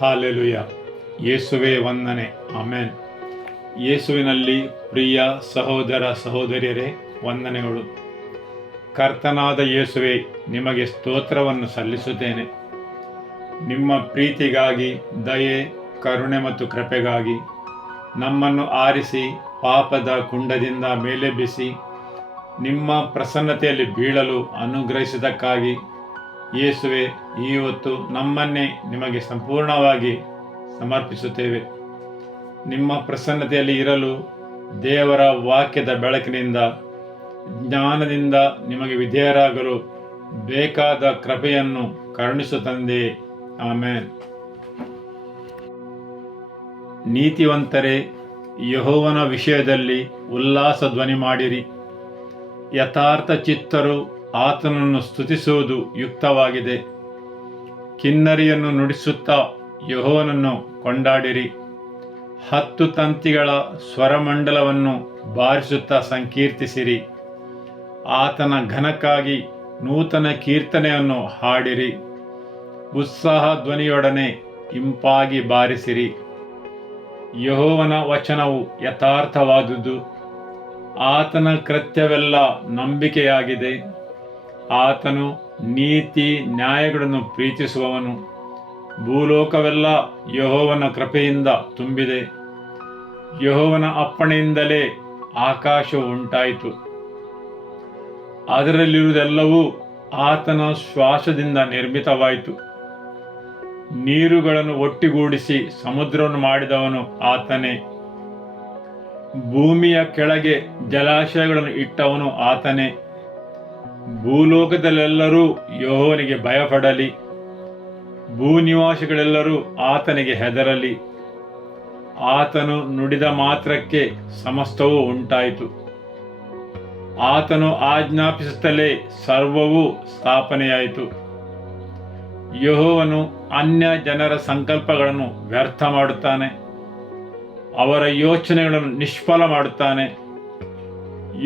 Hallelujah. ಯೇಸುವೇ ವಂದನೆ. Amen. ಯೇಸುವಿನಲ್ಲಿ ಪ್ರಿಯ ಸಹೋದರ ಸಹೋದರಿಯರೇ, ವಂದನೆಗಳು. ಕರ್ತನಾದ ಯೇಸುವೇ, ನಿಮಗೆ ಸ್ತೋತ್ರವನ್ನು ಸಲ್ಲಿಸುತ್ತೇನೆ. ನಿಮ್ಮ ಪ್ರೀತಿಗಾಗಿ, ದಯೆ, ಕರುಣೆ ಮತ್ತು ಕೃಪೆಗಾಗಿ ನಮ್ಮನ್ನು ಆರಿಸಿ ಪಾಪದ ಕುಂಡದಿಂದ ಮೇಲೆಬ್ಬಿಸಿ ನಿಮ್ಮ ಪ್ರಸನ್ನತೆಯಲ್ಲಿ ಬೀಳಲು ಅನುಗ್ರಹಿಸಿದ್ದಕ್ಕಾಗಿ ಯೇಸುವೆ, ಇವತ್ತು ನಮ್ಮನ್ನೇ ನಿಮಗೆ ಸಂಪೂರ್ಣವಾಗಿ ಸಮರ್ಪಿಸುತ್ತೇವೆ. ನಿಮ್ಮ ಪ್ರಸನ್ನತೆಯಲ್ಲಿ ಇರಲು ದೇವರ ವಾಕ್ಯದ ಬೆಳಕಿನಿಂದ, ಜ್ಞಾನದಿಂದ ನಿಮಗೆ ವಿಧೇಯರಾಗಲು ಬೇಕಾದ ಕೃಪೆಯನ್ನು ಕರುಣಿಸು ತಂದೆ. ಆಮೆನ್. ನೀತಿವಂತರೇ, ಯೆಹೋವನ ವಿಷಯದಲ್ಲಿ ಉಲ್ಲಾಸ ಧ್ವನಿ ಮಾಡಿರಿ. ಯಥಾರ್ಥ ಚಿತ್ತರು ಆತನನ್ನು ಸ್ತುತಿಸುವುದು ಯುಕ್ತವಾಗಿದೆ. ಕಿನ್ನರಿಯನ್ನು ನುಡಿಸುತ್ತಾ ಯೆಹೋವನನ್ನು ಕೊಂಡಾಡಿರಿ. 10 ತಂತಿಗಳ ಸ್ವರಮಂಡಲವನ್ನು ಬಾರಿಸುತ್ತಾ ಸಂಕೀರ್ತಿಸಿರಿ. ಆತನ ಘನಕ್ಕಾಗಿ ನೂತನ ಕೀರ್ತನೆಯನ್ನು ಹಾಡಿರಿ. ಉತ್ಸಾಹ ಧ್ವನಿಯೊಡನೆ ಇಂಪಾಗಿ ಬಾರಿಸಿರಿ. ಯೆಹೋವನ ವಚನವು ಯಥಾರ್ಥವಾದುದು. ಆತನ ಕೃತ್ಯವೆಲ್ಲ ನಂಬಿಕೆಯಾಗಿದೆ. ಆತನು ನೀತಿ ನ್ಯಾಯಗಳನ್ನು ಪ್ರೀತಿಸುವವನು. ಭೂಲೋಕವೆಲ್ಲ ಯೆಹೋವನ ಕೃಪೆಯಿಂದ ತುಂಬಿದೆ. ಯೆಹೋವನ ಅಪ್ಪಣೆಯಿಂದಲೇ ಆಕಾಶವು ಉಂಟಾಯಿತು. ಅದರಲ್ಲಿರುವುದೆಲ್ಲವೂ ಆತನ ಶ್ವಾಸದಿಂದ ನಿರ್ಮಿತವಾಯಿತು. ನೀರುಗಳನ್ನು ಒಟ್ಟಿಗೂಡಿಸಿ ಸಮುದ್ರವನ್ನು ಮಾಡಿದವನು ಆತನೇ. ಭೂಮಿಯ ಕೆಳಗೆ ಜಲಾಶಯಗಳನ್ನು ಇಟ್ಟವನು ಆತನೇ. ಭೂಲೋಕದಲ್ಲೆಲ್ಲರೂ ಯೆಹೋವನಿಗೆ ಭಯಪಡಲಿ. ಭೂನಿವಾಸಿಗಳೆಲ್ಲರೂ ಆತನಿಗೆ ಹೆದರಲಿ. ಆತನು ನುಡಿದ ಮಾತ್ರಕ್ಕೆ ಸಮಸ್ತವೂ ಉಂಟಾಯಿತು. ಆತನು ಆಜ್ಞಾಪಿಸುತ್ತಲೇ ಸರ್ವವೂ ಸ್ಥಾಪನೆಯಾಯಿತು. ಯೆಹೋವನು ಅನ್ಯ ಜನರ ಸಂಕಲ್ಪಗಳನ್ನು ವ್ಯರ್ಥ ಮಾಡುತ್ತಾನೆ. ಅವರ ಯೋಚನೆಗಳನ್ನು ನಿಷ್ಫಲ ಮಾಡುತ್ತಾನೆ.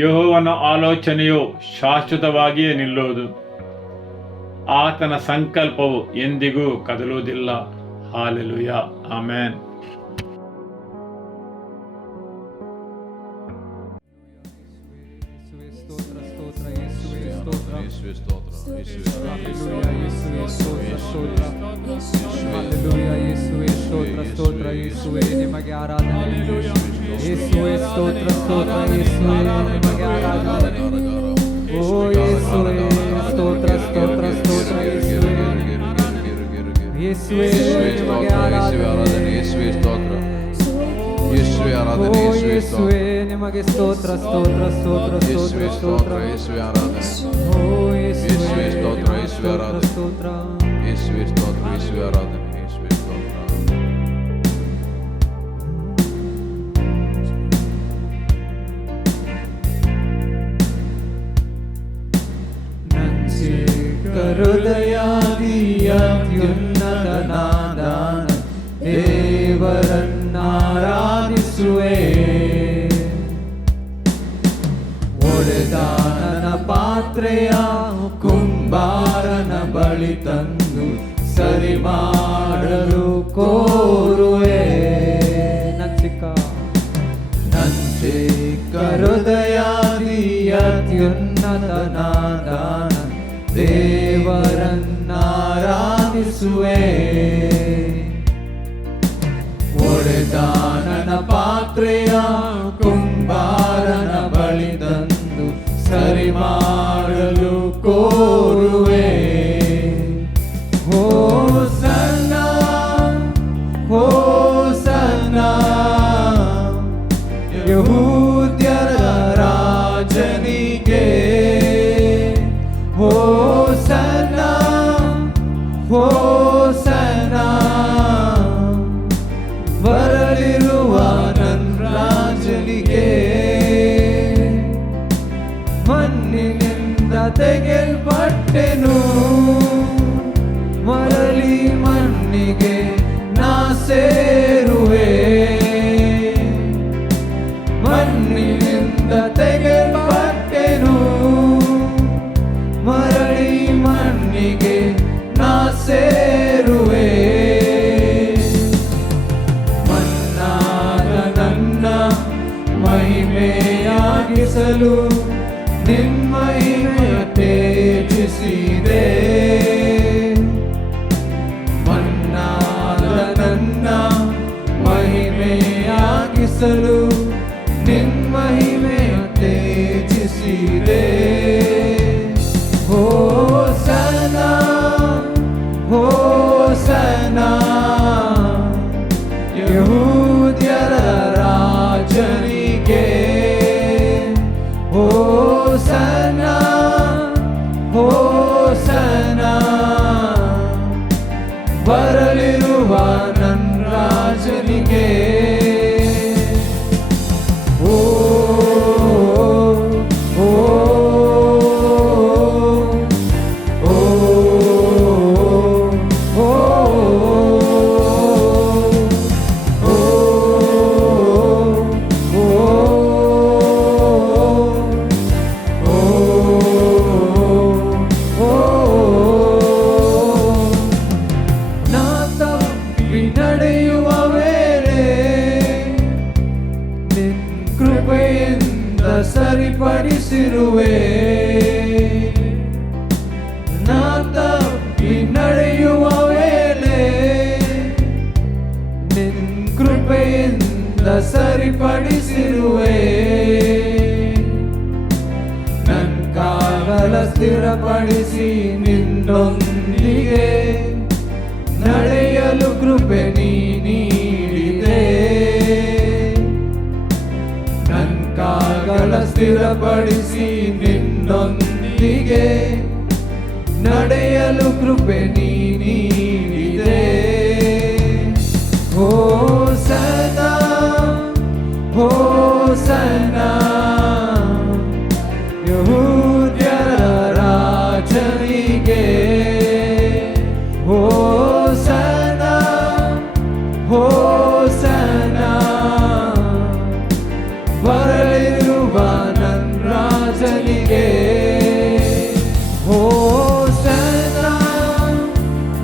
ಯೆಹೋವನ ಆಲೋಚನೆಯು ಶಾಶ್ವತವಾಗಿಯೇ ನಿಲ್ಲುವುದು. ಆತನ ಸಂಕಲ್ಪವು ಎಂದಿಗೂ ಕದಲುವುದಿಲ್ಲ. ಹಾಲೆಲುಯ. ಆಮೆನ್. ನಿಮಗೆ ಆರಾಧನೆ. ಯೇಸುವೇ ಸ್ತೋತ್ರ, ಸ್ತೋತ್ರ ಯೇಸುವೇ, ನಿಮಗೆ ಆರಾಧನೆ. ಓ ಯೇಸುವೇ ಸ್ತೋತ್ರ, ಸ್ತೋತ್ರ, ಸ್ತೋತ್ರ ಯೇಸುವೇ. ಯೇಸುವೇ ನಿಮಗೆ ಆರಾಧನೆ. ಯೇಸುವೇ ಸ್ತೋತ್ರ. ಯೇಸುವೇ ಆರಾಧನೆ. ಯೇಸುವೇ ನಿಮಗೆ ಸ್ತೋತ್ರ, ಸ್ತೋತ್ರ, ಸ್ತೋತ್ರ, ಸ್ತೋತ್ರ, ಸ್ತೋತ್ರ. ಯೇಸುವೇ ಆರಾಧನೆ. ಓ ಯೇಸುವೇ ಸ್ತೋತ್ರ, ಯೇಸುವೇ ಆರಾಧನೆ. ಸ್ತೋತ್ರ. ಯೇಸುವೇ ಸ್ತೋತ್ರ, ಯೇಸುವೇ ಆರಾಧನೆ. ಯೇಸುವೇ ಸ್ತೋತ್ರ. ಹೃದಯಾದಿ ಅತ್ಯುನ್ನತನಾದ ದೇವರನ್ನಾರಾಧಿಸುವೆ. ಒಡೆದ ನನ್ನ ಪಾತ್ರೆಯ ಕುಂಬಾರನ ಬಳಿ ತಂದು ಸರಿ ಮಾಡಲು ಕೋರುವೆ. ನಂಚಿಕ ಹೃದಯಾದಿ ಅತ್ಯುನ್ನತನಾದ ದೇವರನ್ನಾರಾಧಿಸುವೆ. ಒಡೆದ ನನ್ನ ಪಾತ್ರೆಯ ಕುಂಬಾರನ ಬಳಿ ತಂದು ಸರಿ ಮಾಡಲು ಕೋರುವೆ. ಹೋಸನ್ನ, ಹೋಸನ್ನ, ಯೆಹೂದ್ಯರ ರಾಜನಿಗೆ. ಹೋಸನ್ನ, ಹೋಸನ್ನ, ಬರಲಿರುವ ನನ್ನ ರಾಜನಿಗೆ. ಮಣ್ಣಿನಿಂದ ತೆಗೆಲ್ಪಟ್ಟೆನು, ಮರಳಿ ಮಣ್ಣಿಗೆ ನಾ ಸೇರುವೆ. ಮಣ್ಣಿನಿಂದ ತೆಗೆಲ್ಪಟ್ಟೆನು, ಮರಳಿ ಮಣ್ಣಿಗೆ ನಾ ಸೇರುವೆ. ಮಹಿಮೆಯಾಗಿಸಲು ನಿನ್ಮಹಿಮೆಯ ತೇಜಿಸಿದೆ. ಮನ್ನಾದ ನನ್ನ ಮಹಿಮೆಯಾಗಿಸಲು ನಿನ್ಮಹಿಮೆಯ ತೇಜಿಸಿದೆ. ಹೋಸನಾ ಹೋಸನಾ ಯಹೂದ್ಯರ ರಾಜನಿಗೆ. ಹೋಸನಾ ಹೋಸನಾ ಬರಲಿರುವ ನನ್ನ ರಾಜನಿಗೆ. ಓ ಓ ಓ ಓ ನಡೆಯುವ ವೇಳೆ ನಿನ್ ಕೃಪೆಯಿಂದ ಸರಿಪಡಿಸಿರುವೆ. ನಾ ತಪ್ಪಿ ನಡೆಯುವ ವೇಳೆ ನಿನ್ ಕೃಪೆಯಿಂದ ಸರಿಪಡಿಸಿರುವೆ. ನನ್ ಕಾಲ ಸ್ಥಿರಪಡಿಸಿ ನಿನ್ನೊಂದಿಗೆ ನಡೆಯಲು ಕೃಪೆ ನೀ ನೀಡಿದೆ. ನನ್ನ ಕಾಲ ಸ್ಥಿರಪಡಿಸಿ ನಿನ್ನೊಂದಿಗೆ ನಡೆಯಲು ಕೃಪೆ ನೀ ನೀಡಿದೆ. ಹೋಸನಾ ಹೋಸನಾ ಯಹೂದ್ಯರ ರಾಜನಿಗೆ. ಹೋಸನಾ ಹೋಸನಾ ಬರಲಿರುವ ನನ್ನ ರಾಜನಿಗೆ. ಹೋಸನಾ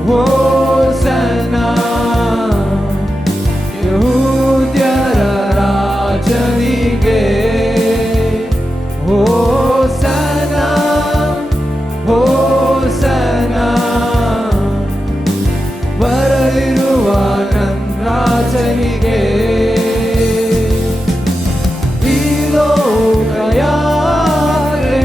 ಹೋಸನಾ ಯಹೂದ್ಯರ ರಾಜನಿಗೆ. ಹೋಸನಾ ಹೋಸನಾ ಬರಲಿರುವ ನನ್ನ ರಾಜನಿಗೆ. ಈ ಲೋಕ ಯಾರೇ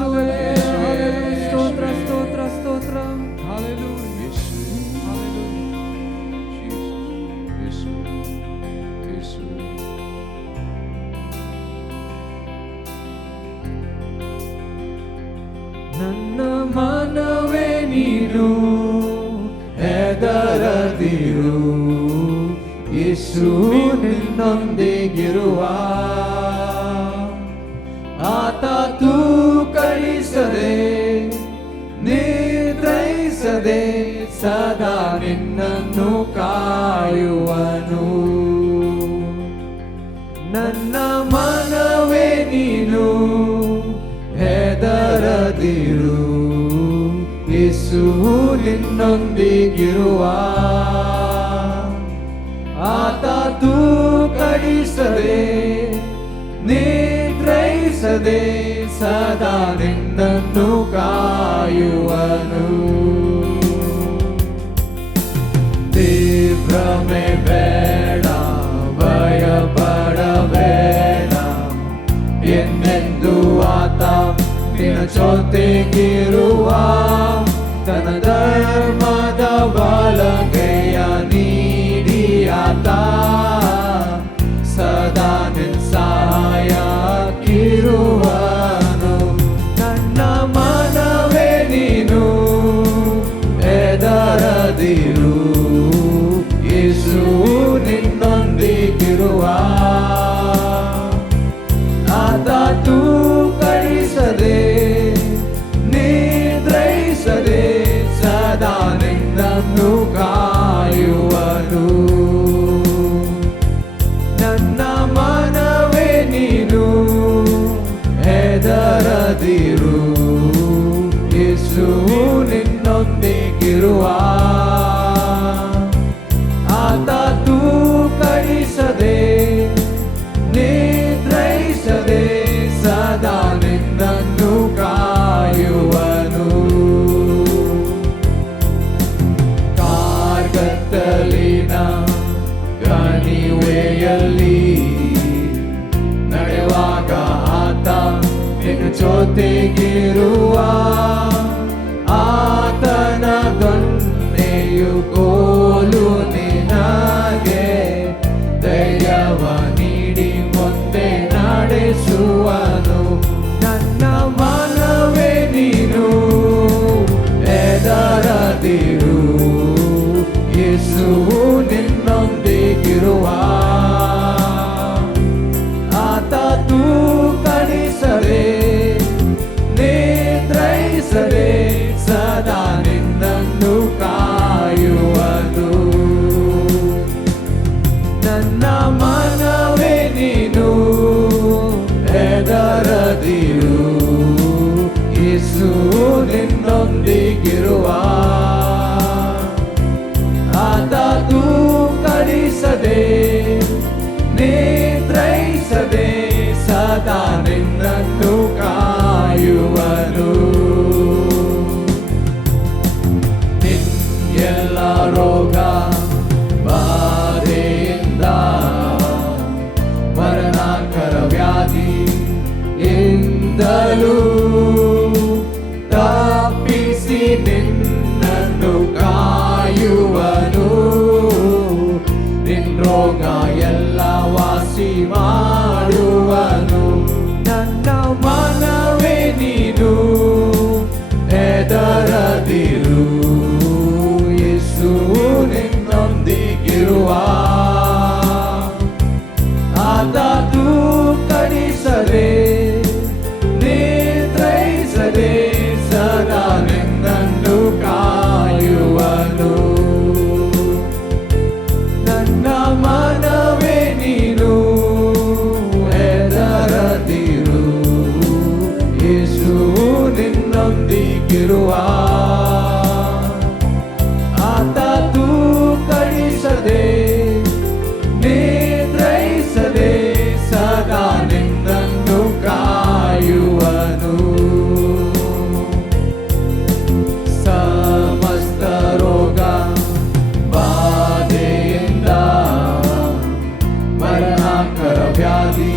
ಯೇಸುವೇ ಸ್ತೋತ್ರ ಸ್ತೋತ್ರ ಸ್ತೋತ್ರ. ನನ್ನ ಮನವೇ ನೀನು ಹೆದರದಿರು, ಯೇಸು ನಿನ್ನೊಂದಿಗಿರುವ ಆತ ತೂಕಡಿಸದೆ ನಿದ್ರಿಸದೆ ಸದಾ ನಿನ್ನನ್ನು ಕಾಯುವನು. ನನ್ನ ಮನವೇ ನೀನು ಹೆದರದಿರು, ಯೇಸು ನಿನ್ನೊಂದಿಗಿರುವ ಆತ ತೂಕಡಿಸದೆ ನಿದ್ರಿಸದೆ ಸದಾ ನಿನ್ನನ್ನು ಕಾಯುವನು. ಭ್ರಮೆ ಬೇಡ, ಭಯಪಡಬೇಡ, ಎಂದೆಂದು ಆತ ನಿನ್ನ ಜೊತೆಗಿರುವ ತನ್ನ ಧರ್ಮದ ಬಲಗೈಯ ನೀಡಿ ಆತ ಸದಾ ನಿನ್ನ ಸಹಾಯಕ್ಕಿರುವನು. ನನ್ನ ಮನವೇ ನೀನು ಹೆದರದಿರು, ಯೇಸು ನಿನ್ನೊಂದಿಗಿರುವ ಆತ ತೂಕಡಿಸದೆ ನಿದ್ರಿಸದೆ ಸದಾ ನಿನ್ನನ್ನು ಕಾಯುವನು. ನನ್ನ ಮನವೇ ನೀನು ಹೆದರದಿರು, ಯೇಸು ನಿನ್ನೊಂದಿಗಿರುವ ಆತ ತೂಕಡಿಸದೆ ನಿದ್ರಿಸದೆ ಸದಾ ನಿನ್ನನ್ನು ಕಾಯುವನು. ಕಾರ್ಗತ್ತಲಿನ ಕಣಿವೆಯಲ್ಲಿ ನಡೆವಾಗ ಆತ ನಿನ್ನ ಜೊತೆಗಿರುವ ಆತನ ದೊಣ್ಣೆಯು ಕೋಲು ನಿನಗೆ ಧೈರ್ಯವ ನೀಡಿ ಮುಂದೆ ನಡೆಸುವನು. ನನ್ನ ಮನವೇ ನೀನು ಹೆದರದಿರು, ಯೇಸು ನಿನ್ನೊಂದಿಗಿರುವ ಆತ ತೂಕಡಿಸದೆ ನಿದ್ರಿಸದೆ ಸದಾ ನಿನ್ನನ್ನು ಕಾಯುವನು. ನನ್ನ ಮನವೇ ನೀನು ಹೆದರದಿರು, ಯೇಸು ನಿನ್ನೊಂದಿಗಿರುವ ಆತ ತೂಕಡಿಸದೆ ನಿದ್ರಿಸದೆ ಸದಾ ನಿನ್ನನ್ನು ಕಾಯುವನು. ನಿನ್ನೆಲ್ಲ ರೋಗ ಬಾಧೆಯಿಂದ ಮರಣಕರ ವ್ಯಾಧಿಯಿಂದಲೂ ತಪ್ಪಿಸಿ ನಿನ್ನನ್ನು ಕಾಯುವನು. ನಿನ್ನ ರೋಗ ಎಲ್ಲ ವಾಸಿ ಮಾಡುವನು. ನನ್ನ ಮನವೇ ನೀನು ಹೆದರದಿರು, ಯೇಸು ನಿನ್ನೊಂದಿಗಿರುವ ಆತ ತೂಕಡಿಸದೆ ನಿದ್ರಿಸದೆ ಸದಾ ನಿನ್ನನ್ನು ಕಾಯುವನು. ನನ್ನ ಮನವೇ ನೀನು ಹೆದರದಿರು, ಯೇಸು ನಿನ್ನೊಂದಿಗಿರುವ ಆತ ತೂಕಡಿಸದೆ ನಿದ್ರಿಸದೆ ಸದಾ ನಿನ್ನನ್ನು ಕಾಯುವನು. ಸಮಸ್ತ ರೋಗ ಬಾಧೆಯಿಂದ ಮರಣಕರ ವ್ಯಾಧಿಯಿಂದಲೂ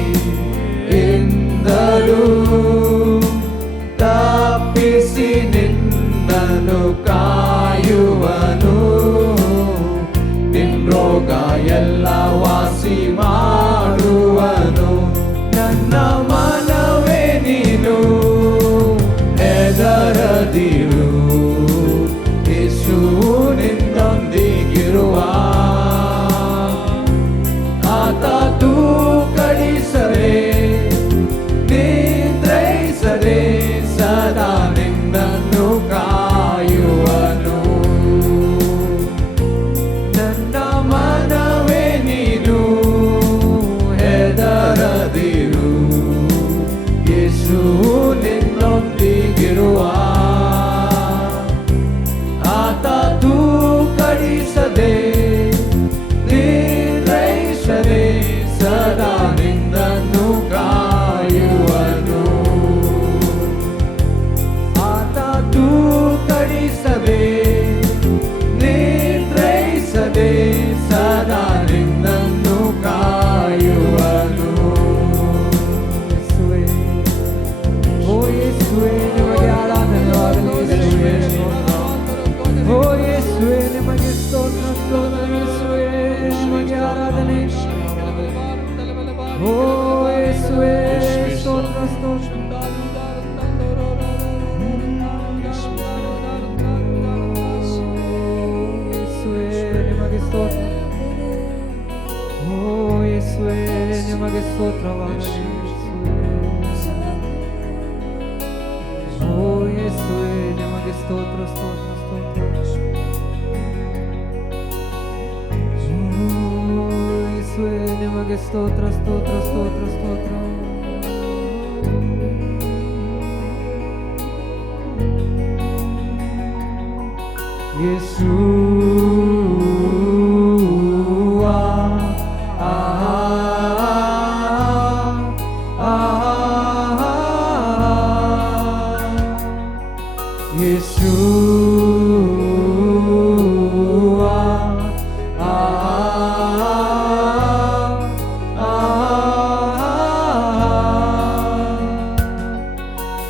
ಸದಾ ನಿನ್ನನ್ನು ಕಾಯುವನು. ನನ್ನ ಮನವೇ ನೀನು ಹೆದರದಿರು, ಯೇಸು ನಿನ್ನೊಂದಿಗಿರುವ. ಆತ ತೂಕಡಿಸದೆ ನಿರ್ಲೈಸದೆ ಸದಾ ನಿನ್ನನ್ನು ಕಾಯುವನು. ಆತ ತೂಕಡಿಸದೆ ನಿರ್ಲೈಸದೆ ಸದಾ ನಿನ್ನನ್ನು ಕಾಯುವನು. ಯೇಸುವೇ, ಓ ಯೇಸುವೇ, ನಿಮಗೆ ಆರಾಧನೆವಾಗಲಿ. ಓ ಯೇಸುವೇ, ನಿಮಗೆ ಸ್ತೋತ್ರ ಸ್ತೋತ್ರ. ಯೇಸುವೇ, ನಿಮಗೆ ಆರಾಧನೆ. ಓ ಯೇಸುವೇ, ಸ್ತೋತ್ರ ಸ್ತೋತ್ರ. ಯೇಸುವೇ, ನಿಮಗೆ ಸ್ತೋತ್ರ. ಓ ಯೇಸುವೇ, ನಿಮಗೆ ಸ್ತೋತ್ರವಾಗಲಿ. ಓ ಯೇಸುವೇ, ನಿಮಗೆ ಸ್ತೋತ್ರ ಸ್ತೋತ್ರ ಸ್ತೋತ್ರ. ಓ ಯೇಸುವೇ, ನಿಮಗೆ ಸ್ತೋತ್ರ ಸ್ತೋತ್ರ ಸ್ತೋತ್ರ ಸ್ತೋತ್ರ. ಯೇಸುವಾ, ಯೇಸುವಾ,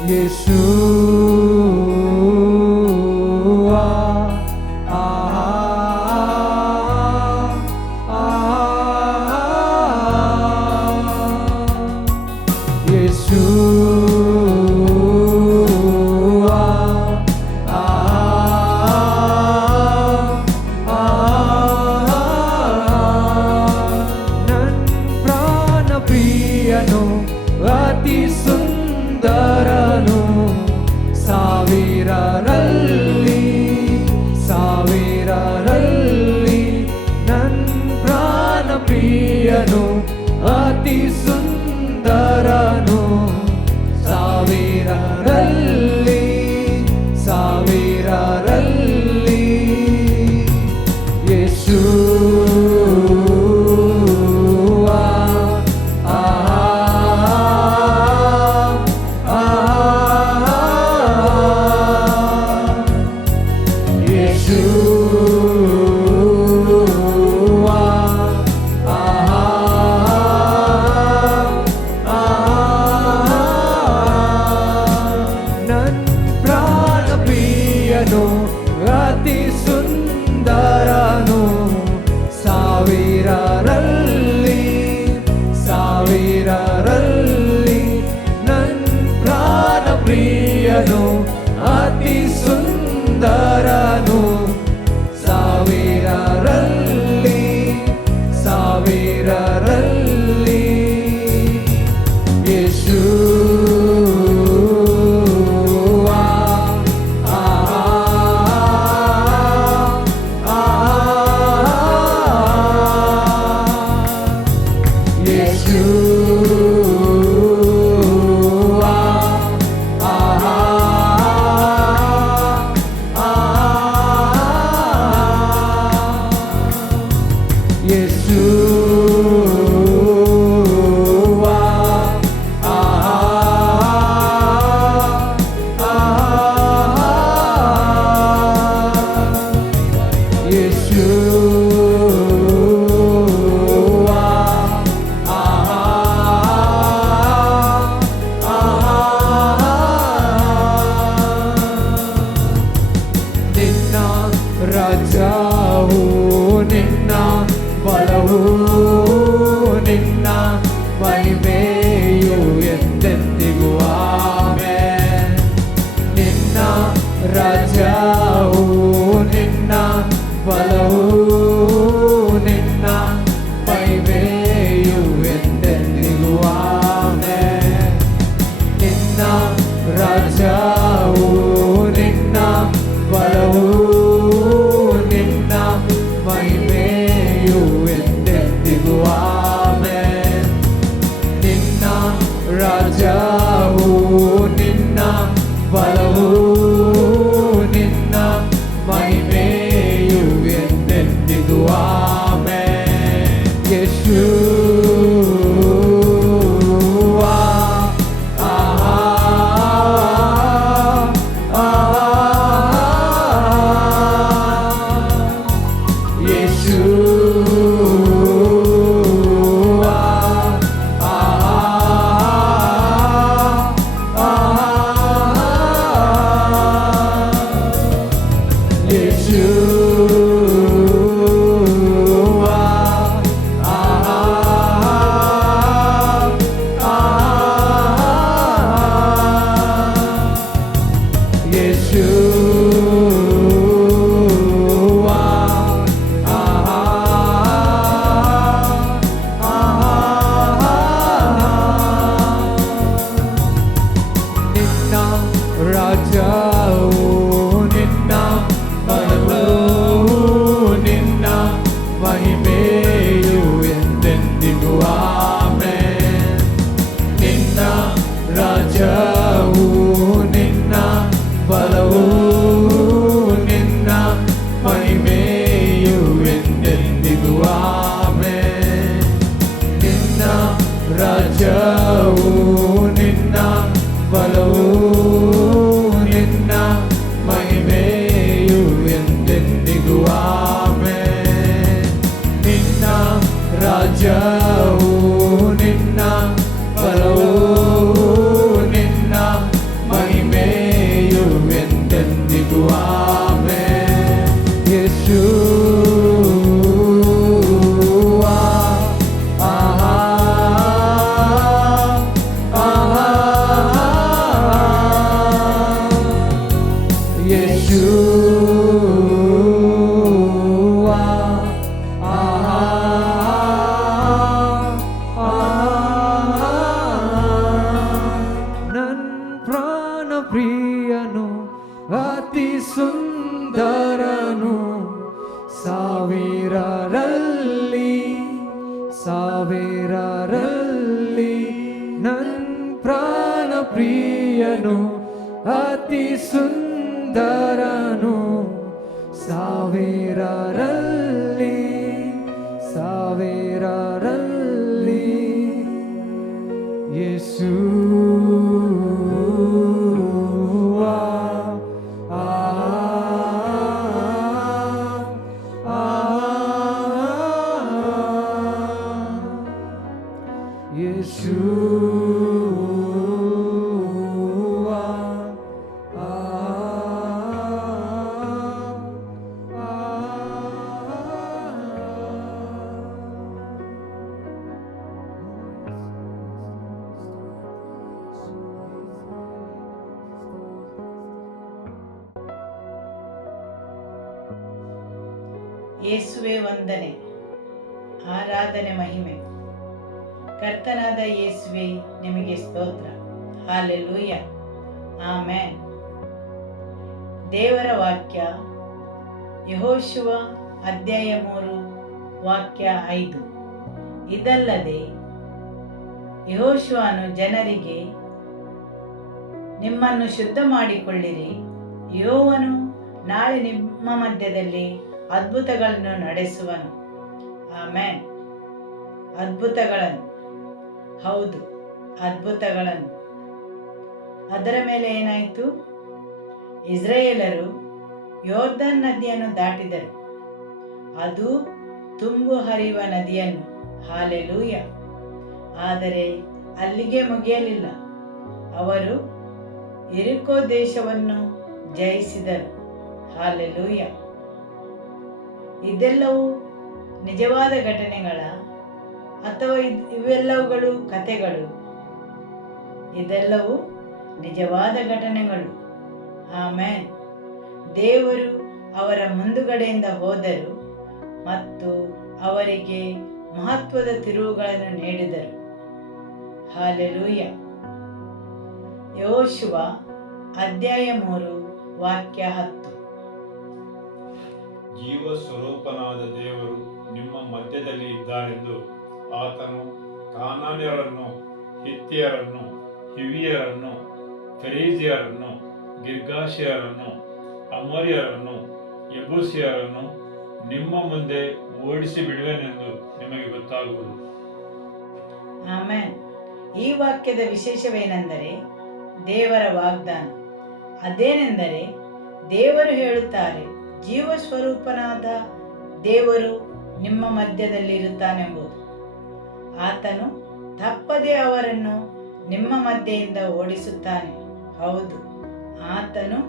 ಯೇಸುವಾ, ಅತಿ ಸುಂದರನು ಸಾವಿರರಲ್ಲಿ ಸಾವಿರರಲ್ಲಿ. ನನ್ನ ಪ್ರಾಣ ಪ್ರಿಯನು ಅತಿ ಸುಂದರನು ಸಾವಿರರಲ್ಲಿ ಸಾವಿರರಲ್ಲಿ. ಯೇಸು ಅತಿ ಸುಂದರನು ಸಾವಿರರಲ್ಲಿ ಸಾವಿರರಲ್ಲಿ. ನನ್ನ ಪ್ರಾಣ ಪ್ರಿಯನು ಅತಿ ಸುಂದರನು ಸಾವಿರರಲ್ಲಿ ಸಾವಿರರಲ್ಲಿ. ಯೇಸು ಯೇಶುವಾ ಆಹಾ ಆಹಾ ನಿನ್ನ ರಾಜ್ಯವು ನಿನ್ನ ಬಲವು ನಿನ್ನ ಮಹಿಮೆಯು ಎಂದೆಂದಿಗೂ ಆಮೆನ್ ನಿನ್ನ ರಾಜ್ಯವು ನಿನ್ನ ಬಲವು ನಿನ್ನ ಮಹಿಮೆಯು ಎಂದೆಂದಿಗೂ ಆಮೆನ್ ನಿನ್ನ ರಾಜ್ಯವು ನಿನ್ನ ಬಲವು ನಿನ್ನ ಮಹಿಮೆಯು ಎಂದೆಂದಿಗೂ ಆಮೆನ್ ನಿನ್ನ ರಾಜ್ಯವು ನಿನ್ನ ಬಲವು ನಿನ್ನ ಮಹಿಮೆಯು ಎಂದೆಂದಿಗೂ ಆಮೆನ್ ಯೇಶುವಾ ಆಹಾ ಆಹಾ ಯೇಶುವಾ ಆಹಾ ನನ್ ಪ್ರಾಣ ಪ್ರಿಯನು ಅತಿ ಸುಂದರನು ಸಾವಿರರಲ್ಲಿ ನನ್ ಪ್ರಾಣ ಪ್ರಿಯನು ಅತಿ ಸುಂದರನು ಸಾವಿರರಲ್ಲಿ ಯೇಸುವಾ ಯೇಸುವಾ ಯೇಸುವೆ ವಂದನೆ, ಆರಾಧನೆ, ಮಹಿಮೆ. ಕರ್ತನಾದ ಯೇಸುವೆ ನಿಮಗೆ ಸ್ತೋತ್ರ. Hallelujah, amen. ದೇವರ ವಾಕ್ಯ ಯೆಹೋಶುವ ಅಧ್ಯಾಯ 3 ವಾಕ್ಯ 5. ಇದಲ್ಲದೆ ಯೆಹೋಶುವನು ಜನರಿಗೆ, ನಿಮ್ಮನ್ನು ಶುದ್ಧ ಮಾಡಿಕೊಳ್ಳಿರಿ, ಯೆಹೋವನು ನಾಳೆ ನಿಮ್ಮ ಮಧ್ಯದಲ್ಲಿ ಅದ್ಭುತಗಳನ್ನು ನಡೆಸುವನು. ಆಮೆನ್. ಅದ್ಭುತಗಳನ್ನು, ಹೌದು, ಅದ್ಭುತಗಳನ್ನು. ಅದರ ಮೇಲೆ ಏನಾಯಿತು? ಇಸ್ರಾಯೇಲರು ಯೋರ್ದನ್ ನದಿಯನ್ನು ದಾಟಿದರು, ಅದು ತುಂಬು ಹರಿಯುವ ನದಿಯನ್ನು. ಹಾಲೆಲೂಯ. ಆದರೆ ಅಲ್ಲಿಗೆ ಮುಗಿಯಲಿಲ್ಲ. ಅವರು ಯೆರಿಕೋ ದೇಶವನ್ನು ಜಯಿಸಿದರು. ಹಾಲೆಲೂಯ. ಇದೆಲ್ಲವೂ ನಿಜವಾದ ಘಟನೆಗಳ ಅಥವಾ ಇವೆಲ್ಲವುಗಳು ಕಥೆಗಳು? ಇದೆಲ್ಲವೂ ನಿಜವಾದ ಘಟನೆಗಳು. ಆಮೆನ್. ದೇವರು ಅವರ ಮುಂದುಗಡೆಯಿಂದ ಹೋದರು ಮತ್ತು ಅವರಿಗೆ ಮಹತ್ವದ ತಿರುವುಗಳನ್ನು ನೀಡಿದರು. ಹಾಲೆಲೂಯ. ಯೆಹೋಶುವ ಅಧ್ಯಾಯ 3 ವಾಕ್ಯ 10. ಜೀವ ಸ್ವರೂಪನಾದ ದೇವರು ನಿಮ್ಮ ಮಧ್ಯದಲ್ಲಿ ಇದ್ದಾನೆಂದು ಆತನು ಕಾನಾನ್ಯರನ್ನು, ಹಿತ್ತಿಯರನ್ನು, ಹಿವಿಯರನ್ನು, ಫೆರಿಜಿಯರನ್ನು, ಗಿರ್ಗಾಷಿಯರನ್ನು, ಅಮೋರಿಯರನ್ನು, ಯೆಬೂಸಿಯರನ್ನು ನಿಮ್ಮ ಮುಂದೆ ಓಡಿಸಿ ಬಿಡುವೆನೆಂದು ನಿಮಗೆ ಗೊತ್ತಾಗುವುದು. ಆಮೆನ್. ಈ ವಾಕ್ಯದ ವಿಶೇಷವೇನೆಂದರೆ ದೇವರ ವಾಗ್ದಾನ. ಅದೇನೆಂದರೆ ದೇವರು ಹೇಳುತ್ತಾರೆ, ಜೀವ ಸ್ವರೂಪನಾದ ದೇವರು ನಿಮ್ಮ ಮಧ್ಯದಲ್ಲಿ ಇರುತ್ತಾನೆಂಬುದು. ಆತನು ತಪ್ಪದೆ ಅವರನ್ನು ನಿಮ್ಮ ಮಧ್ಯೆಯಿಂದ ಓಡಿಸುತ್ತಾನೆ. ಹೌದು, ಆತನು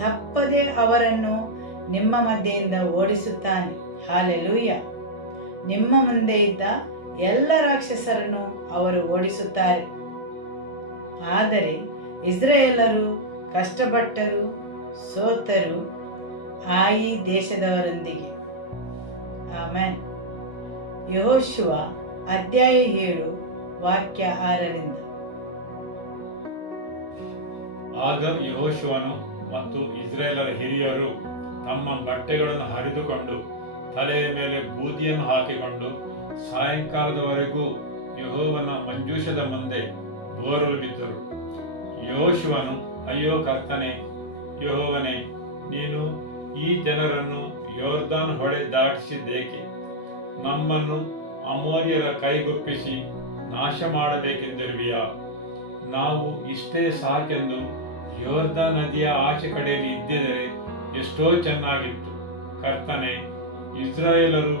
ತಪ್ಪದೆ ಅವರನ್ನು ನಿಮ್ಮ ಮಧ್ಯೆಯಿಂದ ಓಡಿಸುತ್ತಾನೆ. ಹಾಲೆಲೂಯ. ನಿಮ್ಮ ಮುಂದೆ ಇದ್ದ ಎಲ್ಲ ರಾಕ್ಷಸರನ್ನು ಅವರು ಓಡಿಸುತ್ತಾರೆ. ಆದರೆ ಇಸ್ರಾಯೇಲರು ಕಷ್ಟಪಟ್ಟರು, ಸೋತರು ಆಯಿ ದೇಶದವರೊಂದಿಗೆ. ಆಮೆನ್. ಯೆಹೋಶುವ ಅಧ್ಯಾಯ 7 ವಾಕ್ಯ 6. ಆಗ ಯೆಹೋಶುವನು ಮತ್ತು ಇಸ್ರಾಯೇಲರ ಹಿರಿಯರು ತಮ್ಮ ಬಟ್ಟೆಗಳನ್ನು ಹರಿದುಕೊಂಡು ತಲೆಯ ಮೇಲೆ ಬೂದಿಯನ್ನು ಹಾಕಿಕೊಂಡು ಸಾಯಂಕಾಲದವರೆಗೂ ಯೆಹೋವನ ಮಂಜೂಷದ ಮುಂದೆ ಬೋರಲು ಬಿದ್ದರು. ಯೆಹೋಶುವನು, ಅಯ್ಯೋ ಕರ್ತನೇ, ಯೆಹೋವನೇ, ನೀನು ಈ ಜನರನ್ನು ಯೊರ್ದಾನ್ ಹೊಳೆ ದಾಟಿಸಿದ್ದೇಕೆ? ನಮ್ಮನ್ನು ಅಮೋರಿಯರ ಕೈಗೊಪ್ಪಿಸಿ ನಾಶ ಮಾಡಬೇಕೆಂದಿರುವಿಯಾ? ನಾವು ಇಷ್ಟೇ ಸಾಕೆಂದು ಯೊರ್ದಾನ್ ನದಿಯ ಆಚೆ ಕಡೆಯಲ್ಲಿ ಇದ್ದಿದ್ದರೆ ಎಷ್ಟೋ ಚೆನ್ನಾಗಿತ್ತು. ಕರ್ತನೇ, ಇಸ್ರಾಯೇಲರು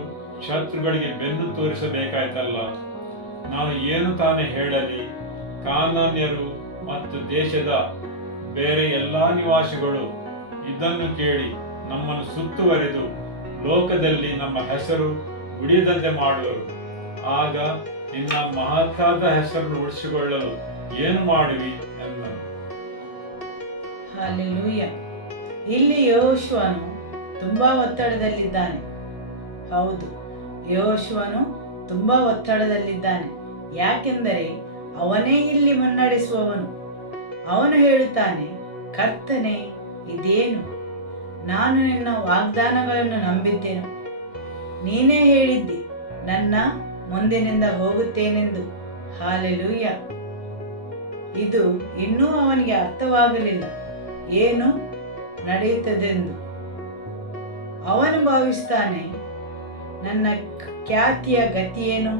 ಶತ್ರುಗಳಿಗೆ ಬೆನ್ನು ತೋರಿಸಬೇಕಾಯ್ತಲ್ಲ. ನಾನು ಏನು ತಾನೇ ಹೇಳಲಿ? ಕಾನಾನ್ಯರು ಮತ್ತು ದೇಶದ ಬೇರೆ ಎಲ್ಲ ನಿವಾಸಿಗಳು ಇದನ್ನು ಕೇಳಿ ನಮ್ಮನ್ನು ಸುತ್ತುವರಿದು ಲೋಕದಲ್ಲಿ ನಮ್ಮ ಹೆಸರು ಉಳಿಯದಂತೆ ಮಾಡುವರು. ಆಗ ನಿನ್ನ ಮಹತ್ತಾದ ಹೆಸರನ್ನು ಉಳಿಸಿಕೊಳ್ಳಲು ಏನು ಮಾಡುವಿ ಎಂದನು. ಹಲ್ಲೆಲೂಯ. ಇಲ್ಲಿ ಯೆಹೋಶುವನು ತುಂಬಾ ಒತ್ತಡದಲ್ಲಿದ್ದಾನೆ. ಹೌದು, ಯೆಹೋಶುವನು ತುಂಬಾ ಒತ್ತಡದಲ್ಲಿದ್ದಾನೆ. ಯಾಕೆಂದರೆ ಅವನೇ ಇಲ್ಲಿ ಮುನ್ನಡೆಸುವವನು. ಅವನು ಹೇಳುತ್ತಾನೆ, ಕರ್ತನೇ, ಇದೇನು? ನಾನು ನಿನ್ನ ವಾಗ್ದಾನಗಳನ್ನು ನಂಬಿದ್ದೆನು. ನೀನೇ ಹೇಳಿದ್ದಿ, ನನ್ನ ಮುಂದಿನಿಂದ ಹೋಗುತ್ತೇನೆಂದು. ಹಲ್ಲೆಲೂಯ. ಇದು ಇನ್ನೂ ಅವನಿಗೆ ಅರ್ಥವಾಗಲಿಲ್ಲ, ಏನು ನಡೆಯುತ್ತದೆಂದು. ಅವನು ಭಾವಿಸ್ತಾನೆ, ನನ್ನ ಖ್ಯಾತಿಯ ಗತಿಯೇನು?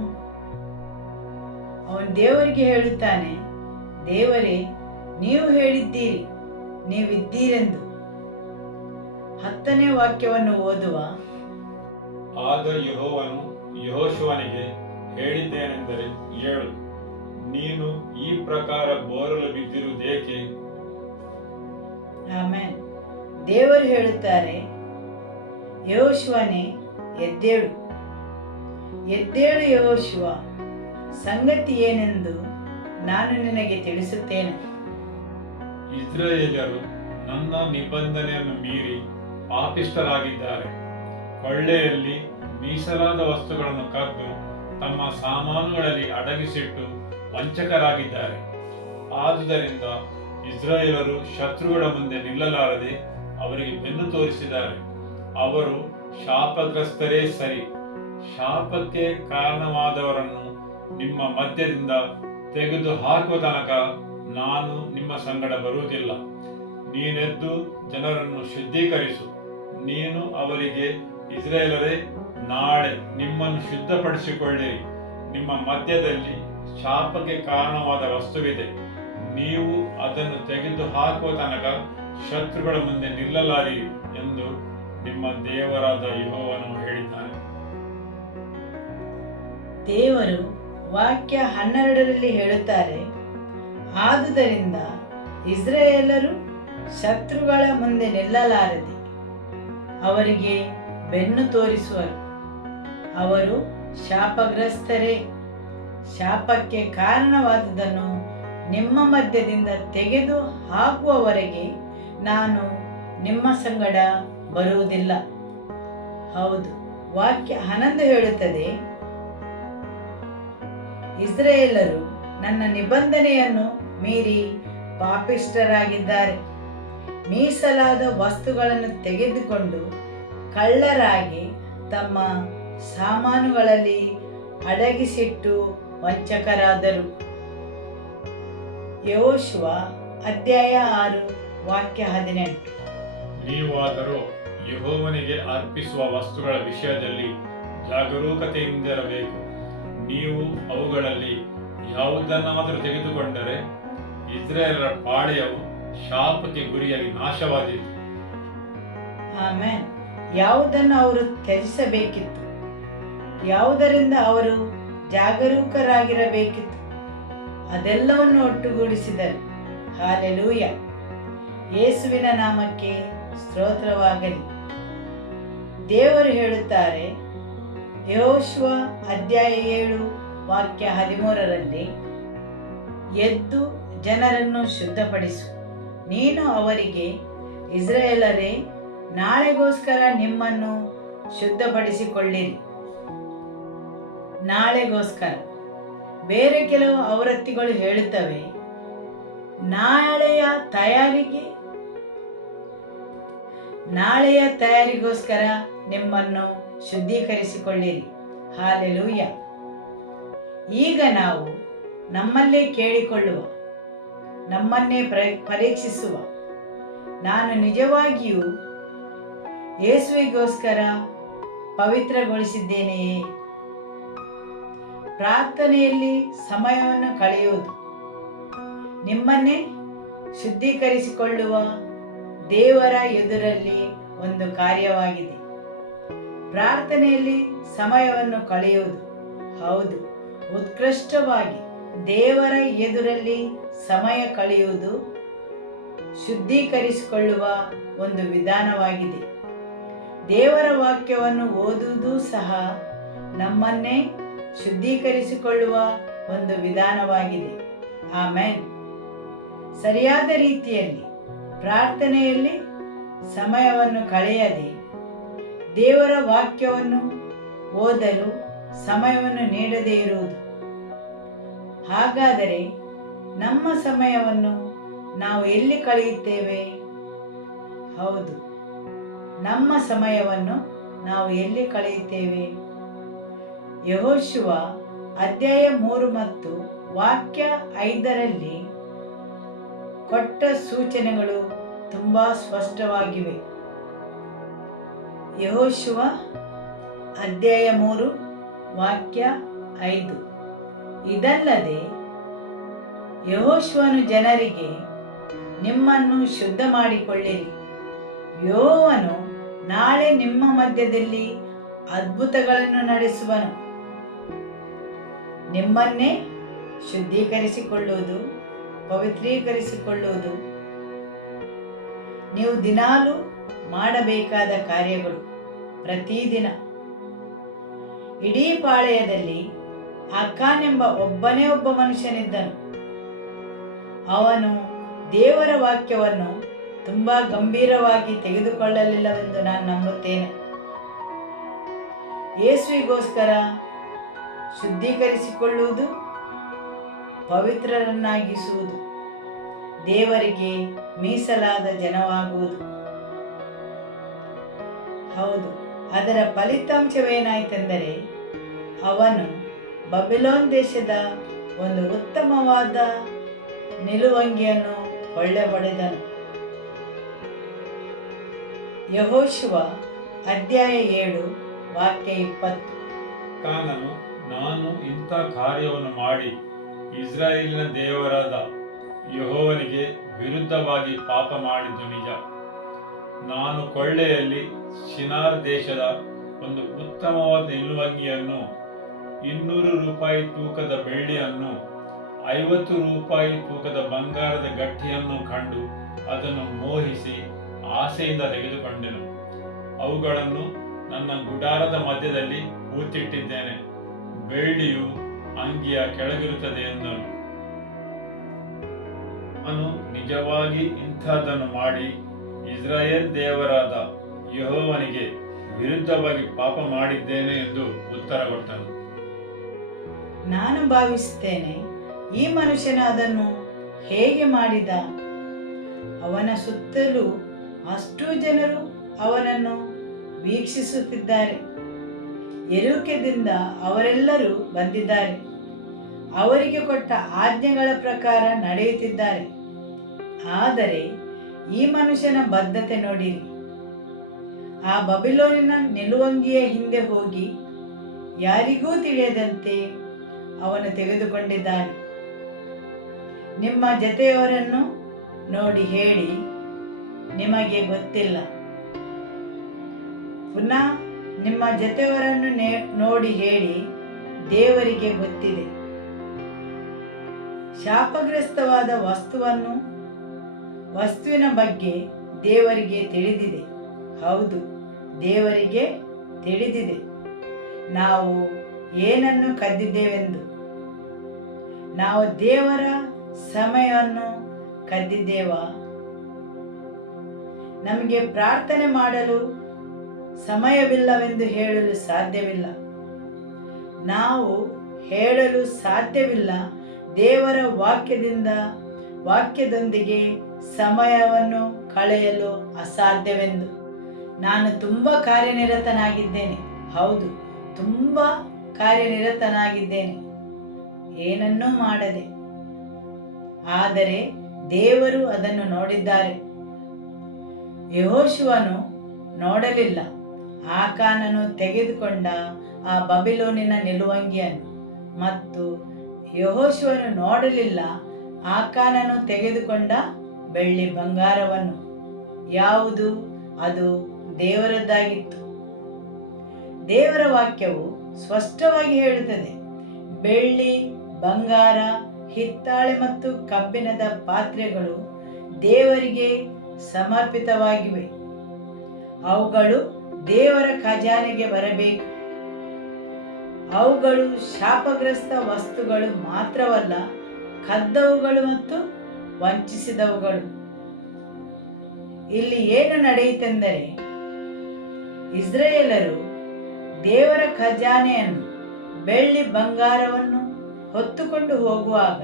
ಅವನು ದೇವರಿಗೆ ಹೇಳುತ್ತಾನೆ, ದೇವರೇ, ನೀವು ಹೇಳಿದ್ದೀರಿ, ನೀವಿದ್ದೀರೆಂದು. 10ನೇ ವಾಕ್ಯವನ್ನು ಓದುವ. ಆಗ ಯೆಹೋವನು ಯೆಹೋಶುವನಿಗೆ ಹೇಳಿದ್ದೇನೆಂದರೆ, ಏಳು, ನೀನು ಈ ಪ್ರಕಾರ ಬೋರಲು ಬಿದ್ದಿರುವುದೇಕೆ? ಆಮೆನ್. ದೇವರು ಹೇಳುತ್ತಾರೆ, ಯೆಹೋಶುವನೇ, ಎದ್ದೇಳು, ಎದ್ದೇಳು ಯೆಹೋಶುವ, ಸಂಗತಿ ಏನೆಂದು ನಾನು ನಿನಗೆ ತಿಳಿಸುತ್ತೇನೆ. ಇಸ್ರಾಯೇಲ್ಯರು ನನ್ನ ನಿಬಂಧನೆಯನ್ನು ಮೀರಿ ಪಾಪಿಷ್ಠರಾಗಿದ್ದಾರೆ. ಕೊಳ್ಳೆಯಲ್ಲಿ ಮೀಸಲಾದ ವಸ್ತುಗಳನ್ನು ಕದ್ದು ತಮ್ಮ ಸಾಮಾನುಗಳಲ್ಲಿ ಅಡಗಿಸಿಟ್ಟು ವಂಚಕರಾಗಿದ್ದಾರೆ. ಆದುದರಿಂದ ಇಸ್ರಾಯೇಲರು ಶತ್ರುಗಳ ಮುಂದೆ ನಿಲ್ಲಲಾರದೆ ಅವರಿಗೆ ಬೆನ್ನು ತೋರಿಸಿದ್ದಾರೆ. ಅವರು ಶಾಪಗ್ರಸ್ತರೇ ಸರಿ. ಶಾಪಕ್ಕೆ ಕಾರಣವಾದವರನ್ನು ನಿಮ್ಮ ಮಧ್ಯದಿಂದ ತೆಗೆದು ಹಾಕುವ ತನಕ ನಾನು ನಿಮ್ಮ ಸಂಗಡ ಬರುವುದಿಲ್ಲ. ನೀನೆದ್ದು ಜನರನ್ನು ಶುದ್ಧೀಕರಿಸು. ನೀನು ಅವರಿಗೆ, ಇಸ್ರಾಯೇಲರೇ, ನಾಳೆ ನಿಮ್ಮನ್ನು ಶುದ್ಧಪಡಿಸಿಕೊಳ್ಳಿರಿ. ನಿಮ್ಮ ಮಧ್ಯದಲ್ಲಿ ಶಾಪಕ್ಕೆ ಕಾರಣವಾದ ವಸ್ತುವಿದೆ. ನೀವು ಅದನ್ನು ತೆಗೆದು ಹಾಕುವ ತನಕ ಶತ್ರುಗಳ ಮುಂದೆ ನಿಲ್ಲಲಾರಿರಿ ಎಂದು ನಿಮ್ಮ ದೇವರಾದ ಯೆಹೋವನು ಹೇಳಿದ್ದಾನೆ. ದೇವರು ವಾಕ್ಯ 12ರಲ್ಲಿ ಹೇಳುತ್ತಾರೆ, ಆದುದರಿಂದ ಇಸ್ರಾಯೇಲರು ಶತ್ರುಗಳ ಮುಂದೆ ನಿಲ್ಲಲಾರದೆ ಅವರಿಗೆ ಬೆನ್ನು ತೋರಿಸುವರು. ಅವರು ಶಾಪಗ್ರಸ್ತರೇ. ಶಾಪಕ್ಕೆ ಕಾರಣವಾದುದನ್ನು ನಿಮ್ಮ ಮಧ್ಯದಿಂದ ತೆಗೆದು ಹಾಕುವವರೆಗೆ ನಾನು ನಿಮ್ಮ ಸಂಗಡ ಬರುವುದಿಲ್ಲ. ಹೌದು, ವಾಕ್ಯ 11 ಹೇಳುತ್ತದೆ, ಇಸ್ರಾಯೇಲರು ನನ್ನ ನಿಬಂಧನೆಯನ್ನು ಮೀರಿ ಪಾಪಿಷ್ಠರಾಗಿದ್ದಾರೆ. ಮೀಸಲಾದ ವಸ್ತುಗಳನ್ನು ತೆಗೆದುಕೊಂಡು ಕಳ್ಳರಾಗಿ ತಮ್ಮ ಸಾಮಾನುಗಳಲ್ಲಿ ಅಡಗಿಸಿಟ್ಟು ವಂಚಕರಾದರು. ಯೆಹೋಶುವ ಅಧ್ಯಾಯ 6 ವಾಕ್ಯ 18. ನೀವಾದರೂ ಯೆಹೋವನಿಗೆ ಅರ್ಪಿಸುವ ವಸ್ತುಗಳ ವಿಷಯದಲ್ಲಿ ಜಾಗರೂಕತೆಯಿಂದಿರಬೇಕು. ನೀವು ಅವುಗಳಲ್ಲಿ ಯಾವುದನ್ನಾದರೂ ತೆಗೆದುಕೊಂಡರೆ ಇಸ್ರಾಯೇಲರ ಪಾಳೆಯವು ಶಾಪಕ್ಕೆ ಗುರಿಯಾಗಿ ನಾಶವಾದೀತು. ಆಮೆನ್. ಯಾವುದನ್ನು ಅವರು ತ್ಯಜಿಸಬೇಕಿತ್ತು? ಯಾವುದರಿಂದ ಅವರು ಜಾಗರೂಕರಾಗಿರಬೇಕಿತ್ತು? ಅದೆಲ್ಲವನ್ನು ಒಟ್ಟುಗೂಡಿಸಿದರು. ಹಲ್ಲೆಲೂಯ. ಯೇಸುವಿನ ನಾಮಕ್ಕೆ ಸ್ತೋತ್ರವಾಗಲಿ. ದೇವರು ಹೇಳುತ್ತಾರೆ, ಯೆಹೋಶುವ ಅಧ್ಯಾಯ 7 ವಾಕ್ಯ 13ರಲ್ಲಿ, ಎದ್ದು ಜನರನ್ನು ಶುದ್ಧಪಡಿಸು. ನೀನು ಅವರಿಗೆ ಇಸ್ರಾಯೇಲರೇ, ನಾಳೆಗೋಸ್ಕರ ನಿಮ್ಮನ್ನು ಶುದ್ಧಪಡಿಸಿಕೊಳ್ಳಿರಿ. ನಾಳೆಗೋಸ್ಕರ. ಬೇರೆ ಕೆಲವು ಆವೃತ್ತಿಗಳು ಹೇಳುತ್ತವೆ, ನಾಳೆಯ ತಯಾರಿಗೋಸ್ಕರ ನಿಮ್ಮನ್ನು ಶುದ್ಧೀಕರಿಸಿಕೊಳ್ಳಿರಿ. ಹಾಲೆಲೂಯ. ಈಗ ನಾವು ನಮ್ಮಲ್ಲೇ ಕೇಳಿಕೊಳ್ಳುವ, ನಮ್ಮನ್ನೇ ಪರೀಕ್ಷಿಸುವ, ನಾನು ನಿಜವಾಗಿಯೂ ಯೇಸುವಿಗೋಸ್ಕರ ಪವಿತ್ರಗೊಳಿಸಿದ್ದೇನೆಯೇ? ಪ್ರಾರ್ಥನೆಯಲ್ಲಿ ಸಮಯವನ್ನು ಕಳೆಯುವುದು ನಿಮ್ಮನ್ನೇ ಶುದ್ಧೀಕರಿಸಿಕೊಳ್ಳುವ ದೇವರ ಎದುರಲ್ಲಿ ಒಂದು ಕಾರ್ಯವಾಗಿದೆ. ಪ್ರಾರ್ಥನೆಯಲ್ಲಿ ಸಮಯವನ್ನು ಕಳೆಯುವುದು, ಹೌದು, ಉತ್ಕೃಷ್ಟವಾಗಿ ದೇವರ ಎದುರಲ್ಲಿ ಸಮಯ ಕಳೆಯುವುದು ಶುದ್ಧೀಕರಿಸಿಕೊಳ್ಳುವ ಒಂದು ವಿಧಾನವಾಗಿದೆ. ದೇವರ ವಾಕ್ಯವನ್ನು ಓದುವುದು ಸಹ ನಮ್ಮನ್ನೇ ಶುದ್ಧೀಕರಿಸಿಕೊಳ್ಳುವ ಒಂದು ವಿಧಾನವಾಗಿದೆ. ಆಮೆನ್. ಸರಿಯಾದ ರೀತಿಯಲ್ಲಿ ಪ್ರಾರ್ಥನೆಯಲ್ಲಿ ಸಮಯವನ್ನು ಕಳೆಯದೆ ದೇವರ ವಾಕ್ಯವನ್ನು ಓದಲು ಸಮಯವನ್ನು ನೀಡದೇ ಇರುವುದು. ಹಾಗಾದರೆ ನಮ್ಮ ಸಮಯವನ್ನು ನಾವು ಎಲ್ಲಿ ಕಳೆಯುತ್ತೇವೆ? ಹೌದು, ನಮ್ಮ ಸಮಯವನ್ನು ನಾವು ಎಲ್ಲಿ ಕಳೆಯುತ್ತೇವೆ? ಯೆಹೋಶುವ ಅಧ್ಯಾಯ 3 ಮತ್ತು ವಾಕ್ಯ 5ರಲ್ಲಿ ಕೊಟ್ಟ ಸೂಚನೆಗಳು ತುಂಬಾ ಸ್ಪಷ್ಟವಾಗಿವೆ. ಯೆಹೋಶುವ ಅಧ್ಯಾಯ 3 ವಾಕ್ಯ 5. ಇದಲ್ಲದೆ ಯೆಹೋಶುವನು ಜನರಿಗೆ, ನಿಮ್ಮನ್ನು ಶುದ್ಧ ಮಾಡಿಕೊಳ್ಳಿರಿ, ಯೆಹೋವನು ನಾಳೆ ನಿಮ್ಮ ಮಧ್ಯದಲ್ಲಿ ಅದ್ಭುತಗಳನ್ನು ನಡೆಸುವನು. ನಿಮ್ಮನ್ನೇ ಶುದ್ಧೀಕರಿಸಿಕೊಳ್ಳುವುದು, ಪವಿತ್ರೀಕರಿಸಿಕೊಳ್ಳುವುದು ನೀವು ದಿನಾಲೂ ಮಾಡಬೇಕಾದ ಕಾರ್ಯಗಳು. ಪ್ರತಿದಿನ ಇಡೀ ಪಾಳೆಯದಲ್ಲಿ ಅಕಾನೆಂಬ ಒಬ್ಬನೇ ಒಬ್ಬ ಮನುಷ್ಯನಿದ್ದನು. ಅವನು ದೇವರ ವಾಕ್ಯವನ್ನು ತುಂಬಾ ಗಂಭೀರವಾಗಿ ತೆಗೆದುಕೊಳ್ಳಲಿಲ್ಲವೆಂದು ನಾನು ನಂಬುತ್ತೇನೆ. ಯೇಸುವಿಗೋಸ್ಕರ ಶುದ್ಧೀಕರಿಸಿಕೊಳ್ಳುವುದು, ಪವಿತ್ರರನ್ನಾಗಿಸುವುದು, ದೇವರಿಗೆ ಮೀಸಲಾದ ಜನವಾಗುವುದು. ಹೌದು, ಅದರ ಫಲಿತಾಂಶವೇನಾಯಿತೆಂದರೆ ಅವನು ಬಬಿಲೋನ್ ದೇಶದ ಒಂದು ಉತ್ತಮವಾದ ನಿಲುವಂಗಿಯನ್ನು ಕೊಳ್ಳೆ ಹೊಡೆದನು. ಯೆಹೋಶುವ ಅಧ್ಯಾಯ 7 ವಾಕ್ಯ 20. ಕಾನನು, ನಾನು ಇಂಥ ಕಾರ್ಯವನ್ನು ಮಾಡಿ ಇಸ್ರಾಯೇಲಿನ ದೇವರಾದ ಯೆಹೋವನಿಗೆ ವಿರುದ್ಧವಾಗಿ ಪಾಪ ಮಾಡಿದ್ದು ನಿಜ. ನಾನು ಕೊಳ್ಳೆಯಲ್ಲಿ ಶಿನಾರ್ ದೇಶದ ಒಂದು ಉತ್ತಮವಾದ ನಿಲುವಂಗಿಯನ್ನು, 200 ರೂಪಾಯಿ ತೂಕದ ಬೆಳ್ಳಿಯನ್ನು, 50 ರೂಪಾಯಿ ತೂಕದ ಬಂಗಾರದ ಗಟ್ಟಿಯನ್ನು ಕಂಡು ಅದನ್ನು ಮೋಹಿಸಿ ಆಸೆಯಿಂದ ತೆಗೆದುಕೊಂಡೆನು. ಅವುಗಳನ್ನು ನನ್ನ ಗುಡಾರದ ಮಧ್ಯದಲ್ಲಿ ಹೂತಿಟ್ಟಿದ್ದೇನೆ. ಬೆಳ್ಳಿಯು ಅಂಗಿಯ ಕೆಳಗಿರುತ್ತದೆ ಎಂದನು. ನಾನು ನಿಜವಾಗಿ ಇಂಥದ್ದನ್ನು ಮಾಡಿ ಇಸ್ರಾಯೇಲ್ ದೇವರಾದ ಯೆಹೋವನಿಗೆ ವಿರುದ್ಧವಾಗಿ ಪಾಪ ಮಾಡಿದ್ದೇನೆ ಎಂದು ಉತ್ತರ ಕೊಟ್ಟನು. ನಾನು ಭಾವಿಸುತ್ತೇನೆ, ಈ ಮನುಷ್ಯನು ಅದನ್ನು ಹೇಗೆ ಮಾಡಿದ? ಅವನ ಸುತ್ತಲೂ ಅಷ್ಟೂ ಜನರು ಅವನನ್ನು ವೀಕ್ಷಿಸುತ್ತಿದ್ದಾರೆ. ಎರುಕೆದಿಂದ ಅವರೆಲ್ಲರೂ ಬಂದಿದ್ದಾರೆ. ಅವರಿಗೆ ಕೊಟ್ಟ ಆಜ್ಞೆಗಳ ಪ್ರಕಾರ ನಡೆಯುತ್ತಿದ್ದಾರೆ. ಆದರೆ ಈ ಮನುಷ್ಯನ ಬದ್ಧತೆ ನೋಡಿರಿ. ಆ ಬಬಿಲೋನಿನ ನಿಲುವಂಗಿಯ ಹಿಂದೆ ಹೋಗಿ ಯಾರಿಗೂ ತಿಳಿಯದಂತೆ ಅವನು ತೆಗೆದುಕೊಂಡಿದ್ದಾನೆ. ನಿಮ್ಮ ಜತೆಯವರನ್ನು ನೋಡಿ ಹೇಳಿ, ನಿಮಗೆ ಗೊತ್ತಿಲ್ಲ. ಪುನಃ ನಿಮ್ಮ ಜತೆಯವರನ್ನು ನೋಡಿ ಹೇಳಿ, ದೇವರಿಗೆ ಗೊತ್ತಿದೆ. ಶಾಪಗ್ರಸ್ತವಾದ ವಸ್ತುವಿನ ಬಗ್ಗೆ ದೇವರಿಗೆ ತಿಳಿದಿದೆ. ಹೌದು, ದೇವರಿಗೆ ತಿಳಿದಿದೆ ನಾವು ಏನನ್ನು ಕದ್ದಿದ್ದೇವೆಂದು. ನಾವು ದೇವರ ಸಮಯವನ್ನು ಕದ್ದಿದ್ದೇವಾ? ನಮಗೆ ಪ್ರಾರ್ಥನೆ ಮಾಡಲು ಸಮಯವಿಲ್ಲವೆಂದು ಹೇಳಲು ಸಾಧ್ಯವಿಲ್ಲ. ನಾವು ಹೇಳಲು ಸಾಧ್ಯವಿಲ್ಲ ದೇವರ ವಾಕ್ಯದೊಂದಿಗೆ ಸಮಯವನ್ನು ಕಳೆಯಲು ಅಸಾಧ್ಯವೆಂದು. ನಾನು ತುಂಬ ಕಾರ್ಯನಿರತನಾಗಿದ್ದೇನೆ. ಹೌದು, ತುಂಬ ಕಾರ್ಯನಿರತನಾಗಿದ್ದೇನೆ, ಏನನ್ನೂ ಮಾಡದೆ. ಆದರೆ ದೇವರು ಅದನ್ನು ನೋಡಿದ್ದಾರೆ. ಯೆಹೋಶುವನು ನೋಡಲಿಲ್ಲ ಆಕಾನನು ತೆಗೆದುಕೊಂಡ ಆ ಬಬಿಲೋನಿನ ನಿಲುವಂಗಿಯನ್ನು, ಮತ್ತು ಯೆಹೋಶುವನು ನೋಡಲಿಲ್ಲ ಆಕಾನನು ತೆಗೆದುಕೊಂಡ ಬೆಳ್ಳಿ ಬಂಗಾರವನ್ನು. ಯಾವುದು? ಅದು ದೇವರದ್ದಾಗಿತ್ತು. ದೇವರ ವಾಕ್ಯವು ಸ್ಪಷ್ಟವಾಗಿ ಹೇಳುತ್ತದೆ, ಬೆಳ್ಳಿ, ಬಂಗಾರ, ಹಿತ್ತಾಳೆ ಮತ್ತು ಕಬ್ಬಿಣದ ಪಾತ್ರೆಗಳು ದೇವರಿಗೆ ಸಮರ್ಪಿತವಾಗಿವೆ. ಅವುಗಳು ದೇವರ ಖಜಾನೆಗೆ ಬರಬೇಕು. ಅವುಗಳು ಶಾಪಗ್ರಸ್ತ ವಸ್ತುಗಳು ಮಾತ್ರವಲ್ಲ, ಕದ್ದವುಗಳು ಮತ್ತು ವಂಚಿಸಿದವುಗಳು. ಇಲ್ಲಿ ಏನು ನಡೆಯಿತೆಂದರೆ, ಇಸ್ರಾಯೇಲರು ದೇವರ ಖಜಾನೆಯನ್ನು, ಬೆಳ್ಳಿ ಬಂಗಾರವನ್ನು ಹೊತ್ತುಕೊಂಡು ಹೋಗುವಾಗ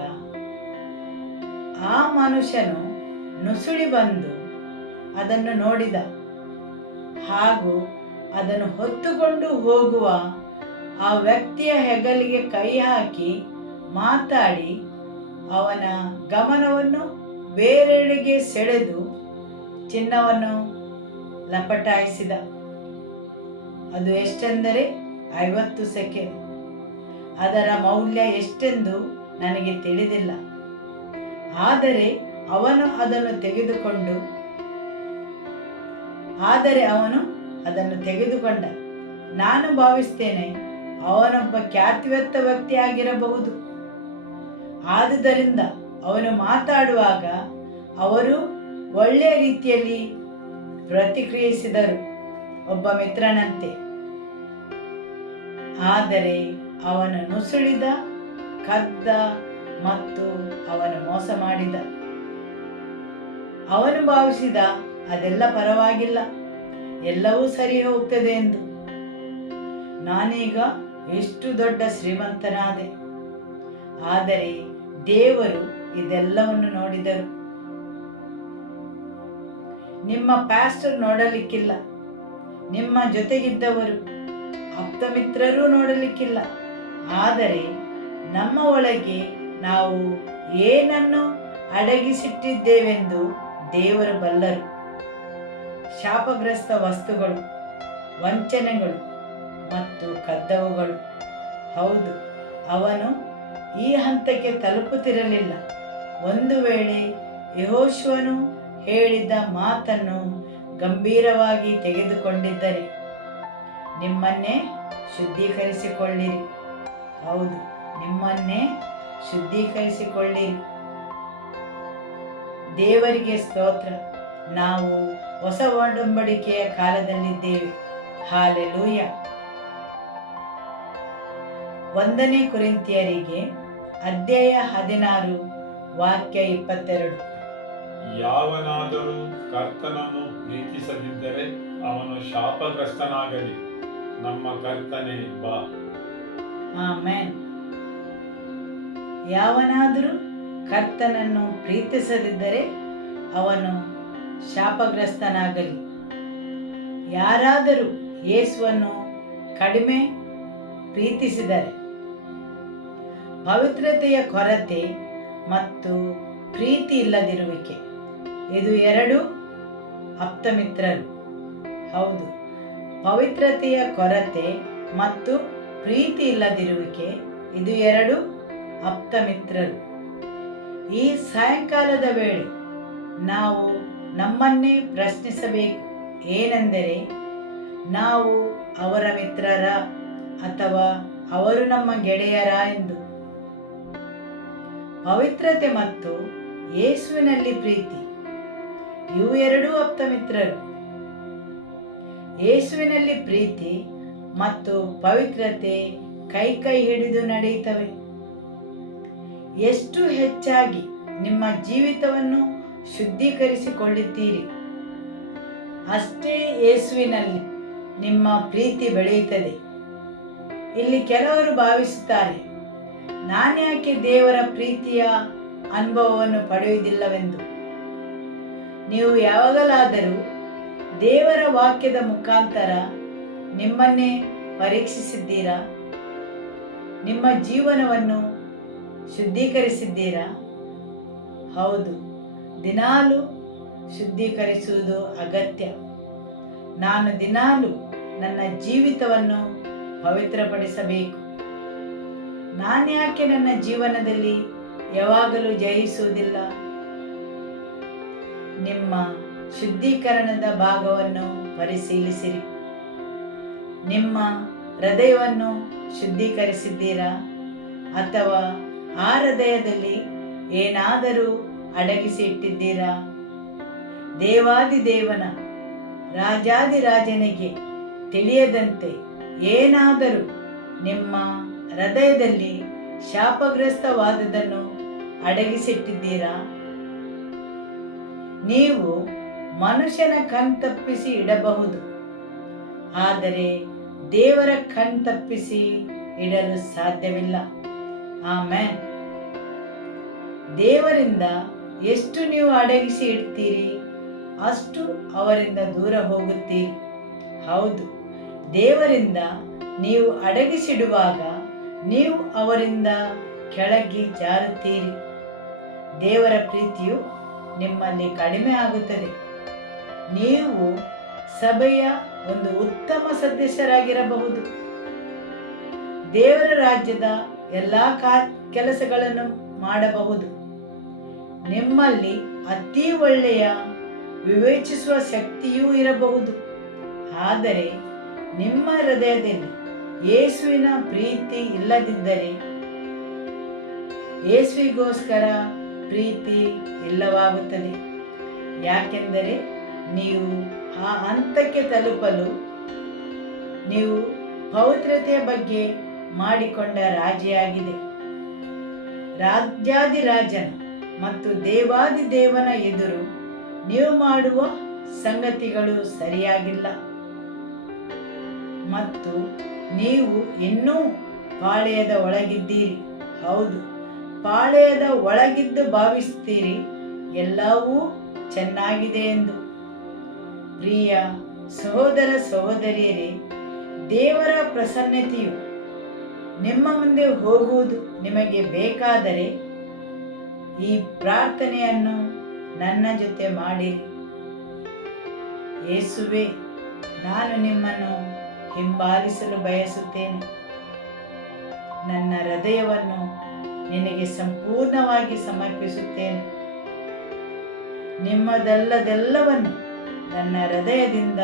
ಆ ಮನುಷ್ಯನು ನುಸುಳಿ ಬಂದು ಅದನ್ನು ನೋಡಿದ. ಹಾಗೂ ಅದನ್ನು ಹೊತ್ತುಕೊಂಡು ಹೋಗುವ ಆ ವ್ಯಕ್ತಿಯ ಹೆಗಲಿಗೆ ಕೈ ಹಾಕಿ ಮಾತಾಡಿ ಅವನ ಗಮನವನ್ನು ಬೇರೆಡೆಗೆ ಸೆಳೆದು ಚಿನ್ನವನ್ನು ಲಪಟಾಯಿಸಿದ. ಅದು ಎಷ್ಟೆಂದರೆ 50 ಸೆಕೆಲ್. ಅದರ ಮೌಲ್ಯ ಎಷ್ಟೆಂದು ನನಗೆ ತಿಳಿದಿಲ್ಲ. ಆದರೆ ಅವನು ಅದನ್ನು ತೆಗೆದುಕೊಂಡ. ನಾನು ಭಾವಿಸ್ತೇನೆ ಅವನೊಬ್ಬ ಖ್ಯಾತಿವೆತ್ತ ವ್ಯಕ್ತಿಯಾಗಿರಬಹುದು. ಆದುದರಿಂದ ಅವನು ಮಾತಾಡುವಾಗ ಅವರು ಒಳ್ಳೆಯ ರೀತಿಯಲ್ಲಿ ಪ್ರತಿಕ್ರಿಯಿಸಿದರು, ಒಬ್ಬ ಮಿತ್ರನಂತೆ. ಆದರೆ ಅವನು ನುಸುಳಿದ, ಕದ್ದ ಮತ್ತು ಅವನು ಮೋಸ ಮಾಡಿದ. ಅವನು ಭಾವಿಸಿದ ಅದೆಲ್ಲ ಪರವಾಗಿಲ್ಲ, ಎಲ್ಲವೂ ಸರಿ ಹೋಗ್ತದೆ ಎಂದು. ನಾನೀಗ ಎಷ್ಟು ದೊಡ್ಡ ಶ್ರೀಮಂತನಾದೆ. ಆದರೆ ದೇವರು ಇದೆಲ್ಲವನ್ನು ನೋಡಿದರು. ನಿಮ್ಮ ಪ್ಯಾಸ್ಟರ್ ನೋಡಲಿಕ್ಕಿಲ್ಲ, ನಿಮ್ಮ ಜೊತೆಗಿದ್ದವರು ಆಪ್ತಮಿತ್ರರೂ ನೋಡಲಿಕ್ಕಿಲ್ಲ. ಆದರೆ ನಮ್ಮ ಒಳಗೆ ನಾವು ಏನನ್ನು ಅಡಗಿಸಿಟ್ಟಿದ್ದೇವೆಂದು ದೇವರು ಬಲ್ಲರು. ಶಾಪಗ್ರಸ್ತ ವಸ್ತುಗಳು, ವಂಚನೆಗಳು ಮತ್ತು ಕದ್ದವುಗಳು. ಹೌದು, ಅವನು ಈ ಹಂತಕ್ಕೆ ತಲುಪುತ್ತಿರಲಿಲ್ಲ. ಒಂದು ವೇಳೆ ಯೆಹೋಶುವನು ಹೇಳಿದ ಮಾತನ್ನು ಗಂಭೀರವಾಗಿ ತೆಗೆದುಕೊಂಡಿದ್ದರೆ, ನಿಮ್ಮನ್ನೇ ಶುದ್ಧೀಕರಿಸಿಕೊಳ್ಳಿರಿ. ಹೌದು, ನಿಮ್ಮನ್ನೇ ಶುದ್ಧೀಕರಿಸಿಕೊಳ್ಳಿರಿ. ದೇವರಿಗೆ ಸ್ತೋತ್ರ. ನಾವು ಹೊಸ ಒಡಂಬಡಿಕೆಯ ಕಾಲದಲ್ಲಿದ್ದೇವೆ. ಹಾಲೆಲೂಯ. 1 ಕೊರಿಂಥಿಯರಿಗೆ ಅಧ್ಯಾಯ 16 ವಾಕ್ಯ 22. ಯಾವನಾದರೂ ಕರ್ತನನ್ನು ಪ್ರೀತಿಸದಿದ್ದರೆ ಅವನು ಶಾಪಗ್ರಸ್ತನಾಗಲಿ. ನಮ್ಮ ಕರ್ತನೇ ಬಾ. ಆಮೆನ್. ಯಾವನಾದರೂ ಕರ್ತನನ್ನು ಪ್ರೀತಿಸದಿದ್ದರೆ ಅವನು ಶಾಪಗ್ರಸ್ತನಾಗಲಿ. ಯಾರಾದರೂ ಯೇಸುವನ್ನು ಕಡಿಮೆ ಪ್ರೀತಿಸಿದರೆ, ಪವಿತ್ರತೆಯ ಕೊರತೆ ಮತ್ತು ಪ್ರೀತಿ ಇಲ್ಲದಿರುವಿಕೆ, ಇದು 2 ಆಪ್ತಮಿತ್ರರು. ಹೌದು, ಪವಿತ್ರತೆಯ ಕೊರತೆ ಮತ್ತು ಪ್ರೀತಿ ಇಲ್ಲದಿರುವಿಕೆ, ಇದು 2 ಆಪ್ತಮಿತ್ರರು. ಈ ಸಾಯಂಕಾಲದ ವೇಳೆ ನಾವು ನಮ್ಮನ್ನೇ ಪ್ರಶ್ನಿಸಬೇಕು. ಏನೆಂದರೆ, ನಾವು ಅವರ ಮಿತ್ರರ ಅಥವಾ ಅವರು ನಮ್ಮ ಗೆಳೆಯರ ಎಂದು. ಪವಿತ್ರತೆ ಮತ್ತು ಯೇಸುವಿನಲ್ಲಿ ಪ್ರೀತಿ, ಇವು 2 ಆಪ್ತಮಿತ್ರರು. ಯೇಸುವಿನಲ್ಲಿ ಪ್ರೀತಿ ಮತ್ತು ಪವಿತ್ರತೆ ಕೈ ಹಿಡಿದು ನಡೆಯುತ್ತವೆ. ಎಷ್ಟು ಹೆಚ್ಚಾಗಿ ನಿಮ್ಮ ಜೀವಿತವನ್ನು ಶುದ್ಧೀಕರಿಸಿಕೊಳ್ಳುತ್ತೀರಿ, ಅಷ್ಟೇ ಯೇಸುವಿನಲ್ಲಿ ನಿಮ್ಮ ಪ್ರೀತಿ ಬೆಳೆಯುತ್ತದೆ. ಇಲ್ಲಿ ಕೆಲವರು ಭಾವಿಸುತ್ತಾರೆ, ನಾನ್ಯಾಕೆ ದೇವರ ಪ್ರೀತಿಯ ಅನುಭವವನ್ನು ಪಡೆಯುವುದಿಲ್ಲವೆಂದು. ನೀವು ಯಾವಾಗಲಾದರೂ ದೇವರ ವಾಕ್ಯದ ಮುಖಾಂತರ ನಿಮ್ಮನ್ನೇ ಪರೀಕ್ಷಿಸಿದ್ದೀರಾ? ನಿಮ್ಮ ಜೀವನವನ್ನು ಶುದ್ಧೀಕರಿಸಿದ್ದೀರಾ? ಹೌದು, ದಿನಾಲು ಶುದ್ಧೀಕರಿಸುವುದು ಅಗತ್ಯ. ನಾನು ದಿನಾಲು ನನ್ನ ಜೀವಿತವನ್ನು ಪವಿತ್ರಪಡಿಸಬೇಕು. ನಾನ್ಯಾಕೆ ನನ್ನ ಜೀವನದಲ್ಲಿ ಯಾವಾಗಲೂ ಜಯಿಸುವುದಿಲ್ಲ? ನಿಮ್ಮ ಶುದ್ಧೀಕರಣದ ಭಾಗವನ್ನು ಪರಿಶೀಲಿಸಿರಿ. ನಿಮ್ಮ ಹೃದಯವನ್ನು ಶುದ್ಧೀಕರಿಸಿದ್ದೀರಾ? ಅಥವಾ ಆ ಹೃದಯದಲ್ಲಿ ಏನಾದರೂ ಅಡಗಿಸಿ ಇಟ್ಟಿದ್ದೀರಾ? ದೇವಾದಿದೇವನ ರಾಜಾದಿರಾಜನಿಗೆ ತಿಳಿಯದಂತೆ ಏನಾದರೂ ನಿಮ್ಮ ಹೃದಯದಲ್ಲಿ ಶಾಪಗ್ರಸ್ತವಾದುದನ್ನು ಅಡಗಿಸಿಟ್ಟಿದ್ದೀರಾ? ನೀವು ಮನುಷ್ಯನ ಕಣ್ತಪ್ಪಿಸಿ ಇಡಬಹುದು, ಆದರೆ ದೇವರ ಕಣ್ತಪ್ಪಿಸಿ ಇಡಲು ಸಾಧ್ಯವಿಲ್ಲ. ಆಮೆನ್. ದೇವರಿಂದ ಎಷ್ಟು ನೀವು ಅಡಗಿಸಿ ಇಡ್ತೀರಿ, ಅಷ್ಟು ಅವರಿಂದ ದೂರ ಹೋಗುತ್ತೀರಿ. ಹೌದು, ದೇವರಿಂದ ನೀವು ಅಡಗಿಸಿಡುವಾಗ ನೀವು ಅವರಿಂದ ಕೆಳಗೆ ಜಾರುತ್ತೀರಿ. ದೇವರ ಪ್ರೀತಿಯು ನಿಮ್ಮಲ್ಲಿ ಕಡಿಮೆ ಆಗುತ್ತದೆ. ನೀವು ಸಭೆಯ ಒಂದು ಉತ್ತಮ ಸದಸ್ಯರಾಗಿರಬಹುದು, ದೇವರ ರಾಜ್ಯದ ಎಲ್ಲ ಕೆಲಸಗಳನ್ನು ಮಾಡಬಹುದು, ನಿಮ್ಮಲ್ಲಿ ಅತಿ ಒಳ್ಳೆಯ ವಿವೇಚಿಸುವ ಶಕ್ತಿಯೂ ಇರಬಹುದು. ಆದರೆ ನಿಮ್ಮ ಹೃದಯದಲ್ಲಿ ಯೇಸುವಿನ ಪ್ರೀತಿ ಇಲ್ಲದಿದ್ದರೆ, ಯೇಸುವಿಗೋಸ್ಕರ ಪ್ರೀತಿ ಇಲ್ಲವಾಗುತ್ತದೆ. ಯಾಕೆಂದರೆ ನೀವು ಆ ಹಂತಕ್ಕೆ ತಲುಪಲು ನೀವು ಪವಿತ್ರತೆಯ ಬಗ್ಗೆ ಮಾಡಿಕೊಂಡ ರಾಜಿಯಾಗಿದೆ. ರಾಜ್ಯಾದಿರಾಜನ ಮತ್ತು ದೇವಾದಿದೇವನ ಎದುರು ನೀವು ಮಾಡುವ ಸಂಗತಿಗಳು ಸರಿಯಾಗಿಲ್ಲ ಮತ್ತು ನೀವು ಇನ್ನೂ ಪಾಳೆಯದ ಒಳಗಿದ್ದೀರಿ. ಹೌದು, ಪಾಳೆಯದ ಒಳಗಿದ್ದು ಭಾವಿಸ್ತೀರಿ ಎಲ್ಲವೂ ಚೆನ್ನಾಗಿದೆ ಎಂದು. ಪ್ರಿಯ ಸಹೋದರ ಸಹೋದರಿಯರೇ, ದೇವರ ಪ್ರಸನ್ನತೆಯು ನಿಮ್ಮ ಮುಂದೆ ಹೋಗುವುದು ನಿಮಗೆ ಬೇಕಾದರೆ ಈ ಪ್ರಾರ್ಥನೆಯನ್ನು ನನ್ನ ಜೊತೆ ಮಾಡಿರಿ. ಯೇಸುವೇ, ನಾನು ನಿಮ್ಮನ್ನು ಹಿಂಬಾಲಿಸಲು ಬಯಸುತ್ತೇನೆ. ನನ್ನ ಹೃದಯವನ್ನು ನಿನಗೆ ಸಂಪೂರ್ಣವಾಗಿ ಸಮರ್ಪಿಸುತ್ತೇನೆ. ನಿಮ್ಮದಲ್ಲದೆಲ್ಲವನ್ನು ನನ್ನ ಹೃದಯದಿಂದ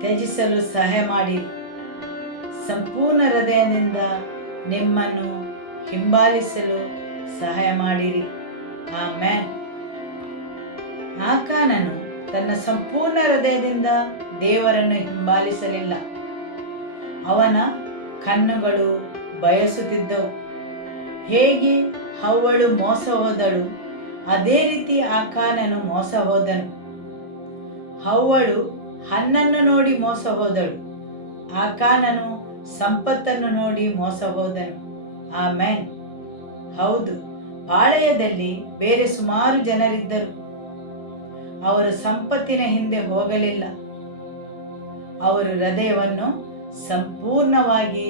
ತ್ಯಜಿಸಲು ಸಹಾಯ ಮಾಡಿರಿ. ಸಂಪೂರ್ಣ ಹೃದಯದಿಂದ ನಿಮ್ಮನ್ನು ಹಿಂಬಾಲಿಸಲು ಸಹಾಯ ಮಾಡಿರಿ. ಆಮೆನ್. ಆಕಾನನು ತನ್ನ ಸಂಪೂರ್ಣ ಹೃದಯದಿಂದ ದೇವರನ್ನು ಹಿಂಬಾಲಿಸಲಿಲ್ಲ. ಅವನ ಕಣ್ಣುಗಳು ಬಯಸುತ್ತಿದ್ದವು. ಹೇಗೆ ಹವ್ವಳು ಮೋಸ ಹೋದಳು, ಅದೇ ರೀತಿ ಆಕಾನನು ಮೋಸ ಹೋದನು. ಹವ್ವಳು ಹಣ್ಣನ್ನು ನೋಡಿ ಮೋಸ ಹೋದಳು, ಆಕಾನನು ಸಂಪತ್ತನ್ನು ನೋಡಿ ಮೋಸ ಹೋದನು. ಆಮೆನ್. ಹೌದು, ಪಾಳೆಯದಲ್ಲಿ ಬೇರೆ ಸುಮಾರು ಜನರಿದ್ದರು. ಅವರು ಸಂಪತ್ತಿನ ಹಿಂದೆ ಹೋಗಲಿಲ್ಲ. ಅವರು ಹೃದಯವನ್ನು ಸಂಪೂರ್ಣವಾಗಿ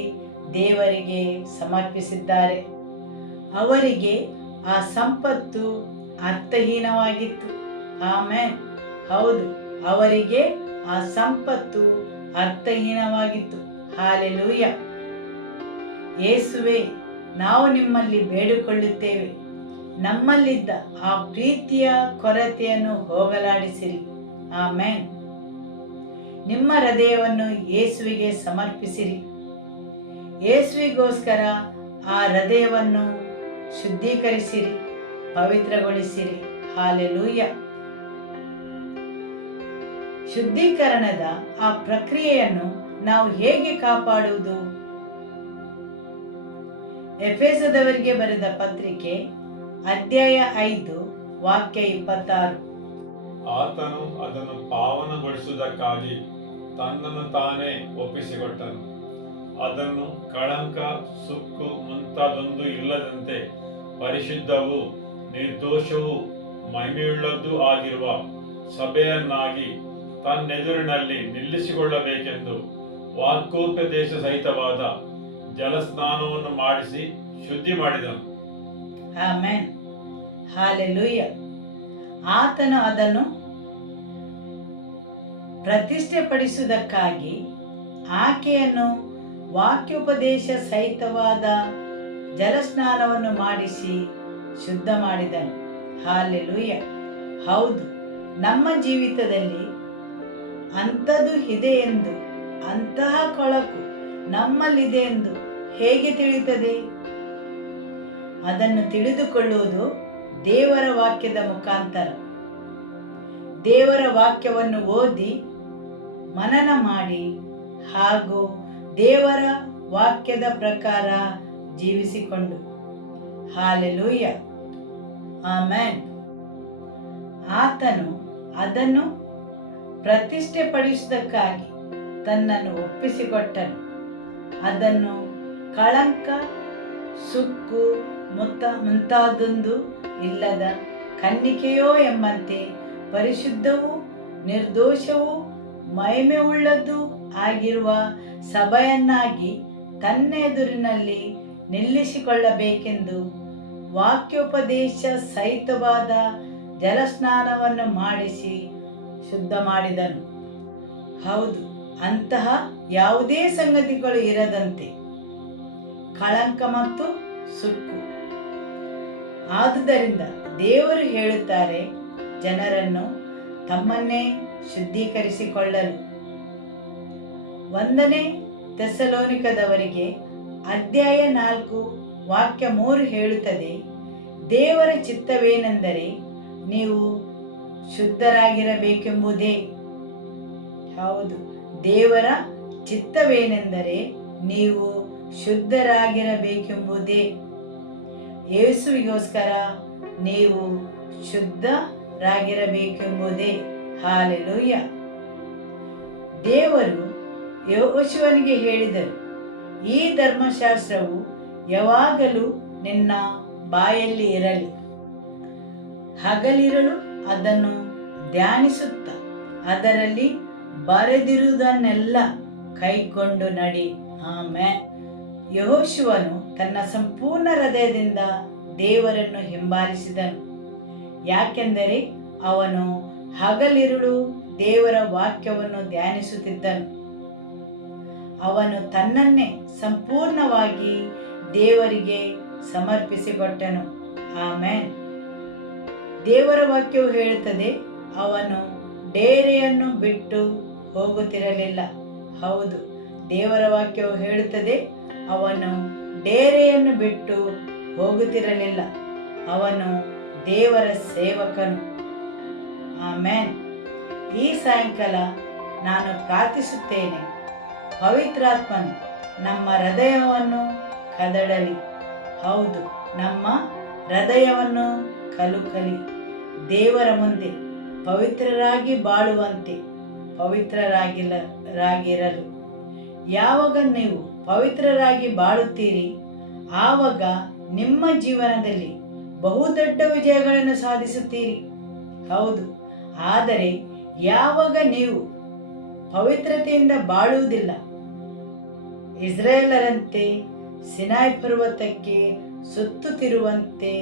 ದೇವರಿಗೆ ಸಮರ್ಪಿಸಿದ್ದಾರೆ. ಅವರಿಗೆ ಆ ಸಂಪತ್ತು ಅರ್ಥಹೀನವಾಗಿತ್ತು. ಆಮೆನ್. ಹೌದು, ಅವರಿಗೆ ಆ ಸಂಪತ್ತು ಅರ್ಥಹೀನವಾಗಿತ್ತು. ಹಾಲೆಲೂಯ. ಯೇಸುವೇ, ನಾವು ನಿಮ್ಮಲ್ಲಿ ಬೇಡಿಕೊಳ್ಳುತ್ತೇವೆ, ನಮ್ಮಲ್ಲಿದ್ದ ಆ ಪ್ರೀತಿಯ ಕೊರತೆಯನ್ನು ಹೋಗಲಾಡಿಸಿರಿ. ಆಮೆನ್. ನಿಮ್ಮ ಹೃದಯವನ್ನು ಯೇಸುವಿಗೆ ಸಮರ್ಪಿಸಿರಿ. ಯೇಸುವಿಗೋಸ್ಕರ ಆ ಹೃದಯವನ್ನು ಶುದ್ಧೀಕರಿಸಿರಿ, ಪವಿತ್ರಗೊಳಿಸಿರಿ. ಹಾಲೆಲೂಯ. ಶುದ್ಧೀಕರಣದ ಆ ಪ್ರಕ್ರಿಯೆಯನ್ನು ನಾವು ಹೇಗೆ ಕಾಪಾಡುವುದು? ಎಫೆಸದವರಿಗೆ ಬರೆದ ಪತ್ರಿಕೆ ಅಧ್ಯಾಯ 5 ವಾಕ್ಯ 26. ಆತನು ಅದನ್ನು ಪಾವನಗೊಳಿಸುವುದಕ್ಕಾಗಿ ತನ್ನನ್ನು ತಾನೇ ಒಪ್ಪಿಸಿಕೊಟ್ಟನು. ಅದನ್ನು ಕಳಂಕ, ಸುಕ್ಕು ಮುಂತಾದೊಂದು ಇಲ್ಲದಂತೆ ಪರಿಶುದ್ಧವೂ ನಿರ್ದೋಷವೂ ಮಹಿಮೆಯುಳ್ಳದ್ದೂ ಆಗಿರುವ ಸಭೆಯನ್ನಾಗಿ ತನ್ನೆದುರಿನಲ್ಲಿ ನಿಲ್ಲಿಸಿಕೊಳ್ಳಬೇಕೆಂದು ವಾಕ್ಯೋಪದೇಶ ಸಹಿತವಾದ ಜಲಸ್ನಾನವನ್ನು ಮಾಡಿಸಿ ಶುದ್ಧಿ ಮಾಡಿದನು. ಆಮೆನ್. ಹಾಲೆಲೂಯ. ಆತನು ಅದನ್ನು ಪ್ರತಿಷ್ಠೆಪಡಿಸುವುದಕ್ಕಾಗಿ ಆಕೆಯನ್ನು ವಾಕ್ಯೋಪದೇಶ ಸಹಿತವಾದ ಜಲಸ್ನಾನವನ್ನು ಮಾಡಿಸಿ ಶುದ್ಧ ಮಾಡಿದನು. ಹಾಲೆಲೂಯ. ಹೌದು, ನಮ್ಮ ಜೀವಿತದಲ್ಲಿ ಅಂಥದ್ದು ಇದೆ ಎಂದು, ಅಂತಹ ಕೊಳಕು ನಮ್ಮಲ್ಲಿದೆ ಎಂದು ಹೇಗೆ ತಿಳಿಯುತ್ತದೆ? ಅದನ್ನು ತಿಳಿದುಕೊಳ್ಳುವುದು ದೇವರ ವಾಕ್ಯದ ಮುಖಾಂತರ. ದೇವರ ವಾಕ್ಯವನ್ನು ಓದಿ ಮನನ ಮಾಡಿ ಹಾಗೂ ದೇವರ ವಾಕ್ಯದ ಪ್ರಕಾರ ಜೀವಿಸಿಕೊಂಡು. ಹಾಲೆಲೂಯ. ಆಮೆನ್. ಆತನು ಅದನ್ನು ಪ್ರತಿಷ್ಠೆಪಡಿಸುವುದಕ್ಕಾಗಿ ತನ್ನನ್ನು ಒಪ್ಪಿಸಿಕೊಟ್ಟನು. ಅದನ್ನು ಕಳಂಕ, ಸುಕ್ಕು ಮುಂತಾದೊಂದು ಇಲ್ಲದ ಕನ್ನಿಕೆಯೋ ಎಂಬಂತೆ ಪರಿಶುದ್ಧವೂ ನಿರ್ದೋಷವೂ ಮಹಿಮೆಯುಳ್ಳದ್ದೂ ಆಗಿರುವ ಸಭೆಯನ್ನಾಗಿ ತನ್ನೆದುರಿನಲ್ಲಿ ನಿಲ್ಲಿಸಿಕೊಳ್ಳಬೇಕೆಂದು ವಾಕ್ಯೋಪದೇಶ ಸಹಿತವಾದ ಜಲಸ್ನಾನವನ್ನು ಮಾಡಿಸಿ ಶುದ್ಧ ಮಾಡಿದನು. ಹೌದು, ಅಂತಹ ಯಾವುದೇ ಸಂಗತಿಗಳು ಇರದಂತೆ ಕಳಂಕ ಮತ್ತು ಸುಕ್ಕು. ಆದುದರಿಂದ ದೇವರು ಹೇಳುತ್ತಾರೆ, ಜನರನ್ನು ತಮ್ಮನ್ನೇ ಶುದ್ಧೀಕರಿಸಿಕೊಳ್ಳಲು. 1 ಥೆಸಲೋನಿಕದವರಿಗೆ ಅಧ್ಯಾಯ 4 ವಾಕ್ಯ 3 ಹೇಳುತ್ತದೆ, ದೇವರ ಚಿತ್ತವೇನೆಂದರೆ ನೀವು ಶುದ್ಧರಾಗಿರಬೇಕೆಂಬುದೇ. ಹೌದು, ದೇವರ ಚಿತ್ತವೇನೆಂದರೆ ನೀವು ಶುದ್ಧರಾಗಿರಬೇಕೆಂಬುದೇ. ಯೇಸುವಿಗೋಸ್ಕರ ನೀವು ಶುದ್ಧರಾಗಿರಬೇಕೆಂಬುದೇ. ಹಾಲೆಲೂಯ. ದೇವರು ಯೆಹೋಶುವನಿಗೆ ಹೇಳಿದರು, ಈ ಧರ್ಮಶಾಸ್ತ್ರವು ಯಾವಾಗಲೂ ನಿನ್ನ ಬಾಯಲ್ಲಿ ಇರಲಿ, ಹಗಲಿರುಳು ಅದನ್ನು ಧ್ಯಾನಿಸುತ್ತ ಅದರಲ್ಲಿ ಬರೆದಿರುವುದನ್ನೆಲ್ಲ ಕೈಕೊಂಡು ನಡಿ. ಆಮೆನ್. ಯೆಹೋಶುವನು ತನ್ನ ಸಂಪೂರ್ಣ ಹೃದಯದಿಂದ ದೇವರನ್ನು ಹಿಂಬಾಲಿಸಿದನು. ಯಾಕೆಂದರೆ ಅವನು ಹಗಲಿರುಳು ದೇವರ ವಾಕ್ಯವನ್ನು ಧ್ಯಾನಿಸುತ್ತಿದ್ದನು. ಅವನು ತನ್ನನ್ನೇ ಸಂಪೂರ್ಣವಾಗಿ ದೇವರಿಗೆ ಸಮರ್ಪಿಸಿಕೊಟ್ಟನು. ಆಮೆನ್. ದೇವರ ವಾಕ್ಯವು ಹೇಳುತ್ತದೆ, ಅವನು ಡೇರೆಯನ್ನು ಬಿಟ್ಟು ಹೋಗುತ್ತಿರಲಿಲ್ಲ. ಹೌದು, ದೇವರ ವಾಕ್ಯವು ಹೇಳುತ್ತದೆ, ಅವನು ಡೇರೆಯನ್ನು ಬಿಟ್ಟು ಹೋಗುತ್ತಿರಲಿಲ್ಲ. ಅವನು ದೇವರ ಸೇವಕನು. ಆಮೆನ್. ಈ ಸಾಯಂಕಾಲ ನಾನು ಪ್ರಾರ್ಥಿಸುತ್ತೇನೆ, ಪವಿತ್ರಾತ್ಮನು ನಮ್ಮ ಹೃದಯವನ್ನು ಕದಡಲಿ. ಹೌದು, ನಮ್ಮ ಹೃದಯವನ್ನು ಕಲುಕಲಿ. ದೇವರ ಮುಂದೆ ಪವಿತ್ರರಾಗಿ ಬಾಳುವಂತೆ ಪವಿತ್ರರಾಗಿರಲು. ಯಾವಾಗ ನೀವು ಪವಿತ್ರರಾಗಿ ಬಾಳುತ್ತೀರಿ, ಆವಾಗ ನಿಮ್ಮ ಜೀವನದಲ್ಲಿ ಬಹುದೊಡ್ಡ ವಿಜಯಗಳನ್ನು ಸಾಧಿಸುತ್ತೀರಿ. ಹೌದು, ಆದರೆ ಯಾವಾಗ ನೀವು ಪವಿತ್ರತೆಯಿಂದ ಬಾಳುವುದಿಲ್ಲ, ಇಸ್ರಾಯೇಲರಂತೆ ಸಿನಾಯ್ ಪರ್ವತಕ್ಕೆ ಸುತ್ತುತ್ತಿರುವಂತೆ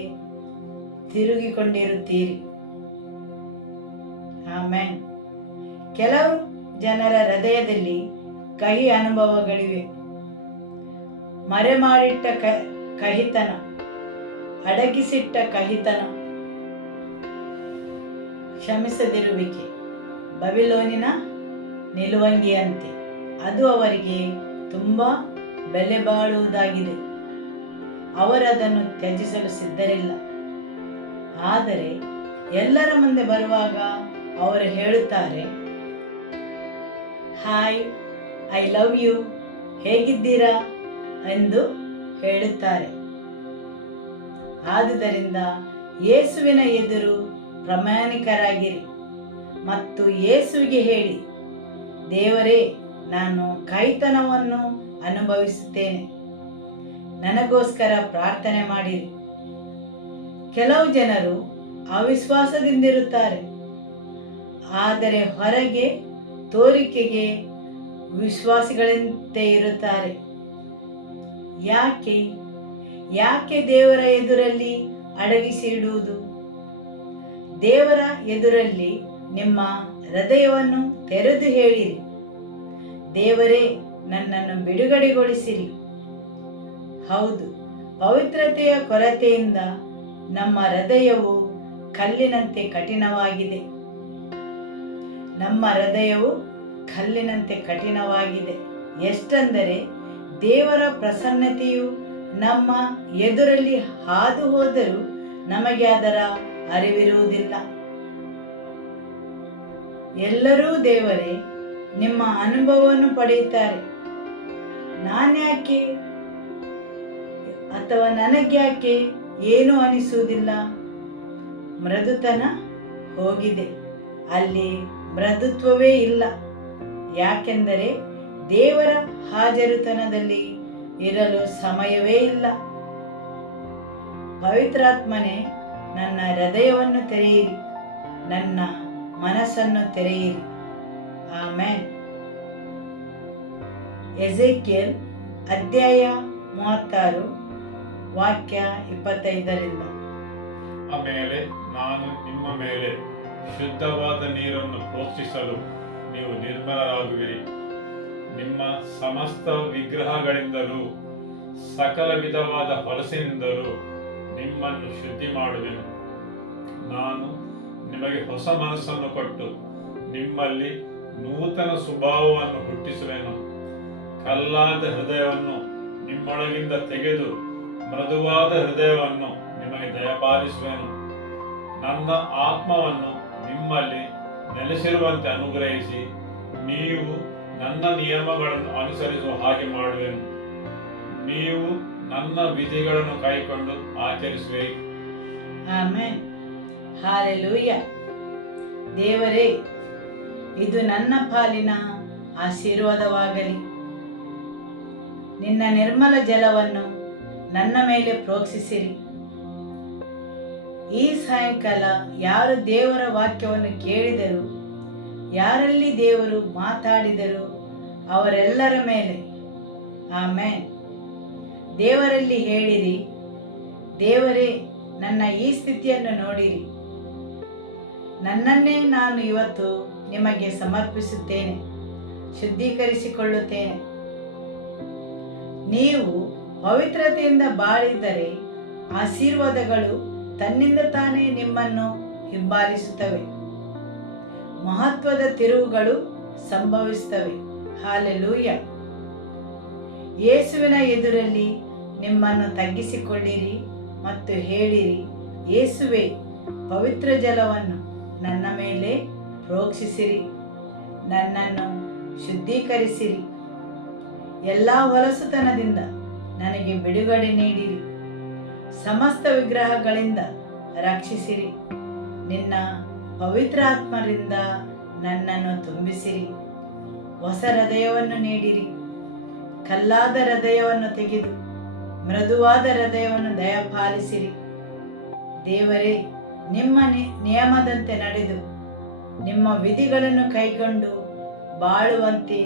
ತಿರುಗಿಕೊಂಡಿರುತ್ತೀರಿ. ಆಮೆನ್. ಕೆಲವು ಜನರ ಹೃದಯದಲ್ಲಿ ಕಹಿ ಅನುಭವಗಳಿವೆ. ಮರೆಮಾಡಿಟ್ಟ ಕಹಿತನ, ಅಡಗಿಸಿಟ್ಟ ಕಹಿತನ, ಕ್ಷಮಿಸದಿರುವಿಕೆ ಬಬಿಲೋನಿನ ನಿಲುವಂಗಿಯಂತೆ ಅದು ಅವರಿಗೆ ತುಂಬ ಬೆಲೆ ಬಾಳುವುದಾಗಿದೆ. ಅವರದನ್ನು ತ್ಯಜಿಸಲು ಸಿದ್ಧರಿಲ್ಲ. ಆದರೆ ಎಲ್ಲರ ಮುಂದೆ ಬರುವಾಗ ಅವರು ಹೇಳುತ್ತಾರೆ, ಹಾಯ್, ಐ ಲವ್ ಯು, ಹೇಗಿದ್ದೀರಾ ಎಂದು ಹೇಳುತ್ತಾರೆ. ಆದುದರಿಂದ ಯೇಸುವಿನ ಎದುರು ಪ್ರಾಮಾಣಿಕರಾಗಿರಿ. ಮತ್ತು ಯೇಸುವಿಗೆ ಹೇಳಿ, ದೇವರೇ, ನಾನು ಕೈತನವನ್ನು ಅನುಭವಿಸುತ್ತೇನೆ, ನನಗೋಸ್ಕರ ಪ್ರಾರ್ಥನೆ ಮಾಡಿರಿ. ಕೆಲವು ಜನರು ಅವಿಶ್ವಾಸದಿಂದಿರುತ್ತಾರೆ, ಆದರೆ ಹೊರಗೆ ತೋರಿಕೆಗೆ ವಿಶ್ವಾಸಿಗಳಂತೆ ಇರುತ್ತಾರೆ. ಯಾಕೆ ದೇವರ ಎದುರಲ್ಲಿ ಅಡಗಿಸಿ ಇಡುವುದು? ದೇವರ ಎದುರಲ್ಲಿ ನಿಮ್ಮ ಹೃದಯವನ್ನು ತೆರೆದು ಹೇಳಿರಿ, ದೇವರೇ, ನನ್ನನ್ನು ಬಿಡುಗಡೆಗೊಳಿಸಿರಿ. ಹೌದು, ಪವಿತ್ರತೆಯ ಕೊರತೆಯಿಂದ ನಮ್ಮ ಹೃದಯವು ಕಲ್ಲಿನಂತೆ ಕಠಿಣವಾಗಿದೆ. ನಮ್ಮ ಹೃದಯವು ಕಲ್ಲಿನಂತೆ ಕಠಿಣವಾಗಿದೆ. ಎಷ್ಟೆಂದರೆ ದೇವರ ಪ್ರಸನ್ನತೆಯು ನಮ್ಮ ಎದುರಲ್ಲಿ ಹಾದು ಹೋದರೂ ನಮಗೆ ಅದರ ಅರಿವಿರುವುದಿಲ್ಲ. ಎಲ್ಲರೂ ದೇವರೇ, ನಿಮ್ಮ ಅನುಭವವನ್ನು ಪಡೆಯುತ್ತಾರೆ, ನಾನ್ಯಾಕೆ ಅಥವಾ ನನಗ್ಯಾಕೆ ಏನೂ ಅನಿಸುವುದಿಲ್ಲ? ಮೃದುತನ ಹೋಗಿದೆ, ಅಲ್ಲಿ ಮೃದುತ್ವವೇ ಇಲ್ಲ. ಯಾಕೆಂದರೆ ದೇವರ ಹಾಜರುತನದಲ್ಲಿ ಇರಲು ಸಮಯವೇ ಇಲ್ಲ. ಪವಿತ್ರಾತ್ಮನೇ, ನನ್ನ ಹೃದಯವನ್ನು ತೆರೆಯಿರಿ, ನನ್ನ ಮನಸ್ಸನ್ನು ತೆರೆಯಿರಿ. ಆಮೆನ್. ಎಜೆಕಿಯೇಲ್ ಅಧ್ಯಾಯ 36 ವಾಕ್ಯ 25. ಆಮೇಲೆ ನಾನು ನಿಮ್ಮ ಮೇಲೆ ಶುದ್ಧವಾದ ನೀರನ್ನು ಪ್ರೋಕ್ಷಿಸಲು ನೀವು ನಿರ್ಮಲರಾಗುವಿರಿ. ನಿಮ್ಮ ಸಮಸ್ತ ವಿಗ್ರಹಗಳಿಂದಲೂ ಸಕಲ ವಿಧವಾದ ಹೊಲಸಿನಿಂದಲೂ ನಿಮ್ಮನ್ನು ಶುದ್ಧಿ ಮಾಡುವೆನು. ನಾನು ನಿಮಗೆ ಹೊಸ ಮನಸ್ಸನ್ನು ಕೊಟ್ಟು ನಿಮ್ಮಲ್ಲಿ ನೂತನ ಸ್ವಭಾವವನ್ನು ಹುಟ್ಟಿಸುವೆನು. ಕಲ್ಲಾದ ಹೃದಯವನ್ನು ನಿಮ್ಮೊಳಗಿಂದ ತೆಗೆದು ಮೃದುವಾದ ಹೃದಯವನ್ನು ನಿಮಗೆ ದಯಪಾಲಿಸುವೆನು. ನನ್ನ ಆತ್ಮವನ್ನು ನಿಮ್ಮಲ್ಲಿ ನೆಲೆಸಿರುವಂತೆ ಅನುಗ್ರಹಿಸಿ ನೀವು ನನ್ನ ನಿಯಮಗಳನ್ನು ಅನುಸರಿಸುವ ಹಾಗೆ ಮಾಡುವೆನು. ನೀವು ನನ್ನ ವಿಧಿಗಳನ್ನು ಕೈಕೊಂಡು ಆಚರಿಸುವಿರಿ. ಆಮೆನ್. ಹಾಲೆಲೂಯ. ದೇವರೇ, ಇದು ನನ್ನ ಪಾಲಿನ ಆಶೀರ್ವಾದವಾಗಲಿ. ನಿನ್ನ ನಿರ್ಮಲ ಜಲವನ್ನು ನನ್ನ ಮೇಲೆ ಪ್ರೋಕ್ಷಿಸಿರಿ. ಈ ಸಾಯಂಕಾಲ ಯಾರು ದೇವರ ವಾಕ್ಯವನ್ನು ಕೇಳಿದರು, ಯಾರಲ್ಲಿ ದೇವರು ಮಾತಾಡಿದರು, ಅವರೆಲ್ಲರ ಮೇಲೆ ಆಮೆನ್. ದೇವರಲ್ಲಿ ಹೇಳಿರಿ, ದೇವರೇ, ನನ್ನ ಈ ಸ್ಥಿತಿಯನ್ನು ನೋಡಿರಿ. ನನ್ನನ್ನೇ ನಾನು ಇವತ್ತು ನಿಮಗೆ ಸಮರ್ಪಿಸುತ್ತೇನೆ, ಶುದ್ಧೀಕರಿಸಿಕೊಳ್ಳುತ್ತೇನೆ. ನೀವು ಪವಿತ್ರತೆಯಿಂದ ಬಾಳಿದರೆ ಆಶೀರ್ವಾದಗಳು ತನ್ನಿಂದ ತಾನೇ ನಿಮ್ಮನ್ನು ಹಿಂಬಾಲಿಸುತ್ತವೆ. ಮಹತ್ವದ ತಿರುವುಗಳು ಸಂಭವಿಸುತ್ತವೆ. ಹಾಲೆಲೂಯ. ಯೇಸುವಿನ ಎದುರಲ್ಲಿ ನಿಮ್ಮನ್ನು ತಗ್ಗಿಸಿಕೊಳ್ಳಿರಿ ಮತ್ತು ಹೇಳಿರಿ, ಯೇಸುವೇ, ಪವಿತ್ರ ಜಲವನ್ನು ನನ್ನ ಮೇಲೆ ಪ್ರೋಕ್ಷಿಸಿರಿ, ನನ್ನನ್ನು ಶುದ್ಧೀಕರಿಸಿರಿ. ಎಲ್ಲ ಹೊಲಸುತನದಿಂದ ನನಗೆ ಬಿಡುಗಡೆ ನೀಡಿರಿ. ಸಮಸ್ತ ವಿಗ್ರಹಗಳಿಂದ ರಕ್ಷಿಸಿರಿ. ನಿನ್ನ ಪವಿತ್ರಾತ್ಮರಿಂದ ನನ್ನನ್ನು ತುಂಬಿಸಿರಿ. ಹೊಸ ಹೃದಯವನ್ನು ನೀಡಿರಿ. ಕಲ್ಲಾದ ಹೃದಯವನ್ನು ತೆಗೆದು ಮೃದುವಾದ ಹೃದಯವನ್ನು ದಯಪಾಲಿಸಿರಿ. ದೇವರೇ, ನಿಮ್ಮ ನಿಯಮದಂತೆ ನಡೆದು ನಿಮ್ಮ ವಿಧಿಗಳನ್ನು ಕೈಗೊಂಡು ಬಾಳುವಂತೆ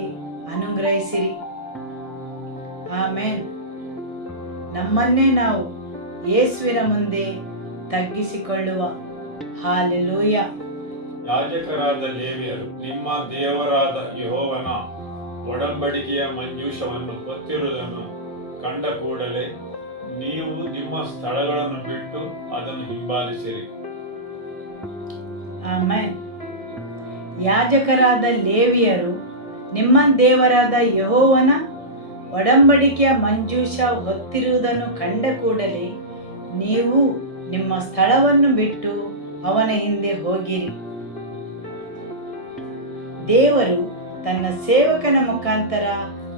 ಅನುಗ್ರಹಿಸಿರಿ. ಆಮೇನ್. ನಮ್ಮನ್ನೇ ನಾವು ಯೇಸುವಿನ ಮುಂದೆ ತಗ್ಗಿಸಿಕೊಳ್ಳುವ. ಹಾಲೆಲೂಯ. ಯಾಜಕರಾದ ಲೇವಿಯರು ನಿಮ್ಮ ದೇವರಾದ ಯೆಹೋವನ ಒಡಂಬಡಿಕೆಯ ಮಂಜೂಷವನ್ನು ಹೊತ್ತಿರುವುದನ್ನು ಕಂಡ ಕೂಡಲೇ ನೀವು ನಿಮ್ಮ ಸ್ಥಳಗಳನ್ನು ಬಿಟ್ಟು ಅದನ್ನು ಹಿಂಬಾಲಿಸಿರಿ. ಆಮೆನ್. ಯಾಜಕರಾದ ಲೇವಿಯರು ನಿಮ್ಮ ದೇವರಾದ ಯೆಹೋವನ ಒಡಂಬಡಿಕೆಯ ಮಂಜೂಷ ಹೊತ್ತಿರುವುದನ್ನು ಕಂಡ ಕೂಡಲೇ ನೀವು ನಿಮ್ಮ ಸ್ಥಳವನ್ನು ಬಿಟ್ಟು ಅವನ ಹಿಂದೆ ಹೋಗಿರಿ. ದೇವರು ತನ್ನ ಸೇವಕನ ಮುಖಾಂತರ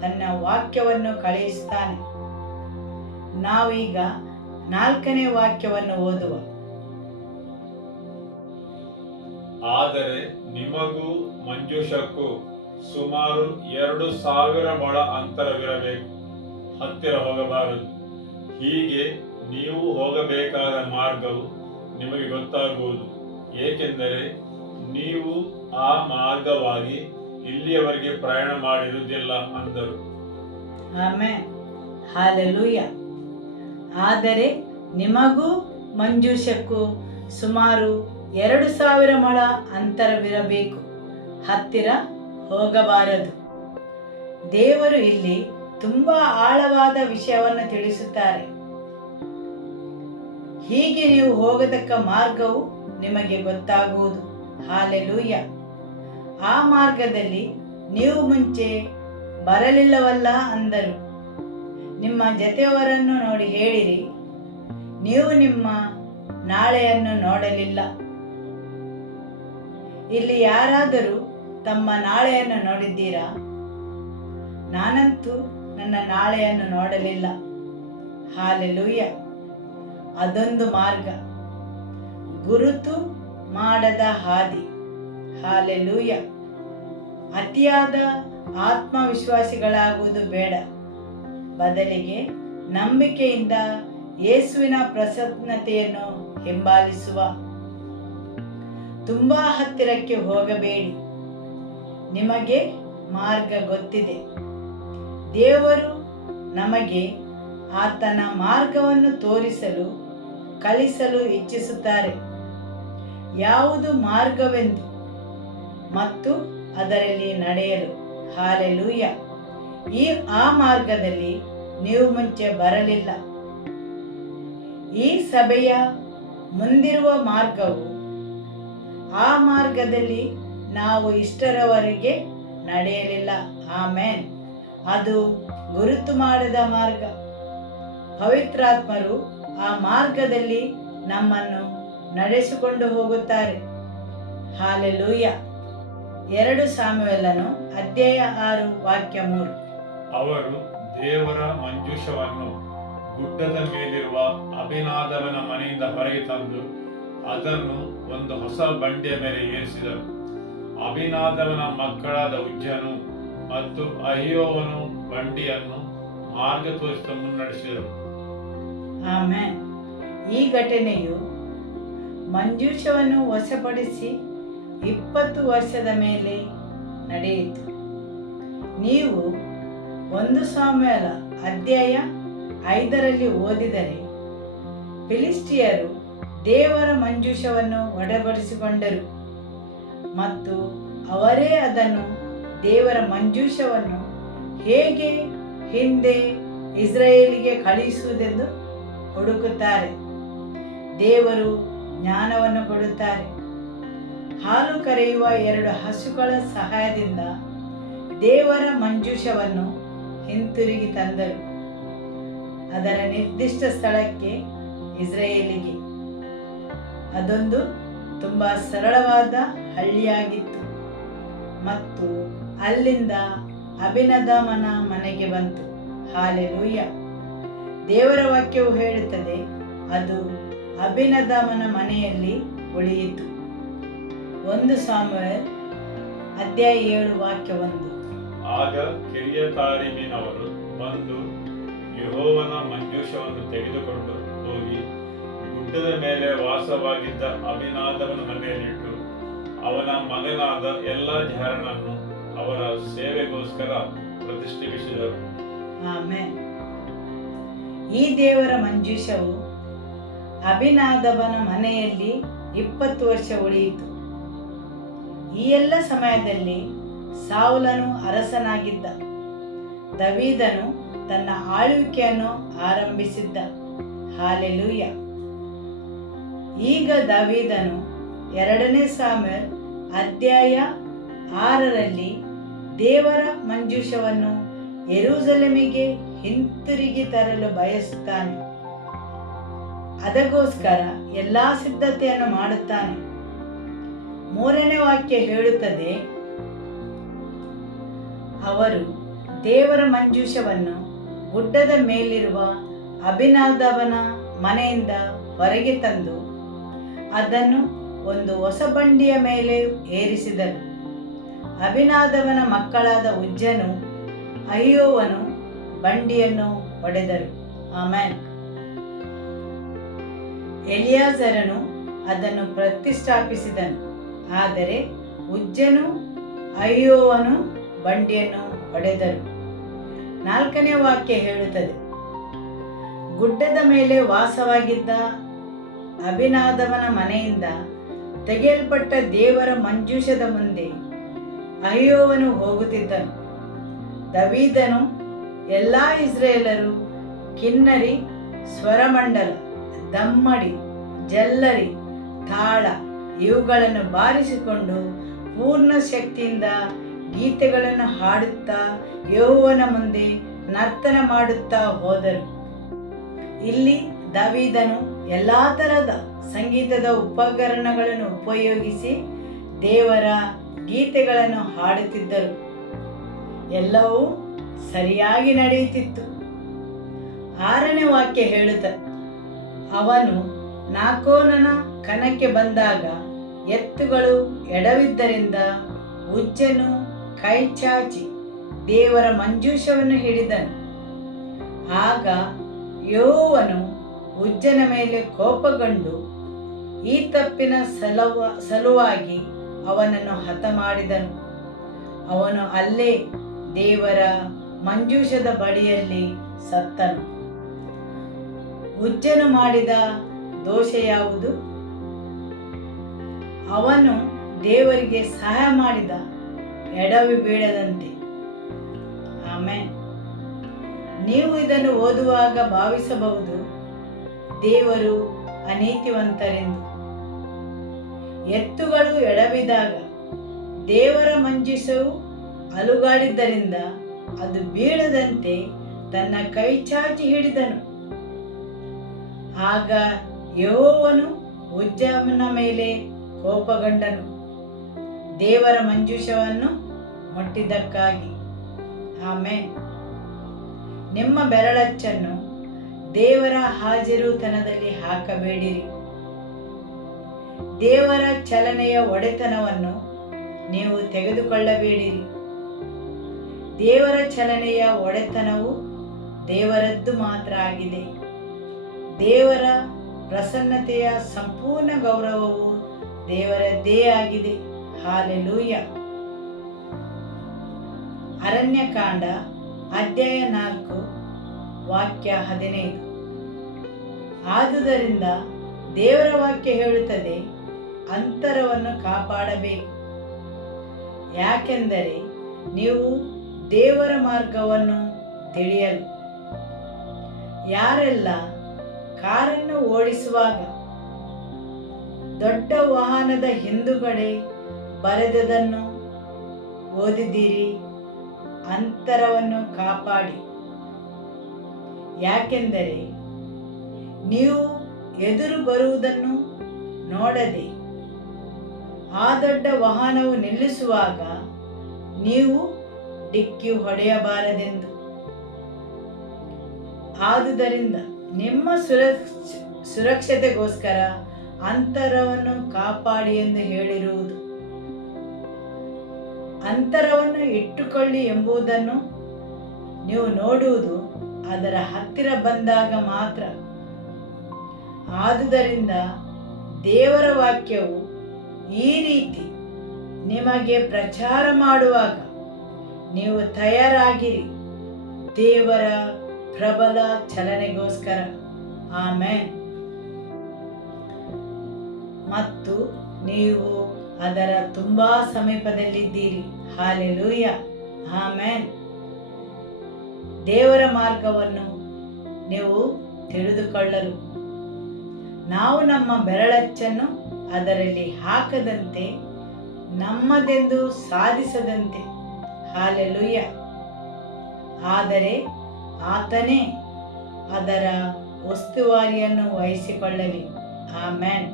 ತನ್ನ ವಾಕ್ಯವನ್ನು ಕಳುಹಿಸುತ್ತಾನೆ. ನಾವೀಗ 4ನೇ ವಾಕ್ಯವನ್ನು ಓದುವ. ಆದರೆ ನಿಮಗೂ ಮಂಜೂಷಕ್ಕೂ ಸುಮಾರು 2000 ಮೊಳ ಅಂತರವಿರಬೇಕು, ಹತ್ತಿರ ಹೋಗಬಾರದು. ಹೀಗೆ ನೀವು ಹೋಗಬೇಕಾದ ಮಾರ್ಗವು ನಿಮಗೆ ಗೊತ್ತಾಗುವುದು, ಏಕೆಂದರೆ ನೀವು ಆ ಮಾರ್ಗವಾಗಿ ಇಲ್ಲಿಯವರೆಗೆ ಪ್ರಯಾಣ ಮಾಡಿರುವುದಿಲ್ಲ ಅಂದರು. ಆಮೆನ್. ಹಾಲೆಲೂಯ. ಆದರೆ ನಿಮಗೂ ಮಂಜೂಷಕ್ಕೂ ಸುಮಾರು 2000 ಮೊಳ ಅಂತರವಿರಬೇಕು, ಹತ್ತಿರ ಹೋಗಬಾರದು. ದೇವರು ಇಲ್ಲಿ ತುಂಬಾ ಆಳವಾದ ವಿಷಯವನ್ನು ತಿಳಿಸುತ್ತಾರೆ. ಹೀಗೆ ನೀವು ಹೋಗತಕ್ಕ ಮಾರ್ಗವು ನಿಮಗೆ ಗೊತ್ತಾಗುವುದು. ಹಾಲೆಲೂಯ. ಆ ಮಾರ್ಗದಲ್ಲಿ ನೀವು ಮುಂಚೆ ಬರಲಿಲ್ಲವಲ್ಲ ಅಂದರು. ನಿಮ್ಮ ಜತೆಯವರನ್ನು ನೋಡಿ ಹೇಳಿರಿ, ನೀವು ನಿಮ್ಮ ನಾಳೆಯನ್ನು ನೋಡಲಿಲ್ಲ. ಇಲ್ಲಿ ಯಾರಾದರೂ ತಮ್ಮ ನಾಳೆಯನ್ನು ನೋಡಿದ್ದೀರಾ? ನಾನಂತೂ ನನ್ನ ನಾಳೆಯನ್ನು ನೋಡಲಿಲ್ಲ. ಹಾಲೆಲೂಯ. ಅದೊಂದು ಮಾರ್ಗ, ಗುರುತು ಮಾಡದ ಹಾದಿ. ಹಾಲೆಲೂಯ. ಅತಿಯಾದ ಆತ್ಮವಿಶ್ವಾಸಿಗಳಾಗುವುದು ಬೇಡ, ಬದಲಿಗೆ ನಂಬಿಕೆಯಿಂದ ಯೇಸುವಿನ ಪ್ರಸನ್ನತೆಯನ್ನು ಹಿಂಬಾಲಿಸುವ. ತುಂಬಾ ಹತ್ತಿರಕ್ಕೆ ಹೋಗಬೇಡಿ, ನಿಮಗೆ ಮಾರ್ಗ ಗೊತ್ತಿದೆ. ದೇವರು ನಮಗೆ ಆತನ ಮಾರ್ಗವನ್ನು ತೋರಿಸಲು ಕಲಿಸಲು ಇಚ್ಛಿಸುತ್ತಾರೆ, ಯಾವುದು ಮಾರ್ಗವೆಂದು ಮತ್ತು ಅದರಲ್ಲಿ ನಡೆಯಲು. ಹಾಲೆಲೂಯ. ಆ ಮಾರ್ಗದಲ್ಲಿ ನೀವು ಮುಂಚೆ ಬರಲಿಲ್ಲ. ಈ ಸಭೆಯ ಮುಂದಿರುವ ಮಾರ್ಗವು, ಆ ಮಾರ್ಗದಲ್ಲಿ ನಾವು ಇಷ್ಟರವರೆಗೆ ನಡೆಯಲಿಲ್ಲ. ಆಮೆನ್. ಅದು ಗುರುತು ಮಾಡದ ಮಾರ್ಗ. ಪವಿತ್ರಾತ್ಮರು ಆ ಮಾರ್ಗದಲ್ಲಿ ನಮ್ಮನ್ನು ನಡೆಸಿಕೊಂಡು ಹೋಗುತ್ತಾರೆ. ಹಾಲೆಲೂಯ. 2 ಸಾಮುವೇಲನು ಅಧ್ಯಾಯ 6 ವಾಕ್ಯ 3. ಅವರು ದೇವರ ಮಂಜೂಷವನ್ನು ಗುಡ್ಡದ ಮೇಲಿರುವ ಅಭಿನಾದವನ ಮನೆಯಿಂದ ಹೊರಗೆ ತಂದು ಅದನ್ನು ಒಂದು ಹೊಸ ಬಂಡೆಯ ಮೇಲೆ ಏರಿಸಿದರು. ಅಭಿನಾದವನ ಮಕ್ಕಳಾದ ಉಜ್ಜನು ಮತ್ತು ಅಹಿಯೋವನು ಬಂಡಿಯನ್ನು ಮಾರ್ಗ ತೋರಿಸುತ್ತಾ ಮುನ್ನಡೆಸಿದರು. ಆಮೆನ್. ಈ ಘಟನೆಯು ಮಂಜೂಷವನ್ನು ವಶಪಡಿಸಿ 20 ವರ್ಷದ ಮೇಲೆ ನಡೆಯಿತು. ನೀವು 1 ಸಾಮುವೇಲ ಅಧ್ಯಾಯ 5ರಲ್ಲಿ ಓದಿದರೆ, ಫಿಲಿಸ್ಟಿಯರು ದೇವರ ಮಂಜೂಷವನ್ನು ಒಡಂಬಡಿಸಿಕೊಂಡರು ಮತ್ತು ಅವರೇ ಅದನ್ನು, ದೇವರ ಮಂಜೂಷವನ್ನು ಹೇಗೆ ಹಿಂದೆ ಇಸ್ರಾಯೇಲಿಗೆ ಕಳುಹಿಸುವುದೆಂದು ಹುಡುಕುತ್ತಾರೆ. ದೇವರು ಜ್ಞಾನವನ್ನು ಕೊಡುತ್ತಾರೆ. ಹಾಲು ಕರೆಯುವ 2 ಹಸುಗಳ ಸಹಾಯದಿಂದ ದೇವರ ಮಂಜೂಷವನ್ನು ಹಿಂತಿರುಗಿ ತಂದರು, ಅದರ ನಿರ್ದಿಷ್ಟ ಸ್ಥಳಕ್ಕೆ, ಇಸ್ರಾಯೇಲಿಗೆ. ಅದೊಂದು ತುಂಬಾ ಸರಳವಾದ ಹಳ್ಳಿಯಾಗಿತ್ತು ಮತ್ತು ಅಲ್ಲಿಂದ ಅಭಿನದಾಮನ ಮನೆಗೆ ಬಂತು. ಹಾಲೆಲೂಯ. ದೇವರ ವಾಕ್ಯವು ಹೇಳುತ್ತದೆ, ಅದು ಅಭಿನದಾಮನ ಮನೆಯಲ್ಲಿ ಉಳಿಯಿತು. 1 ಸಾಮುವೇಲ ಅಧ್ಯಾಯ 7 ವಾಕ್ಯ 1. ಆಗ ಕಿರ್ಯತಾರಿಮಿನವರು ಬಂದು ಯೆಹೋವನ ಮಂಜೂಷವನ್ನು ತೆಗೆದುಕೊಂಡು ಹೋಗಿ ಗುಡ್ಡದ ಮೇಲೆ ವಾಸವಾಗಿದ್ದ ಅಭಿನಾದವನ ಮನೆಯಲ್ಲಿಟ್ಟು ಅವನ ಮಗನಾದ ಎಲ್ಲಾಜಾರನನ್ನು ಅವರ ಸೇವೆಗೋಸ್ಕರ ಪ್ರತಿಷ್ಠಿಸಿದರು. ಆಮೆನ್. ಈ ದೇವರ ಮಂಜೂಷವು ಅಭಿನಾದವನ ಮನೆಯಲ್ಲಿ 20 ವರ್ಷ ಉಳಿಯಿತು. ಈ ಎಲ್ಲ ಸಮಯದಲ್ಲಿ ಸೌಲನು ಅರಸನಾಗಿದ್ದ. ದಾವೀದನು ತನ್ನ ಆಳ್ವಿಕೆಯನ್ನು ಆರಂಭಿಸಿದ್ದ. ಹಾಲೆಲೂಯ. ಈಗ ದಾವೀದನು 2 ಸಾಮುವೇಲ ಅಧ್ಯಾಯ 6ರಲ್ಲಿ ದೇವರ ಮಂಜೂಷವನ್ನು ಯೆರೂಸಲೇಮಿಗೆ ಹಿಂತಿರುಗಿ ತರಲು ಬಯಸುತ್ತಾನೆ. ಅದಕ್ಕೋಸ್ಕರ ಎಲ್ಲಾ ಸಿದ್ಧತೆಯನ್ನು ಮಾಡುತ್ತಾನೆ. 3ನೇ ವಾಕ್ಯ ಹೇಳುತ್ತದೆ, ಅವರು ದೇವರ ಮಂಜೂಷವನ್ನು ಗುಡ್ಡದ ಮೇಲಿರುವ ಅಭಿನಾದವನ ಮನೆಯಿಂದ ಹೊರಗೆ ತಂದು ಅದನ್ನು ಒಂದು ಹೊಸ ಬಂಡಿಯ ಮೇಲೆ ಏರಿಸಿದರು. ಅಭಿನಾದವನ ಮಕ್ಕಳಾದ ಉಜ್ಜನು ಅಯ್ಯೋವನು ಬಂಡಿಯನ್ನು ಹೊಡೆದರು. ಆಮೆನ್. ಎಲಿಯಾಜರನು ಅದನ್ನು ಪ್ರತಿಷ್ಠಾಪಿಸಿದನು. ಆದರೆ ಉಜ್ಜನು ಅಯ್ಯೋವನು ಬಂಡಿಯನ್ನು ಹೊಡೆದರು. 4ನೇ ವಾಕ್ಯ ಹೇಳುತ್ತದೆ, ಗುಡ್ಡದ ಮೇಲೆ ವಾಸವಾಗಿದ್ದ ಅಭಿನಾದವನ ಮನೆಯಿಂದ ತೆಗೆಯಲ್ಪಟ್ಟ ದೇವರ ಮಂಜೂಷದ ಮುಂದೆ ಅಯ್ಯೋವನು ಹೋಗುತ್ತಿದ್ದನು. ದಾವೀದನು ಎಲ್ಲ ಇಸ್ರಾಯೇಲರು ಕಿನ್ನರಿ, ಸ್ವರಮಂಡಲ, ದಮ್ಮಡಿ, ಜಲ್ಲರಿ, ತಾಳ ಇವುಗಳನ್ನು ಬಾರಿಸಿಕೊಂಡು ಪೂರ್ಣ ಶಕ್ತಿಯಿಂದ ಗೀತೆಗಳನ್ನು ಹಾಡುತ್ತಾ ಯೆಹೋವನ ಮುಂದೆ ನರ್ತನ ಮಾಡುತ್ತಾ ಹೋದರು. ಇಲ್ಲಿ ದಾವೀದನು ಎಲ್ಲ ತರಹದ ಸಂಗೀತದ ಉಪಕರಣಗಳನ್ನು ಉಪಯೋಗಿಸಿ ದೇವರ ಗೀತೆಗಳನ್ನು ಹಾಡುತ್ತಿದ್ದರು. ಎಲ್ಲವೂ ಸರಿಯಾಗಿ ನಡೆಯುತ್ತಿತ್ತು. 6ನೇ ವಾಕ್ಯ ಹೇಳುತ್ತದೆ, ಅವನು ನಾಕೋನನ ಕಣಕ್ಕೆ ಬಂದಾಗ ಎತ್ತುಗಳು ಎಡವಿದ್ದರಿಂದ ಉಜ್ಜನು ಕೈ ಚಾಚಿ ದೇವರ ಮಂಜೂಷವನ್ನು ಹಿಡಿದನು. ಆಗ ಯೆಹೋವನು ಉಜ್ಜನ ಮೇಲೆ ಕೋಪಗೊಂಡು ಈ ತಪ್ಪಿನ ಸಲುವಾಗಿ ಅವನನ್ನು ಹತ ಮಾಡಿದನು. ಅವನು ಅಲ್ಲೇ ದೇವರ ಮಂಜೂಷದ ಬಳಿಯಲ್ಲಿ ಸತ್ತನು. ಉಜ್ಜನು ಮಾಡಿದ ದೋಷ ಯಾವುದು? ಅವನು ದೇವರಿಗೆ ಸಹಾಯ ಮಾಡಿದ, ಎಡವಿ ಬೀಳದಂತೆ. ಆಮೆನ್. ನೀವು ಇದನ್ನು ಓದುವಾಗ ಭಾವಿಸಬಹುದು, ದೇವರು ಅನೀತಿವಂತರೆಂದು. ಎತ್ತುಗಳು ಎಡವಿದಾಗ ದೇವರ ಮಂಜೂಷವು ಅಲುಗಾಡಿದ್ದರಿಂದ ಅದು ಬೀಳದಂತೆ ತನ್ನ ಕೈ ಚಾಚಿ ಹಿಡಿದನು. ಆಗ ಯೆಹೋವನು ಉಜ್ಜನ ಮೇಲೆ ಕೋಪಗೊಂಡನು, ದೇವರ ಮಂಜೂಷವನ್ನು ಮುಟ್ಟಿದ್ದಕ್ಕಾಗಿ. ಆಮೆನ್. ನಿಮ್ಮ ಬೆರಳಚ್ಚನ್ನು ದೇವರ ಹಾಜರುತನದಲ್ಲಿ ಹಾಕಬೇಡಿರಿ. ದೇವರ ಚಲನೆಯ ಒಡೆತನವನ್ನು ನೀವು ತೆಗೆದುಕೊಳ್ಳಬೇಡಿರಿ. ದೇವರ ಚಲನೆಯ ಒಡೆತನವು ದೇವರದ್ದು ಮಾತ್ರ ಆಗಿದೆ. ದೇವರ ಪ್ರಸನ್ನತೆಯ ಸಂಪೂರ್ಣ ಗೌರವವು ದೇವರದ್ದೇ ಆಗಿದೆ. ಹಾಲೆಲೂಯ. ಅರಣ್ಯಕಾಂಡ ಅಧ್ಯಾಯ 4 ವಾಕ್ಯ 15. ಆದುದರಿಂದ ದೇವರ ವಾಕ್ಯ ಹೇಳುತ್ತದೆ, ಅಂತರವನ್ನು ಕಾಪಾಡಬೇಕು. ಯಾಕೆಂದರೆ ನೀವು ದೇವರ ಮಾರ್ಗವನ್ನು ತಿಳಿಯಲು. ಯಾರೆಲ್ಲ ಕಾರನ್ನು ಓಡಿಸುವಾಗ ದೊಡ್ಡ ವಾಹನದ ಹಿಂದುಗಡೆ ಬರೆದದನ್ನು ಓದಿದ್ದೀರಿ? ಅಂತರವನ್ನು ಕಾಪಾಡಿ. ಯಾಕೆಂದರೆ ನೀವು ಎದುರು ಬರುವುದನ್ನು ನೋಡದೆ ಆ ದೊಡ್ಡ ವಾಹನವು ನಿಲ್ಲಿಸುವಾಗ ನೀವು ಡಿಕ್ಕಿ ಹೊಡೆಯಬಾರದೆಂದು. ಆದುದರಿಂದ ನಿಮ್ಮ ಸುರಕ್ಷತೆಗೋಸ್ಕರ ಅಂತರವನ್ನು ಕಾಪಾಡಿ ಎಂದು ಹೇಳಿರುವುದು. ಅಂತರವನ್ನು ಇಟ್ಟುಕೊಳ್ಳಿ ಎಂಬುದನ್ನು ನೀವು ನೋಡುವುದು ಅದರ ಹತ್ತಿರ ಬಂದಾಗ ಮಾತ್ರ. ಆದುದರಿಂದ ದೇವರ ವಾಕ್ಯವು ಈ ರೀತಿ ನಿಮಗೆ ಪ್ರಚಾರ ಮಾಡುವಾಗ ನೀವು ತಯಾರಾಗಿರಿ, ದೇವರ ಪ್ರಬಲ ಚಲನೆಗೋಸ್ಕರ. ಆಮೆನ್. ಮತ್ತು ನೀವು ಅದರ ತುಂಬಾ ಸಮೀಪದಲ್ಲಿದ್ದೀರಿ. ಹಾಲೆಲೂಯ. ಆಮೆನ್. ದೇವರ ಮಾರ್ಗವನ್ನು ನೀವು ತಿಳಿದುಕೊಳ್ಳಲು ನಾವು ನಮ್ಮ ಬೆರಳಚ್ಚನ್ನು ಅದರಲ್ಲಿ ಹಾಕದಂತೆ, ನಮ್ಮದೆಂದು ಸಾಧಿಸದಂತೆ. ಹಾಲೆಲೂಯ. ಆದರೆ ಆತನೇ ಅದರ ಉಸ್ತುವಾರಿಯನ್ನು ವಹಿಸಿಕೊಳ್ಳಲಿ. ಆಮೆನ್.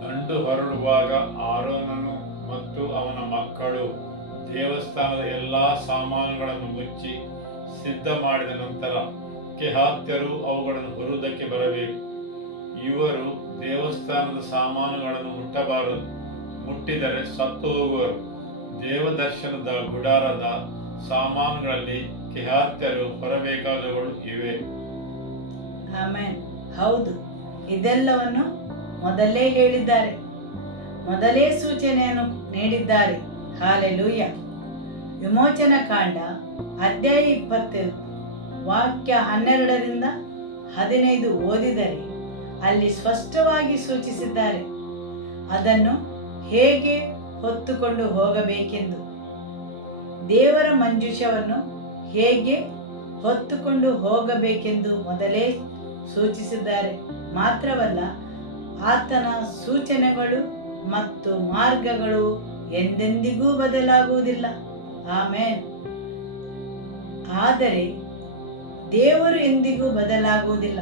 ದಂಡು ಹೊರಡುವಾಗ ಆರೋನನು ಮತ್ತು ಅವನ ಮಕ್ಕಳು ದೇವಸ್ಥಾನದ ಎಲ್ಲಾ ಸಾಮಾನುಗಳನ್ನು ಮುಚ್ಚಿ ಸಿದ್ಧ ಮಾಡಿದ ನಂತರ ಕೆಹಾತ್ಯರು ಅವುಗಳನ್ನು ಹೊರುವುದಕ್ಕೆ ಬರಬೇಕು. ಇವರು ದೇವಸ್ಥಾನದ ಸಾಮಾನುಗಳನ್ನು ಮುಟ್ಟಬಾರದು, ಮುಟ್ಟಿದರೆ ಸತ್ತು ಹೋಗುವರು. ದೇವದರ್ಶನದ ಗುಡಾರದ ಸಾಮಾನುಗಳಲ್ಲಿ ಕೆಹಾತ್ಯರು ಹೊರಬೇಕಾದವುಗಳು ಇವೆ. ಆಮೆನ್. ಹೌದು, ಇದೆಲ್ಲವನ್ನು ಮೊದಲೇ ಹೇಳಿದ್ದಾರೆ, ಮೊದಲೇ ಸೂಚನೆಯನ್ನು ನೀಡಿದ್ದಾರೆ. ಹಾಲೆಲೂಯ. ವಿಮೋಚನ ಕಾಂಡ ಅಧ್ಯಾಯ 20 ವಾಕ್ಯ 12-15 ಓದಿದರೆ ಅಲ್ಲಿ ಸ್ಪಷ್ಟವಾಗಿ ಸೂಚಿಸಿದ್ದಾರೆ ಅದನ್ನು ಹೇಗೆ ಹೊತ್ತುಕೊಂಡು ಹೋಗಬೇಕೆಂದು. ದೇವರ ಮಂಜೂಷವನ್ನು ಹೇಗೆ ಹೊತ್ತುಕೊಂಡು ಹೋಗಬೇಕೆಂದು ಮೊದಲೇ ಸೂಚಿಸಿದ್ದಾರೆ. ಮಾತ್ರವಲ್ಲ, ಆತನ ಸೂಚನೆಗಳು ಮತ್ತು ಮಾರ್ಗಗಳು ಎಂದೆಂದಿಗೂ ಬದಲಾಗುವುದಿಲ್ಲ. ಆಮೆನ್. ಆದರೆ ದೇವರು ಎಂದಿಗೂ ಬದಲಾಗುವುದಿಲ್ಲ.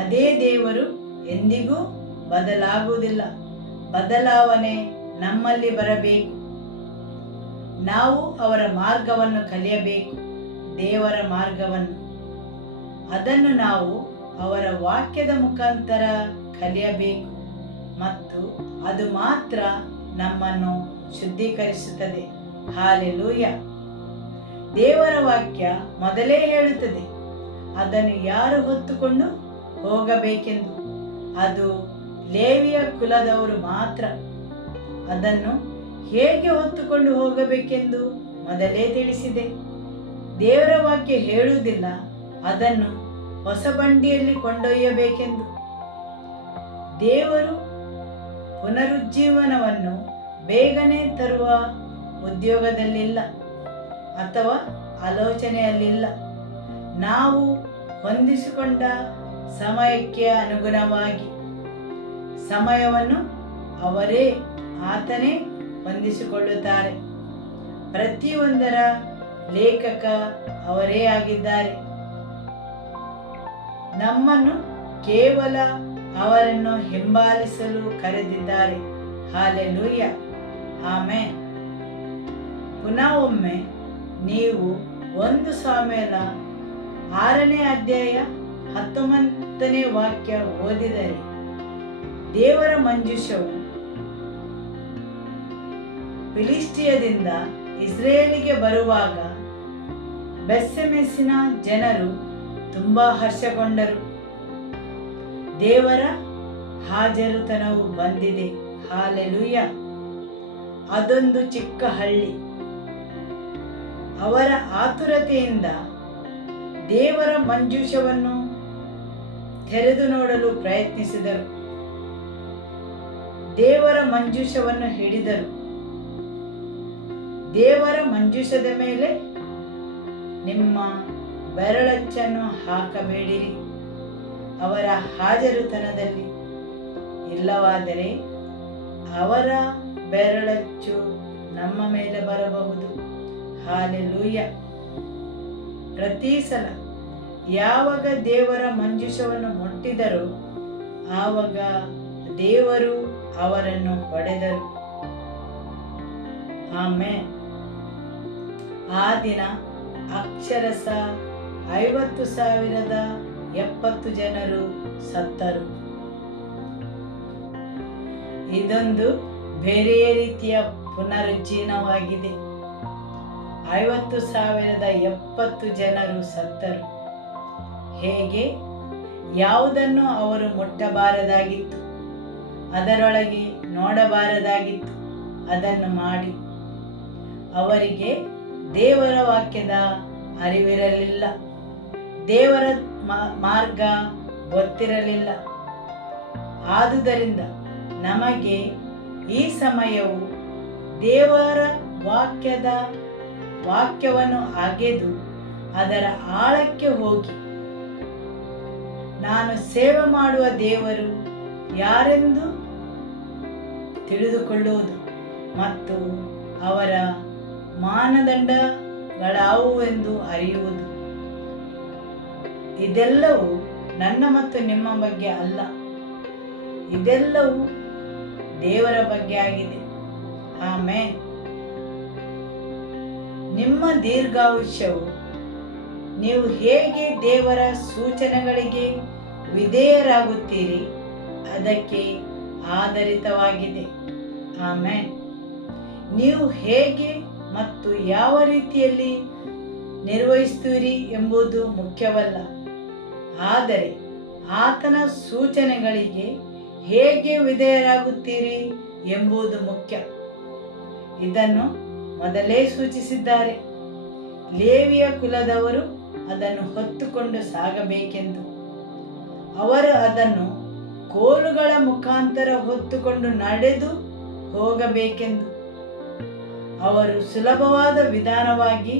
ಅದೇ ದೇವರು ಎಂದಿಗೂ ಬದಲಾಗುವುದಿಲ್ಲ. ಬದಲಾವಣೆ ನಮ್ಮಲ್ಲಿ ಬರಬೇಕು. ನಾವು ಅವರ ಮಾರ್ಗವನ್ನು ಕಲಿಯಬೇಕು, ದೇವರ ಮಾರ್ಗವನ್ನು. ಅದನ್ನು ನಾವು ಅವರ ವಾಕ್ಯದ ಮುಖಾಂತರ ಕಲಿಯಬೇಕು ಮತ್ತು ಅದು ಮಾತ್ರ ನಮ್ಮನ್ನು ಶುದ್ಧೀಕರಿಸುತ್ತದೆ. ಹಾಲೆಲೂಯ. ದೇವರ ವಾಕ್ಯ ಮೊದಲೇ ಹೇಳುತ್ತದೆ ಅದನ್ನು ಯಾರು ಹೊತ್ತುಕೊಂಡು ಹೋಗಬೇಕೆಂದು. ಅದು ಲೇವಿಯ ಕುಲದವರು ಮಾತ್ರ. ಅದನ್ನು ಹೇಗೆ ಹೊತ್ತುಕೊಂಡು ಹೋಗಬೇಕೆಂದು ಮೊದಲೇ ತಿಳಿಸಿದೆ. ದೇವರ ವಾಕ್ಯ ಹೇಳುವುದಿಲ್ಲ ಅದನ್ನು ಹೊಸ ಬಂಡಿಯಲ್ಲಿ ಕೊಂಡೊಯ್ಯಬೇಕೆಂದು. ದೇವರು ಪುನರುಜ್ಜೀವನವನ್ನು ಬೇಗನೆ ತರುವ ಉದ್ಯೋಗದಲ್ಲಿಲ್ಲ ಅಥವಾ ಆಲೋಚನೆಯಲ್ಲಿಲ್ಲ. ನಾವು ಹೊಂದಿಸಿಕೊಂಡ ಸಮಯಕ್ಕೆ ಅನುಗುಣವಾಗಿ ಸಮಯವನ್ನು ಆತನೇ ಹೊಂದಿಸಿಕೊಳ್ಳುತ್ತಾರೆ. ಪ್ರತಿಯೊಂದರ ಲೇಖಕ ಅವರೇ ಆಗಿದ್ದಾರೆ. ನಮ್ಮನ್ನು ಕೇವಲ ಅವರನ್ನು ಹಿಂಬಾಲಿಸಲು ಕರೆದಿದ್ದಾರೆ. ಹಾಲೆಲೂಯ. ಆಮೆನ್. ಪುನಃ ಒಮ್ಮೆ ನೀವು 1 ಸಾಮುವೇಲ 6ನೇ ಅಧ್ಯಾಯ 19ನೇ ವಾಕ್ಯ ಓದಿದರೆ, ದೇವರ ಮಂಜೂಷವು ಫಿಲಿಸ್ಟಿಯದಿಂದ ಇಸ್ರೇಲಿಗೆ ಬರುವಾಗ ಬೆತ್ಷೆಮೆಷಿನ ಜನರು ತುಂಬಾ ಹರ್ಷಗೊಂಡರು. ದೇವರ ಹಾಜರುತನವು ಬಂದಿದೆ. ಹಾಲೆಲೂಯ. ಅದೊಂದು ಚಿಕ್ಕ ಹಳ್ಳಿ. ಅವರ ಆತುರತೆಯಿಂದ ದೇವರ ಮಂಜೂಷವನ್ನು ತೆರೆದು ನೋಡಲು ಪ್ರಯತ್ನಿಸಿದರು. ದೇವರ ಮಂಜೂಷವನ್ನು ಹಿಡಿದರು. ದೇವರ ಮಂಜೂಷದ ಮೇಲೆ ನಿಮ್ಮ ಬೆರಳಚ್ಚನ್ನು ಹಾಕಬೇಡಿರಿ, ಅವರ ಹಾಜರುತನದಲ್ಲಿ. ಇಲ್ಲವಾದರೆ ಅವರ ಬೆರಳಚ್ಚು ನಮ್ಮ ಮೇಲೆ ಬರಬಹುದು. ಹಾಲೆಲೂಯ. ಪ್ರತಿ ಸಲ ಯಾವಾಗ ದೇವರ ಮಂಜೂಷವನ್ನು ಮುಟ್ಟಿದರೋ ಆವಾಗ ದೇವರು ಅವರನ್ನು ಹೊಡೆದರು. ಆಮೆನ್. ಆ ದಿನ ಅಕ್ಷರಶಃ 50,070 ಜನರು ಸತ್ತರು. ಇದೊಂದು ಬೇರೆ ರೀತಿಯ ಪುನರುಜ್ಜೀವನವಾಗಿದೆ. 50,070 ಜನರು ಸತ್ತರು. ಹೇಗೆ? ಯಾವುದನ್ನು ಅವರು ಮುಟ್ಟಬಾರದಾಗಿತ್ತು, ಅದರೊಳಗೆ ನೋಡಬಾರದಾಗಿತ್ತು, ಅದನ್ನು ಮಾಡಿ. ಅವರಿಗೆ ದೇವರ ವಾಕ್ಯದ ಅರಿವಿರಲಿಲ್ಲ, ದೇವರ ಮಾರ್ಗ ಗೊತ್ತಿರಲಿಲ್ಲ. ಆದುದರಿಂದ ನಮಗೆ ಈ ಸಮಯವು ದೇವರ ವಾಕ್ಯವನ್ನು ಅಗೆದು ಅದರ ಆಳಕ್ಕೆ ಹೋಗಿ ನಾನು ಸೇವೆ ಮಾಡುವ ದೇವರು ಯಾರೆಂದು ತಿಳಿದುಕೊಳ್ಳುವುದು ಮತ್ತು ಅವರ ಮಾನದಂಡಗಳಾವುವೆಂದು ಅರಿಯುವುದು. ಇದೆಲ್ಲವೂ ನನ್ನ ಮತ್ತು ನಿಮ್ಮ ಬಗ್ಗೆ ಅಲ್ಲ, ಇದೆಲ್ಲವೂ ದೇವರ ಬಗ್ಗೆ ಆಗಿದೆ. ಆಮೆನ್. ನಿಮ್ಮ ದೀರ್ಘಾಯುಷ್ಯವು ನೀವು ಹೇಗೆ ದೇವರ ಸೂಚನೆಗಳಿಗೆ ವಿಧೇಯರಾಗುತ್ತೀರಿ ಅದಕ್ಕೆ ಆಧಾರಿತವಾಗಿದೆ. ಆಮೆನ್. ನೀವು ಹೇಗೆ ಮತ್ತು ಯಾವ ರೀತಿಯಲ್ಲಿ ನಿರ್ವಹಿಸುತ್ತೀರಿ ಎಂಬುದು ಮುಖ್ಯವಲ್ಲ, ಆದರೆ ಆತನ ಸೂಚನೆಗಳಿಗೆ ಹೇಗೆ ವಿಧೇಯರಾಗುತ್ತೀರಿ ಎಂಬುದು ಮುಖ್ಯ. ಇದನ್ನು ಮೊದಲೇ ಸೂಚಿಸಿದ್ದಾರೆ. ಲೇವಿಯ ಕುಲದವರು ಅದನ್ನು ಹೊತ್ತುಕೊಂಡು ಸಾಗಬೇಕೆಂದು. ಅವರು ಅದನ್ನು ಕೋಲುಗಳ ಮುಖಾಂತರ ಹೊತ್ತುಕೊಂಡು ನಡೆದು ಹೋಗಬೇಕೆಂದು. ಅವರು ಸುಲಭವಾದ ವಿಧಾನವಾಗಿ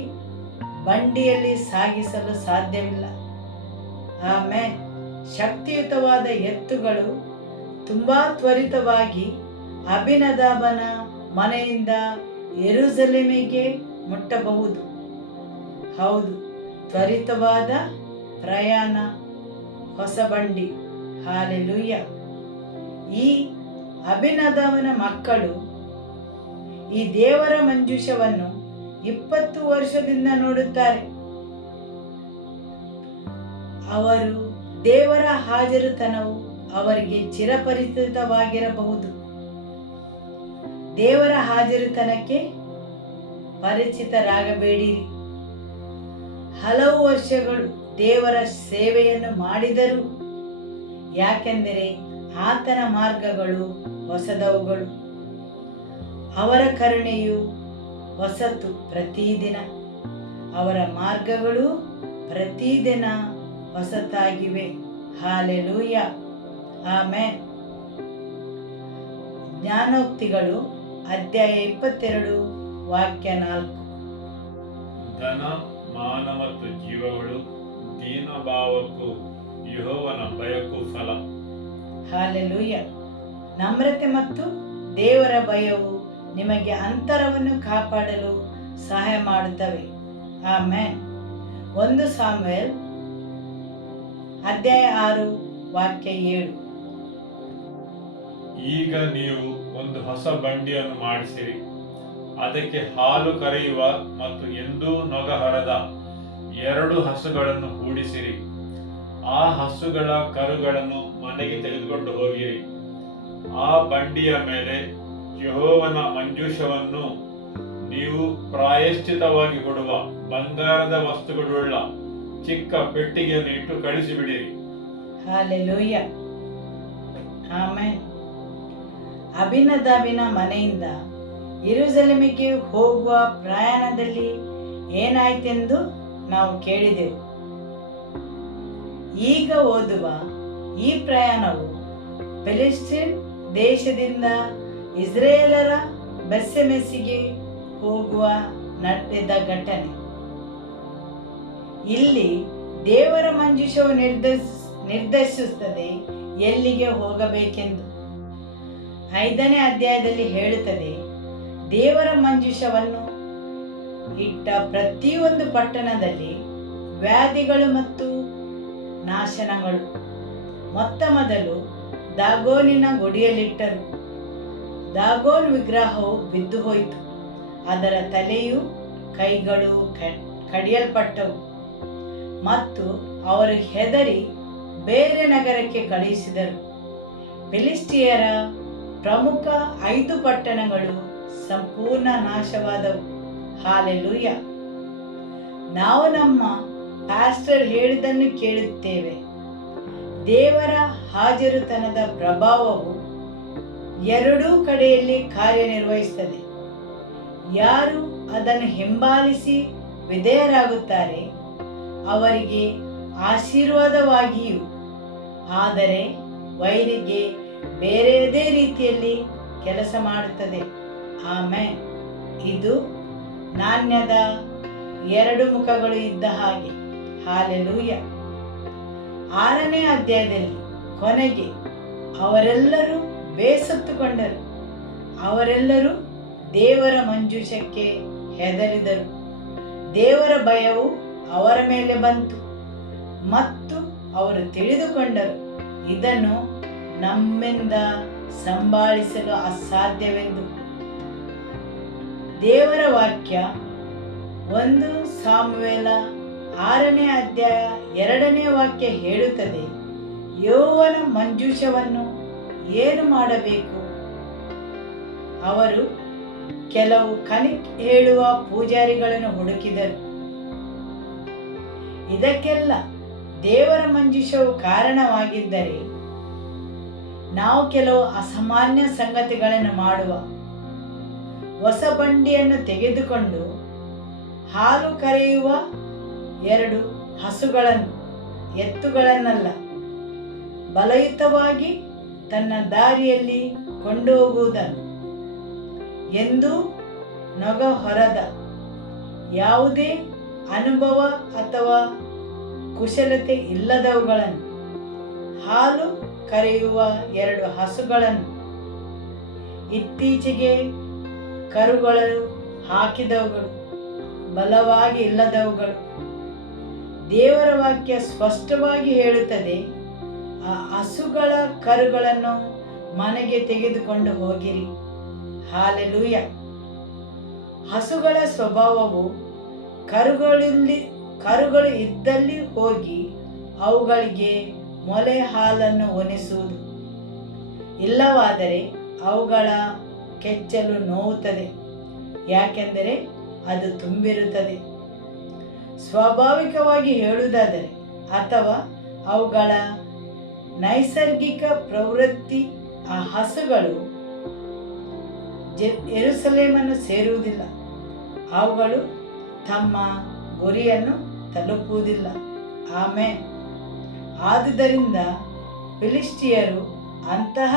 ಬಂಡಿಯಲ್ಲಿ ಸಾಗಿಸಲು ಸಾಧ್ಯವಿಲ್ಲ. ಆಮೇಲೆ ಶಕ್ತಿಯುತವಾದ ಎತ್ತುಗಳು ತುಂಬಾ ತ್ವರಿತವಾಗಿ ಅಭಿನದಾಬನ ಮನೆಯಿಂದ ಯೆರೂಸಲೇಮಿಗೆ ಮುಟ್ಟಬಹುದು. ಹೌದು, ತ್ವರಿತವಾದ ಪ್ರಯಾಣ, ಹೊಸ ಬಂಡಿ. ಹಾಲೆಲೂಯ. ಈ ಅಭಿನದಾಬನ ಮಕ್ಕಳು ಈ ದೇವರ ಮಂಜೂಷವನ್ನು 20 ವರ್ಷದಿಂದ ನೋಡುತ್ತಾರೆ. ಅವರು ದೇವರ ಹಾಜರುತನವು ಅವರಿಗೆ ಚಿರಪರಿಚಿತವಾಗಿರಬಹುದು. ದೇವರ ಹಾಜರುತನಕ್ಕೆ ಪರಿಚಿತರಾಗಬೇಡಿರಿ. ಹಲವು ವರ್ಷಗಳು ದೇವರ ಸೇವೆಯನ್ನು ಮಾಡಿದರು, ಯಾಕೆಂದರೆ ಆತನ ಮಾರ್ಗಗಳು ಹೊಸದವುಗಳು, ಅವರ ಕರುಣೆಯು ಹೊಸತು ಪ್ರತಿದಿನ, ಅವರ ಮಾರ್ಗಗಳು ಪ್ರತಿದಿನ ಹೊಸತಾಗಿವೆ. ಹಾಲೆಲೂಯ. ಆಮೆನ್. ಜ್ಞಾನೋಕ್ತಿಗಳು ಅಧ್ಯಾಯ 22 ವಾಕ್ಯ 4. ಧನ, ಮಾನ ಮತ್ತು ಜೀವಗಳು ದೀನಭಾವಕ್ಕೂ ಯೆಹೋವನ ಭಯಕ್ಕೂ ಫಲ. ಹಾಲೆಲೂಯ. ನಮ್ರತೆ ಮತ್ತು ದೇವರ ಭಯವು ನಿಮಗೆ ಅಂತರವನ್ನು ಕಾಪಾಡಲು ಸಹಾಯ ಮಾಡುತ್ತವೆ. ಆಮೆನ್. 1 ಸಾಮುವೇಲ್ ಅಧ್ಯಾಯ 6 ವಾಕ್ಯ 7. ಈಗ ನೀವು ಒಂದು ಹೊಸ ಬಂಡಿಯನ್ನು ಮಾಡಿಸಿರಿ, ಅದಕ್ಕೆ ಹಾಲು ಕರೆಯುವ ಮತ್ತು ಎಂದೂ ನೊಗ ಹೊರದ 2 ಹಸುಗಳನ್ನು ಹೂಡಿಸಿರಿ. ಆ ಹಸುಗಳ ಕರುಗಳನ್ನು ಮನೆಗೆ ತೆಗೆದುಕೊಂಡು ಹೋಗಿರಿ. ಆ ಬಂಡಿಯ ಮೇಲೆ ಯೆಹೋವನ ಮಂಜೂಷವನ್ನು, ನೀವು ಪ್ರಾಯಶ್ಚಿತವಾಗಿ ಕೊಡುವ ಬಂಗಾರದ ವಸ್ತುಗಳುಳ್ಳ ಚಿಕ್ಕ ಪೆಟ್ಟಿಗೆಯನ್ನು ಇಟ್ಟು ಕಳಿಸಿಬಿಡಿರಿ. ಹಾಲೆಲೂಯ. ಆಮೆನ್. ಅಭಿನದಾಬಿನ ಮನೆಯಿಂದ ಯೆರೂಸಲೇಮಿಗೆ ಹೋಗುವ ಪ್ರಯಾಣದಲ್ಲಿ ಏನಾಯ್ತೆಂದು ನಾವು ಕೇಳಿದೆವು. ಈಗ ಓದುವ ಈ ಪ್ರಯಾಣವು ಫಿಲಿಸ್ಟೀನ್ ದೇಶದಿಂದ ಇಸ್ರೇಲರ ಬೆತ್ಷೆಮೆಷಿಗೆ ಹೋಗುವ ನಡೆದ ಘಟನೆ. ಇಲ್ಲಿ ದೇವರ ಮಂಜೂಷವು ನಿರ್ದೇಶಿಸುತ್ತದೆ ಎಲ್ಲಿಗೆ ಹೋಗಬೇಕೆಂದು. 5ನೇ ಅಧ್ಯಾಯದಲ್ಲಿ ಹೇಳುತ್ತದೆ, ದೇವರ ಮಂಜೂಷವನ್ನು ಇಟ್ಟ ಪ್ರತಿಯೊಂದು ಪಟ್ಟಣದಲ್ಲಿ ವ್ಯಾಧಿಗಳು ಮತ್ತು ನಾಶನಗಳು. ಮೊದಲು ದಾಗೋನಿನ ಗುಡಿಯಲ್ಲಿಟ್ಟರು. ದಾಗೋನ್ ವಿಗ್ರಹವು ಬಿದ್ದು ಹೋಯಿತು, ಅದರ ತಲೆಯು ಕೈಗಳು ಕಡಿಯಲ್ಪಟ್ಟವು ಮತ್ತು ಅವರು ಹೆದರಿ ಬೇರೆ ನಗರಕ್ಕೆ ಕಳುಹಿಸಿದರು. ಫಿಲಿಸ್ಟಿಯರ ಪ್ರಮುಖ 5 ಪಟ್ಟಣಗಳು ಸಂಪೂರ್ಣ ನಾಶವಾದವು. ಹಾಲೆಲೂಯ. ನಾವು ನಮ್ಮ ಪಾಸ್ಟರ್ ಹೇಳಿದ್ದನ್ನು ಕೇಳುತ್ತೇವೆ. ದೇವರ ಹಾಜರುತನದ ಪ್ರಭಾವವು ಎರಡೂ ಕಡೆಯಲ್ಲಿ ಕಾರ್ಯನಿರ್ವಹಿಸುತ್ತದೆ. ಯಾರು ಅದನ್ನು ಹಿಂಬಾಲಿಸಿ ವಿಧೇಯರಾಗುತ್ತಾರೆ ಅವರಿಗೆ ಆಶೀರ್ವಾದವಾಗಿಯೂ, ಆದರೆ ವೈರಿಗೆ ಬೇರೆಯದೇ ರೀತಿಯಲ್ಲಿ ಕೆಲಸ ಮಾಡುತ್ತದೆ. ಆಮೆನ್. ಇದು ನಾಣ್ಯದ 2 ಮುಖಗಳು ಇದ್ದ ಹಾಗೆ. ಹಾಲೆಲೂಯ. 6ನೇ ಅಧ್ಯಾಯದಲ್ಲಿ ಕೊನೆಗೆ ಅವರೆಲ್ಲರೂ ಬೇಸತ್ತುಕೊಂಡರು. ಅವರೆಲ್ಲರೂ ದೇವರ ಮಂಜೂಷಕ್ಕೆ ಹೆದರಿದರು. ದೇವರ ಭಯವು ಅವರ ಮೇಲೆ ಬಂತು ಮತ್ತು ಅವರು ತಿಳಿದುಕೊಂಡರು, ಇದನ್ನು ನಮ್ಮಿಂದ ಸಂಭಾಳಿಸಲು ಅಸಾಧ್ಯವೆಂದು. ದೇವರ ವಾಕ್ಯ 1 ಸಾಮುವೇಲ 6ನೇ ಅಧ್ಯಾಯ 2ನೇ ವಾಕ್ಯ ಹೇಳುತ್ತದೆ, ಯೆಹೋವನ ಮಂಜೂಷವನ್ನು ಏನು ಮಾಡಬೇಕು? ಅವರು ಕೆಲವು ಕಣಿಕ್ ಹೇಳುವ ಪೂಜಾರಿಗಳನ್ನು ಹುಡುಕಿದರು. ಇದಕ್ಕೆಲ್ಲ ದೇವರ ಮಂಜೂಷವು ಕಾರಣವಾಗಿದ್ದರೆ ನಾವು ಕೆಲವು ಅಸಾಮಾನ್ಯ ಸಂಗತಿಗಳನ್ನು ಮಾಡುವ. ಹೊಸ ಬಂಡಿಯನ್ನು ತೆಗೆದುಕೊಂಡು ಹಾಲು ಕರೆಯುವ 2 ಹಸುಗಳನ್ನು, ಎತ್ತುಗಳನ್ನಲ್ಲ, ಬಲಯುತವಾಗಿ ತನ್ನ ದಾರಿಯಲ್ಲಿ ಕೊಂಡು ಹೋಗುವುದನ್ನು, ಎಂದೂ ನೊಗ ಹೊರದ ಯಾವುದೇ ಅನುಭವ ಅಥವಾ ಕುಶಲತೆ ಇಲ್ಲದವುಗಳನ್ನು, ಹಾಲು ಕರೆಯುವ 2 ಹಸುಗಳನ್ನು, ಇತ್ತೀಚೆಗೆ ಕರುಗಳು ಹಾಕಿದವುಗಳು, ಬಲವಾಗಿ ಇಲ್ಲದವುಗಳು. ದೇವರ ವಾಕ್ಯ ಸ್ಪಷ್ಟವಾಗಿ ಹೇಳುತ್ತದೆ, ಆ ಹಸುಗಳ ಕರುಗಳನ್ನು ಮನೆಗೆ ತೆಗೆದುಕೊಂಡು ಹೋಗಿರಿ. ಹಾಲೆಲೂಯ. ಹಸುಗಳ ಸ್ವಭಾವವು ಕರುಗಳು ಇದ್ದಲ್ಲಿ ಹೋಗಿ ಅವುಗಳಿಗೆ ಮೊಲೆ ಹಾಲನ್ನು ಒನಿಸುವುದು, ಇಲ್ಲವಾದರೆ ಅವುಗಳ ಕೆಚ್ಚಲು ನೋವುತ್ತದೆ, ಯಾಕೆಂದರೆ ಅದು ತುಂಬಿರುತ್ತದೆ. ಸ್ವಾಭಾವಿಕವಾಗಿ ಹೇಳುವುದಾದರೆ ಅಥವಾ ಅವುಗಳ ನೈಸರ್ಗಿಕ ಪ್ರವೃತ್ತಿ, ಆ ಹಸುಗಳು ಯೆರೂಸಲೇಮನ್ನು ಸೇರುವುದಿಲ್ಲ, ಅವುಗಳು ತಮ್ಮ ಗುರಿಯನ್ನು ತಲುಪುವುದಿಲ್ಲ. ಆಮೆನ್. ಆದುದರಿಂದ ಫಿಲಿಷ್ಟಿಯರು ಅಂತಹ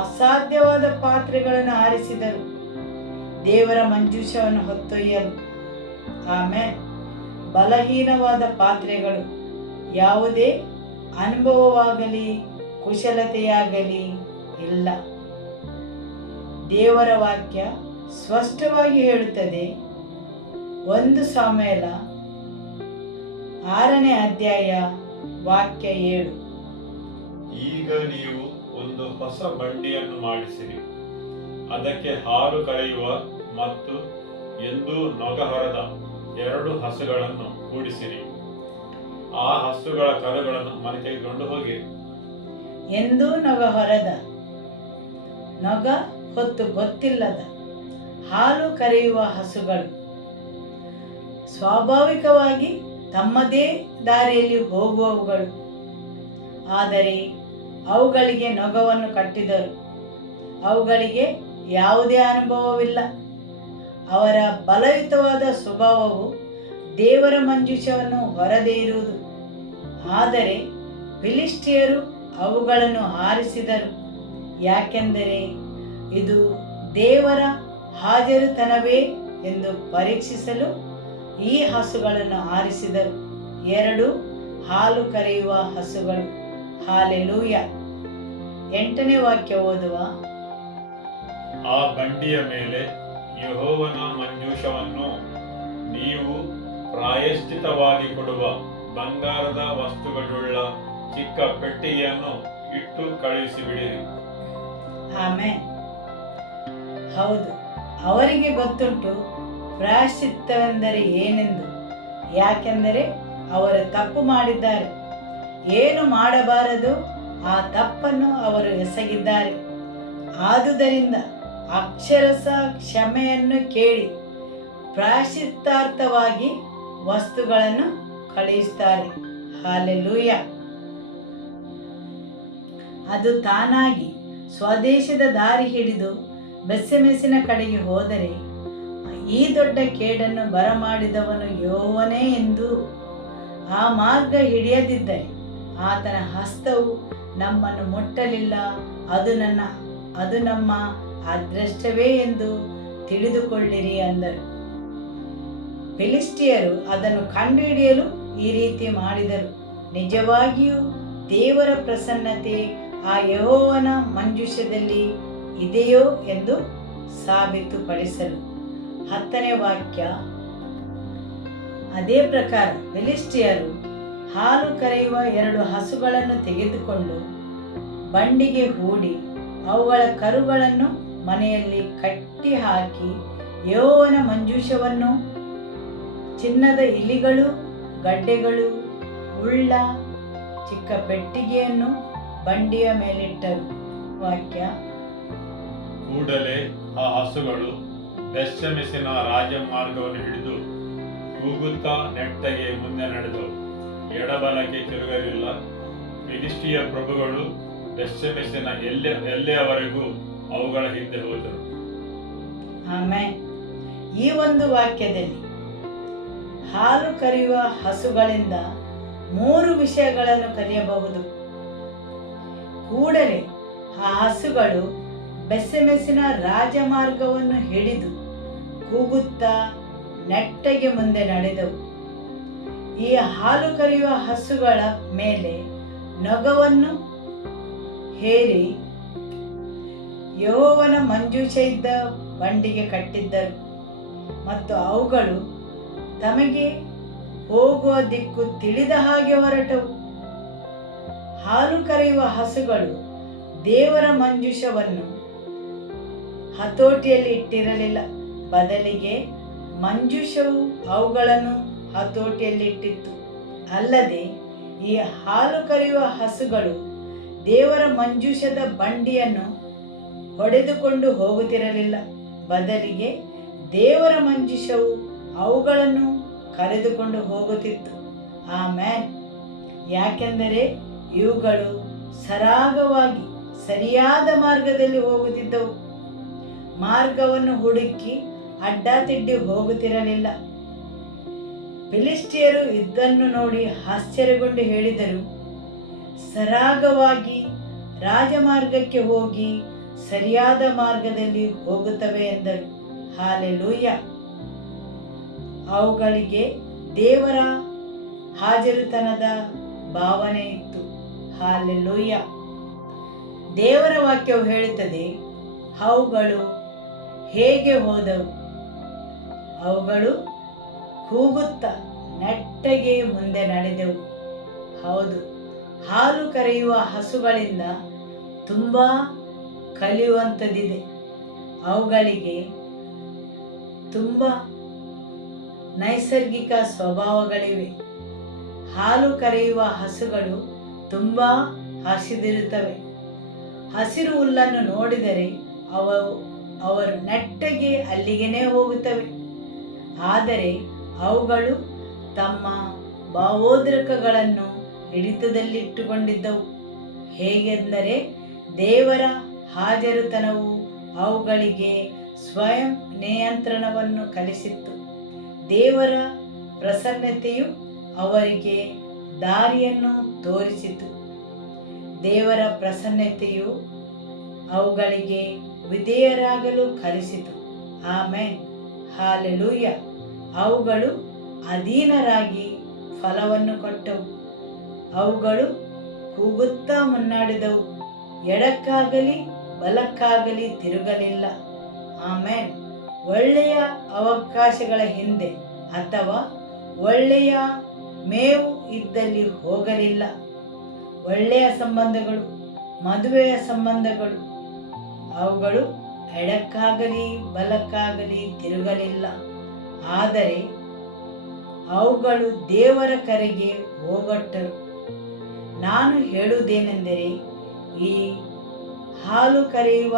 ಅಸಾಧ್ಯವಾದ ಪಾತ್ರೆಗಳನ್ನು ಆರಿಸಿದರು, ದೇವರ ಮಂಜೂಷವನ್ನು ಹೊತ್ತೊಯ್ಯಲು. ಆಮೆನ್. ಬಲಹೀನವಾದ ಪಾತ್ರೆಗಳು, ಯಾವುದೇ ಅನುಭವವಾಗಲಿ ಕುಶಲತೆಯಾಗಲಿ ಇಲ್ಲ. ದೇವರ ವಾಕ್ಯ ಸ್ಪಷ್ಟವಾಗಿ ಹೇಳುತ್ತದೆ. 1 ಸಾಮುವೇಲ 6ನೇ ಅಧ್ಯಾಯ ವಾಕ್ಯ 7. ಈಗ ನೀವು ಒಂದು ಹೊಸ ಬಂಡಿಯನ್ನು ಮಾಡಿಸಿರಿ, ಅದಕ್ಕೆ ಹಾಲು ಕರೆಯುವ ಮತ್ತು ಎಂದೂ ನೊಗ ಹೊರದ 2 ಹಸುಗಳನ್ನು ಕೂಡಿಸಿರಿ. ಆ ಹಸುಗಳ ಕರುಗಳನ್ನು ಮನೆ ತೆಗೆದುಕೊಂಡು ಹೋಗಿ. ಎಂದೂ ನೊಗ ಹೊರದ, ನೊಗ ಹೊತ್ತು ಗೊತ್ತಿಲ್ಲದ, ಹಾಲು ಕರೆಯುವ ಹಸುಗಳು ಸ್ವಾಭಾವಿಕವಾಗಿ ತಮ್ಮದೇ ದಾರಿಯಲ್ಲಿ ಹೋಗುವವುಗಳು. ಆದರೆ ಅವುಗಳಿಗೆ ನೊಗವನ್ನು ಕಟ್ಟಿದರು. ಅವುಗಳಿಗೆ ಯಾವುದೇ ಅನುಭವವಿಲ್ಲ. ಅವರ ಬಲಯುತವಾದ ಸ್ವಭಾವವು ದೇವರ ಮಂಜೂಷವನ್ನು ಹೊರದೇ ಇರುವುದು. ಆದರೆ ಫಿಲಿಷ್ಟಿಯರು ಅವುಗಳನ್ನು ಆರಿಸಿದರು, ಯಾಕೆಂದರೆ ಇದು ದೇವರ ಹಾಜರುತನವೇ ಎಂದು ಪರೀಕ್ಷಿಸಲು ಈ ಹಸುಗಳನ್ನು ಆರಿಸಿದರು. 2 ಹಾಲು ಕರೆಯುವ ಹಸುಗಳು. ಹಾಲೆಲೂಯ. 8ನೇ ವಾಕ್ಯ ಓದುವ. ಆ ಬಂಡಿಯ ಮೇಲೆ ಯೆಹೋವನ ಮಂಜೂಷವನ್ನು ನೀವು ಪ್ರಾಯಶ್ಚಿತವಾಗಿ ಕೊಡುವ ಬಂಗಾರದ ವಸ್ತುಗಳುಳ್ಳ ಚಿಕ್ಕ ಪೆಟ್ಟಿಗೆಯನ್ನು ಇಟ್ಟು ಕಳುಹಿಸಿಬಿಡಿರಿ. ಆಮೆನ್. ಹೌದು, ಅವರಿಗೆ ಗೊತ್ತುಂಟು ಪ್ರಾಯಶ್ಚಿತ್ತವೆಂದರೆ ಏನೆಂದು, ಯಾಕೆಂದರೆ ಅವರು ತಪ್ಪು ಮಾಡಿದ್ದಾರೆ. ಏನು ಮಾಡಬಾರದು ಆ ತಪ್ಪನ್ನು ಅವರು ಎಸಗಿದ್ದಾರೆ. ಆದುದರಿಂದ ಅಕ್ಷರಶಃ ಕ್ಷಮೆಯನ್ನು ಕೇಳಿ ಪ್ರಾಯಶ್ಚಿತ್ತಾರ್ಥವಾಗಿ ವಸ್ತುಗಳನ್ನು ಕಳುಹಿಸುತ್ತಾರೆ. ಹಾಲೆಲೂಯ. ಅದು ತಾನಾಗಿ ಸ್ವದೇಶದ ದಾರಿ ಹಿಡಿದು ಬೆಸ್ಸೆಮೆಸಿನ ಕಡೆಗೆ ಹೋದರೆ ಈ ದೊಡ್ಡ ಕೇಡನ್ನು ಬರಮಾಡಿದವನು ಯೆಹೋವನೇ ಎಂದು ಆ ಮಾರ್ಗ ಹಿಡಿಯದಿದ್ದರೆ ಆತನ ಹಸ್ತವು ನಮ್ಮನ್ನು ಮುಟ್ಟಲಿಲ್ಲ, ಅದು ನಮ್ಮ ಅದೃಷ್ಟವೇ ಎಂದು ತಿಳಿದುಕೊಳ್ಳಿರಿ ಅಂದರು. ಫಿಲಿಷ್ಟಿಯರು ಅದನ್ನು ಕಂಡುಹಿಡಿಯಲು ಈ ರೀತಿ ಮಾಡಿದರು. ನಿಜವಾಗಿಯೂ ದೇವರ ಪ್ರಸನ್ನತೆ ಆ ಯೆಹೋವನ ಮಂಜೂಷದಲ್ಲಿ ಇದೆಯೋ ಎಂದು ಸಾಬೀತುಪಡಿಸಲು. 10ನೇ ವಾಕ್ಯ. ಅದೇ ಪ್ರಕಾರ ಫಿಲಿಷ್ಟಿಯರು ಹಾಲು ಕರೆಯುವ 2 ಹಸುಗಳನ್ನು ತೆಗೆದುಕೊಂಡು ಬಂಡಿಗೆ ಹೂಡಿ ಅವುಗಳ ಕರುಗಳನ್ನು ಮನೆಯಲ್ಲಿ ಕಟ್ಟಿ ಹಾಕಿ ಯೆಹೋವನ ಮಂಜೂಷವನ್ನು, ಚಿನ್ನದ ಇಲಿಗಳು, ಗಡ್ಡೆಗಳು ಉಳ್ಳ ಚಿಕ್ಕ ಪೆಟ್ಟಿಗೆಯನ್ನು ಬಂಡಿಯ ಮೇಲಿಟ್ಟರು. ವಾಕ್ಯ: ಕೂಡಲೇ ಆ ಹಸುಗಳು ಬೆತ್ಷೆಮೆಷಿನ ರಾಜಮಾರ್ಗವನ್ನು ಹಿಡಿದು ಕೂಗುತ್ತಾ ನೆಟ್ಟಗೆ ಮುಂದೆ ನಡೆದವು. ಎಡಬಲಕ್ಕೆ ತಿರುಗಲಿಲ್ಲ. ಫಿಲಿಷ್ಟಿಯ ಪ್ರಭುಗಳು ಬೆತ್ಷೆಮೆಷಿನ ಎಲ್ಲೆಯವರೆಗೂ ಅವುಗಳ ಹಿಂದೆ ಹೋದರು. ಆಮೆನ್. ಈ ಒಂದು ವಾಕ್ಯದಲ್ಲಿ ಹಾಲು ಕರೆಯುವ ಹಸುಗಳಿಂದ 3 ವಿಷಯಗಳನ್ನು ಕಲಿಯಬಹುದು. ಕೂಡಲೇ ಆ ಹಸುಗಳು ಬೆತ್ಷೆಮೆಷಿನ ರಾಜಮಾರ್ಗವನ್ನು ಹಿಡಿದು ಕೂಗುತ್ತಾ ನೆಟ್ಟಗೆ ಮುಂದೆ ನಡೆದವು. ಈ ಹಾಲು ಕರೆಯುವ ಹಸುಗಳ ಮೇಲೆ ನೊಗವನ್ನು ಹೇರಿ ಯೆಹೋವನ ಮಂಜೂಷ ಇದ್ದ ಬಂಡಿಗೆ ಕಟ್ಟಿದ್ದರು ಮತ್ತು ಅವುಗಳು ತಮಗೆ ಹೋಗುವ ದಿಕ್ಕು ತಿಳಿದ ಹಾಗೆ ಹೊರಟವು. ಹಾಲು ಕರೆಯುವ ಹಸುಗಳು ದೇವರ ಮಂಜೂಷವನ್ನು ಹತೋಟಿಯಲ್ಲಿ ಇಟ್ಟಿರಲಿಲ್ಲ. ಬದಲಿಗೆ ಮಂಜೂಷವು ಅವುಗಳನ್ನು ಹತೋಟಿಯಲ್ಲಿ ಇಟ್ಟಿತ್ತು. ಅಲ್ಲದೆ ಈ ಹಾಲು ಕರೆಯುವ ಹಸುಗಳು ದೇವರ ಮಂಜೂಷದ ಬಂಡಿಯನ್ನು ಹೊಡೆದುಕೊಂಡು ಹೋಗುತ್ತಿರಲಿಲ್ಲ. ಬದಲಿಗೆ ದೇವರ ಮಂಜೂಷವು ಅವುಗಳನ್ನು ಕರೆದುಕೊಂಡು ಹೋಗುತ್ತಿತ್ತು. ಆಮೆನ್. ಯಾಕೆಂದರೆ ಇವುಗಳು ಸರಾಗವಾಗಿ ಸರಿಯಾದ ಮಾರ್ಗದಲ್ಲಿ ಹೋಗುತ್ತಿದ್ದವು. ಮಾರ್ಗವನ್ನು ಹುಡುಕಿ ಅಡ್ಡಾತಿಡ್ಡಿ ಹೋಗುತ್ತಿರಲಿಲ್ಲ. ಫಿಲಿಷ್ಟಿಯರು ಇದನ್ನು ನೋಡಿ ಆಶ್ಚರ್ಯಗೊಂಡು ಹೇಳಿದರು, ಸರಾಗವಾಗಿ ರಾಜಮಾರ್ಗಕ್ಕೆ ಹೋಗಿ ಸರಿಯಾದ ಮಾರ್ಗದಲ್ಲಿ ಹೋಗುತ್ತವೆ ಎಂದರು. ಹಾಲೆಲೂಯ. ಅವುಗಳಿಗೆ ದೇವರ ಹಾಜರುತನದ ಭಾವನೆ ಇತ್ತು. ಹಾಲೆಲೂಯ. ದೇವರ ವಾಕ್ಯವು ಹೇಳುತ್ತದೆ, ಅವುಗಳು ಹೇಗೆ ಹೋದವು? ಅವುಗಳು ಕೂಗುತ್ತಾ ನೆಟ್ಟಗೆ ಮುಂದೆ ನಡೆದವು. ಹೌದು, ಹಾಲು ಕರೆಯುವ ಹಸುಗಳಿಂದ ತುಂಬ ಕಲಿಯುವಂಥದ್ದಿದೆ. ಅವುಗಳಿಗೆ ತುಂಬ ನೈಸರ್ಗಿಕ ಸ್ವಭಾವಗಳಿವೆ. ಹಾಲು ಕರೆಯುವ ಹಸುಗಳು ತುಂಬ ಹಸಿದಿರುತ್ತವೆ. ಹಸಿರು ಹುಲ್ಲನ್ನು ನೋಡಿದರೆ ಅವರು ನೆಟ್ಟಗೆ ಅಲ್ಲಿಗೆನೇ ಹೋಗುತ್ತವೆ. ಆದರೆ ಅವುಗಳು ತಮ್ಮ ಭಾವೋದ್ರೇಕಗಳನ್ನು ಹಿಡಿತದಲ್ಲಿಟ್ಟುಕೊಂಡಿದ್ದವು. ಹೇಗೆಂದರೆ ದೇವರ ಹಾಜರುತನವು ಅವುಗಳಿಗೆ ಸ್ವಯಂ ನಿಯಂತ್ರಣವನ್ನು ಕಲಿಸಿತ್ತು. ದೇವರ ಪ್ರಸನ್ನತೆಯು ಅವರಿಗೆ ದಾರಿಯನ್ನು ತೋರಿಸಿತು. ದೇವರ ಪ್ರಸನ್ನತೆಯು ಅವುಗಳಿಗೆ ವಿಧೇಯರಾಗಲು ಕಲಿಸಿತು. ಆಮೆನ್. ಹಾಲೆಲೂಯ. ಅವುಗಳು ಅಧೀನರಾಗಿ ಫಲವನ್ನು ಕೊಟ್ಟವು. ಅವುಗಳು ಕೂಗುತ್ತಾ ಮುನ್ನಡೆದವು. ಎಡಕ್ಕಾಗಲಿ ಬಲಕ್ಕಾಗಲಿ ತಿರುಗಲಿಲ್ಲ. ಆಮೆನ್. ಒಳ್ಳೆಯ ಅವಕಾಶಗಳ ಹಿಂದೆ ಅಥವಾ ಒಳ್ಳೆಯ ಮೇವು ಇದ್ದಲ್ಲಿ ಹೋಗಲಿಲ್ಲ. ಒಳ್ಳೆಯ ಸಂಬಂಧಗಳು, ಮದುವೆಯ ಸಂಬಂಧಗಳು, ಅವುಗಳು ಎಡಕ್ಕಾಗಲಿ ಬಲಕ್ಕಾಗಲಿ ತಿರುಗಲಿಲ್ಲ. ಆದರೆ ಅವುಗಳು ದೇವರ ಕರೆಗೆ ಹೋಗೊಟ್ಟರು. ನಾನು ಹೇಳುವುದೇನೆಂದರೆ, ಈ ಹಾಲು ಕರೆಯುವ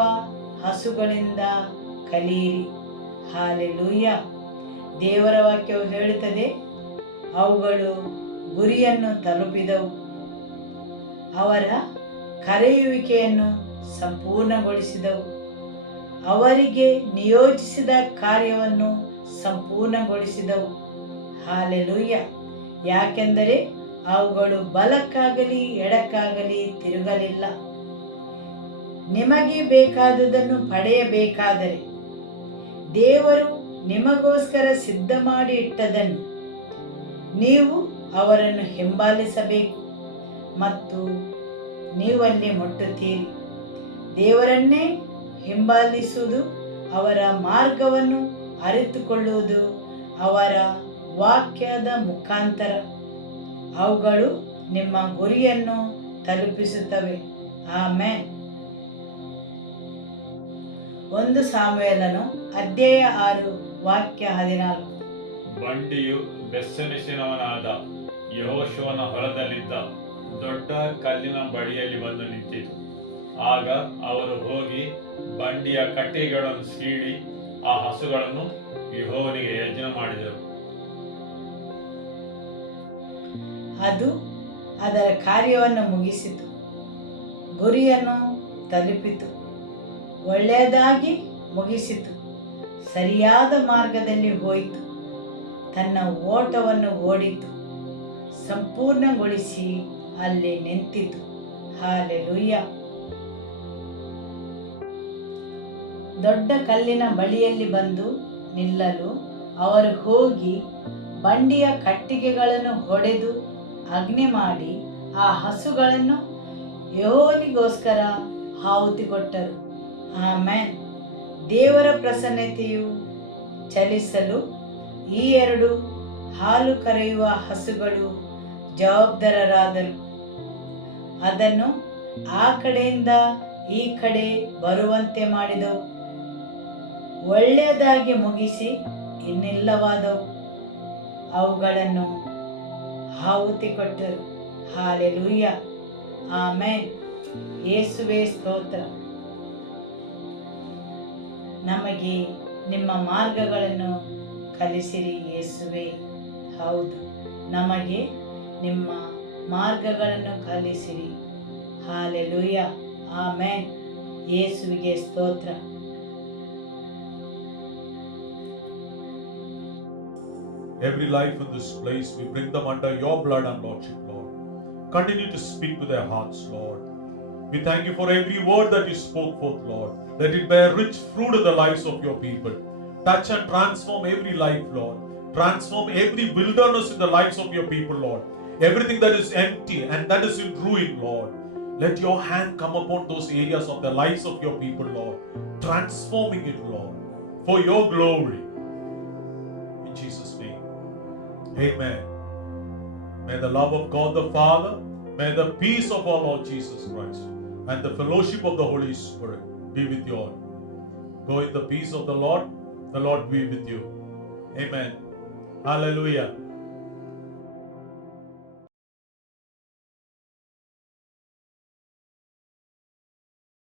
ಹಸುಗಳಿಂದ ಕಲಿಯಿರಿ. ಹಾಲೆಲೂಯ. ದೇವರ ವಾಕ್ಯವು ಹೇಳುತ್ತದೆ, ಅವುಗಳು ಗುರಿಯನ್ನು ತಲುಪಿದವು. ಅವರ ಕರೆಯುವಿಕೆಯನ್ನು ಸಂಪೂರ್ಣಗೊಳಿಸಿದವು. ಅವರಿಗೆ ನಿಯೋಜಿಸಿದ ಕಾರ್ಯವನ್ನು ಸಂಪೂರ್ಣಗೊಳಿಸಿದವು. ಹಾಲೆಲೂಯ. ಯಾಕೆಂದರೆ ಅವುಗಳು ಬಲಕ್ಕಾಗಲಿ ಎಡಕ್ಕಾಗಲಿ ತಿರುಗಲಿಲ್ಲ. ನಿಮಗೆ ಬೇಕಾದುದನ್ನು ಪಡೆಯಬೇಕಾದರೆ ದೇವರು ನಿಮಗೋಸ್ಕರ ಸಿದ್ಧ ಮಾಡಿ ಇಟ್ಟದನ್ನು ನೀವು ಅವರನ್ನು ಹಿಂಬಾಲಿಸಬೇಕು ಮತ್ತು ನೀವಲ್ಲಿ ಮುಟ್ಟುತ್ತೀರಿ. ದೇವರನ್ನೇ ಹಿಂಬಾಲಿಸುವುದು, ಅವರ ಮಾರ್ಗವನ್ನು ಅರಿತುಕೊಳ್ಳುವುದು ಅವರ ವಾಕ್ಯದ ಮುಖಾಂತರ. ಅವುಗಳು ನಿಮ್ಮ ಗುರಿಯನ್ನು ತಲುಪಿಸುತ್ತವೆ. ಆಮೆನ್. 1 ಸಾಮುವೇಲನು ಅಧ್ಯಾಯ 6 ವಾಕ್ಯ 14. ಬಂಡಿಯು ಬೆತ್ಷೆಮೆಷಿನವನಾದ ಯೆಹೋಶುವನ ಹೊಲದಲ್ಲಿದ್ದ ದೊಡ್ಡ ಕಲ್ಲಿನ ಬಳಿಯಲ್ಲಿ ಬಂದು ನಿಂತಿತು. ಆಗ ಅವರು ಹೋಗಿ ಬಂಡಿಯ ಕಟ್ಟಿಗೆಗಳನ್ನು ಸೀಳಿ ಆ ಹಸುಗಳನ್ನು ಯೆಹೋವನಿಗೆ ಯಜ್ಞ ಮಾಡಿದರು. ಅದು ಅದರ ಕಾರ್ಯವನ್ನು ಮುಗಿಸಿತು, ಗುರಿಯನ್ನು ತಲುಪಿತು, ಒಳ್ಳೆಯದಾಗಿ ಮುಗಿಸಿತು, ಸರಿಯಾದ ಮಾರ್ಗದಲ್ಲಿ ಹೋಯಿತು, ತನ್ನ ಓಟವನ್ನು ಓಡಿತು, ಸಂಪೂರ್ಣಗೊಳಿಸಿ ಅಲ್ಲಿ ನಿಂತಿತು. ಹಾಲೆಲೂಯ. ದೊಡ್ಡ ಕಲ್ಲಿನ ಬಳಿಯಲ್ಲಿ ಬಂದು ನಿಲ್ಲಲು ಅವರು ಹೋಗಿ ಬಂಡಿಯ ಕಟ್ಟಿಗೆಗಳನ್ನು ಹೊಡೆದು ಅಗ್ನಿ ಮಾಡಿ ಆ ಹಸುಗಳನ್ನು ಯೆಹೋವನಿಗೋಸ್ಕರ ಆಹುತಿ ಕೊಟ್ಟರು. ಆಮೆನ್. ದೇವರ ಪ್ರಸನ್ನತೆಯು ಚಲಿಸಲು ಈ ಎರಡು ಹಾಲು ಕರೆಯುವ ಹಸುಗಳು ಜವಾಬ್ದಾರರಾದರು. ಅದನ್ನು ಆ ಕಡೆಯಿಂದ ಈ ಕಡೆ ಬರುವಂತೆ ಮಾಡಿದವು, ಒಳ್ಳೆಯದಾಗಿ ಮುಗಿಸಿ ಇನ್ನಿಲ್ಲವಾದವು, ಅವುಗಳನ್ನು ಆಹುತಿ ಕೊಟ್ಟರು. ಹಾಲೆಲೂಯ. ಆಮೆನ್. ಯೇಸುವೇ ಸ್ತೋತ್ರ. ನಮಗೆ ನಿಮ್ಮ ಮಾರ್ಗಗಳನ್ನು ಕಲಿಸಿರಿ ಯೇಸುವೇ. ಹೌದು, ನಮಗೆ ನಿಮ್ಮ ಮಾರ್ಗಗಳನ್ನು ಕಲಿಸಿರಿ. ಹಾಲೆಲೂಯ. ಆಮೆನ್. ಯೇಸುವಿಗೆ ಸ್ತೋತ್ರ. Every life in this place, we bring them under your blood and lordship, Lord. Continue to speak to their hearts, Lord. We thank you for every word that you spoke forth, Lord. Let it bear rich fruit in the lives of your people. Touch and transform every life, Lord. Transform every wilderness in the lives of your people, Lord. Everything that is empty and that is in ruin, Lord. Let your hand come upon those areas of the lives of your people, Lord. Transforming it, Lord, for your glory. In Jesus' name. Amen. May the love of God the Father, may the peace of our Lord Jesus Christ, and the fellowship of the Holy Spirit be with you all. Go in the peace of the Lord be with you. Amen. Hallelujah.